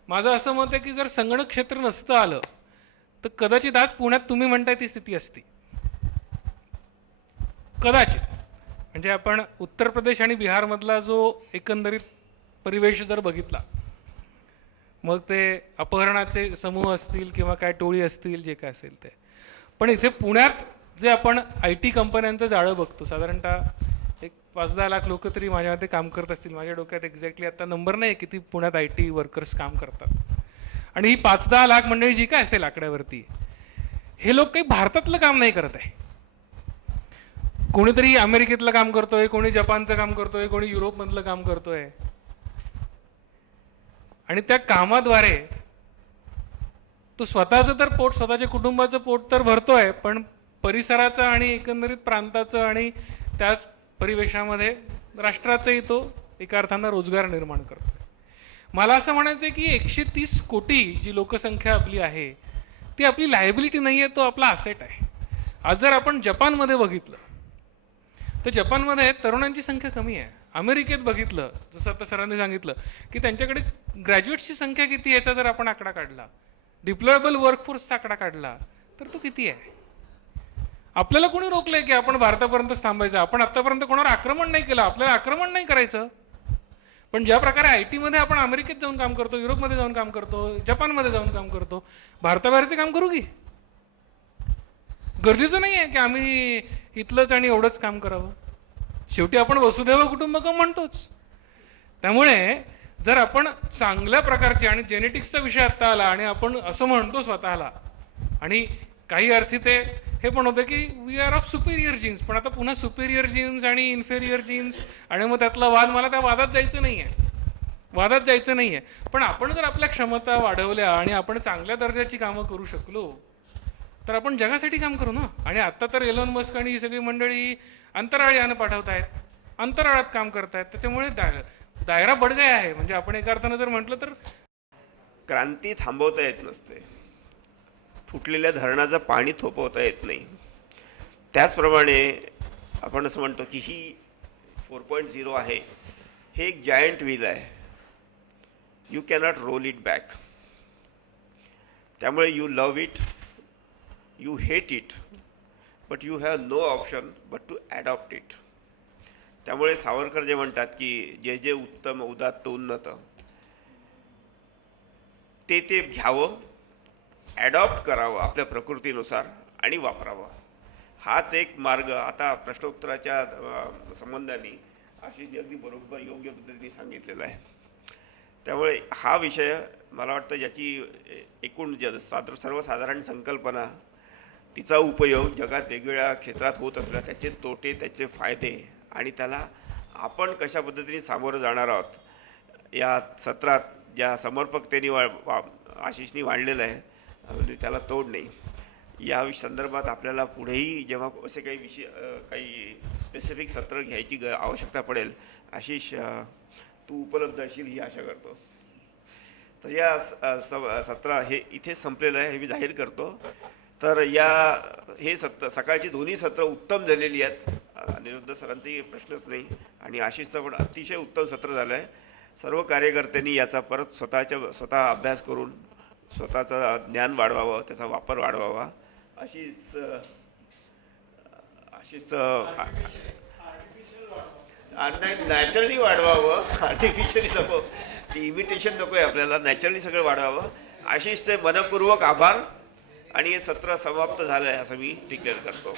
माझं असं मत आहे की जर संगणक क्षेत्र नसतं आलं तर कदाचित आज पुण्यात तुम्ही म्हणताय ती स्थिती असती. कदाचित. म्हणजे आपण उत्तर प्रदेश आणि बिहारमधला जो एकंदरीत परिवेश जर बघितला, मग ते अपहरणाचे समूह असतील किंवा काय टोळी असतील, जे काय असेल ते. पण इथे पुण्यात जे आपण IT कंपन्यांचं जाळं बघतो, साधारणतः एक 5-10 लाख लोक तरी माझ्या मते काम करत असतील. माझ्या डोक्यात एक्झॅक्टली आता नंबर नाही किती पुण्यात IT वर्कर्स काम करतात. आणि ही 5-10 लाख मंडळी जी काय असेल आकड्यावरती, हे लोक काही भारतातलं काम नाही करत आहे. कोणीतरी अमेरिकेतलं काम करतोय, कोणी जपानचं काम करतोय, कोणी युरोपमधलं काम करतोय. आणि त्या कामाद्वारे तो स्वतःचं तर पोट, स्वतःच्या कुटुंबाचं पोट तर भरतोय, पण परिसराचं आणि एकंदरीत प्रांताचं आणि त्याच परिवेशामध्ये राष्ट्राचाही तो एका अर्थानं रोजगार निर्माण करतोय. मला असं म्हणायचं आहे की 130 कोटी जी लोकसंख्या आपली आहे ती आपली लायबिलिटी नाही आहे, तो आपला असेट आहे. आज जर आपण जपानमध्ये बघितलं तर जपानमध्ये तरुणांची संख्या कमी आहे. अमेरिकेत बघितलं, जसं आता सरांनी सांगितलं की त्यांच्याकडे ग्रॅज्युएट्सची संख्या किती, याचा जर आपण आकडा काढला, डिप्लॉयबल वर्कफोर्सचा आकडा काढला, तर तो किती आहे. आपल्याला कोणी रोखलंय की आपण भारतापर्यंत थांबायचं? आपण आतापर्यंत कोणावर आक्रमण नाही केलं, आपल्याला आक्रमण नाही करायचं. पण ज्या प्रकारे IT मध्ये आपण अमेरिकेत जाऊन काम करतो, युरोपमध्ये जाऊन काम करतो, जपानमध्ये जाऊन काम करतो, भारताबाहेरचे काम करू की? गरजेचं नाही आहे की आम्ही इथलंच आणि एवढंच काम करावं. शेवटी आपण वसुधैव कुटुंबकम म्हणतोच. त्यामुळे जर आपण चांगल्या प्रकारचे, आणि जेनेटिक्सचा विषय आत्ता आला आणि आपण असं म्हणतो स्वतःला, आणि काही अर्थी ते हे पण होतं की we are of superior genes, पण आता पुन्हा सुपेरियर जीन्स आणि इन्फेरियर जीन्स आणि मग त्यातला वाद, मला त्या वादात जायचं नाही आहे. पण आपण जर आपल्या क्षमता वाढवल्या आणि आपण चांगल्या दर्जाची कामं करू शकलो तर आपण जगासाठी काम करू ना. आणि आता तर एलॉन मस्क आणि ही सगळी मंडळी अंतराळ यानं पाठवतायत, अंतराळात काम करतायत. त्याच्यामुळे दायरा बढ़ गया आहे. म्हणजे आपण एका अर्थानं जर म्हटलं तर क्रांती थांबवता येत नसते, फुटलेल्या धरणाचं पाणी थोपवता येत नाही. त्याचप्रमाणे आपण असं म्हणतो की ही 4.0 आहे, हे एक जायंट व्हील आहे, you cannot roll it back. त्यामुळे you love it, you hate it, but you have no option but to adopt it. त्यामुळे सावरकर जे म्हणतात की जे जे उत्तम उदात्त उन्नत ते घ्यावं, ॲडॉप्ट करावं आपल्या प्रकृतीनुसार आणि वापरावं. हाच एक मार्ग आता प्रश्नोत्तराच्या संबंधाने आशिषने अगदी बरोबर योग्य पद्धतीने सांगितलेला आहे. त्यामुळे हा विषय मला वाटतं ज्याची एकूण सर्वसाधारण संकल्पना, तिचा उपयोग जगात वेगवेगळ्या क्षेत्रात होत असला त्याचे तोटे, त्याचे फायदे आणि त्याला आपण कशा पद्धतीने सामोरं जाणार आहोत या सत्रात ज्या समर्पकतेने आशिषनी मांडलेलं आहे, म्हणजे त्याला तोड नाही. या संदर्भात आपल्याला पुढेही जेव्हा असे काही विषय काही स्पेसिफिक सत्र घ्यायची आवश्यकता पडेल, आशिष तू उपलब्ध असेल ही आशा करतो. तर या सत्र हे इथे संपलेलं आहे हे मी जाहीर करतो. तर हे सकाळची दोन्ही सत्र उत्तम झालेली आहेत. अनिरुद्ध सरांचाही प्रश्नच नाही आणि आशिषचं पण अतिशय उत्तम सत्र झालं आहे. सर्व कार्यकर्त्यांनी याचा परत स्वतः अभ्यास करून स्वतःचं ज्ञान वाढवावं, त्याचा वापर वाढवावा अशीच नॅचरली वाढवावं, आर्टिफिशियली नको, ती इमिटेशन नको आहे आपल्याला, नॅचरली सगळं वाढवावं. आशिषचे मनपूर्वक आभार आणि हे सत्र समाप्त झालं आहे असं मी डिक्लेअर करतो.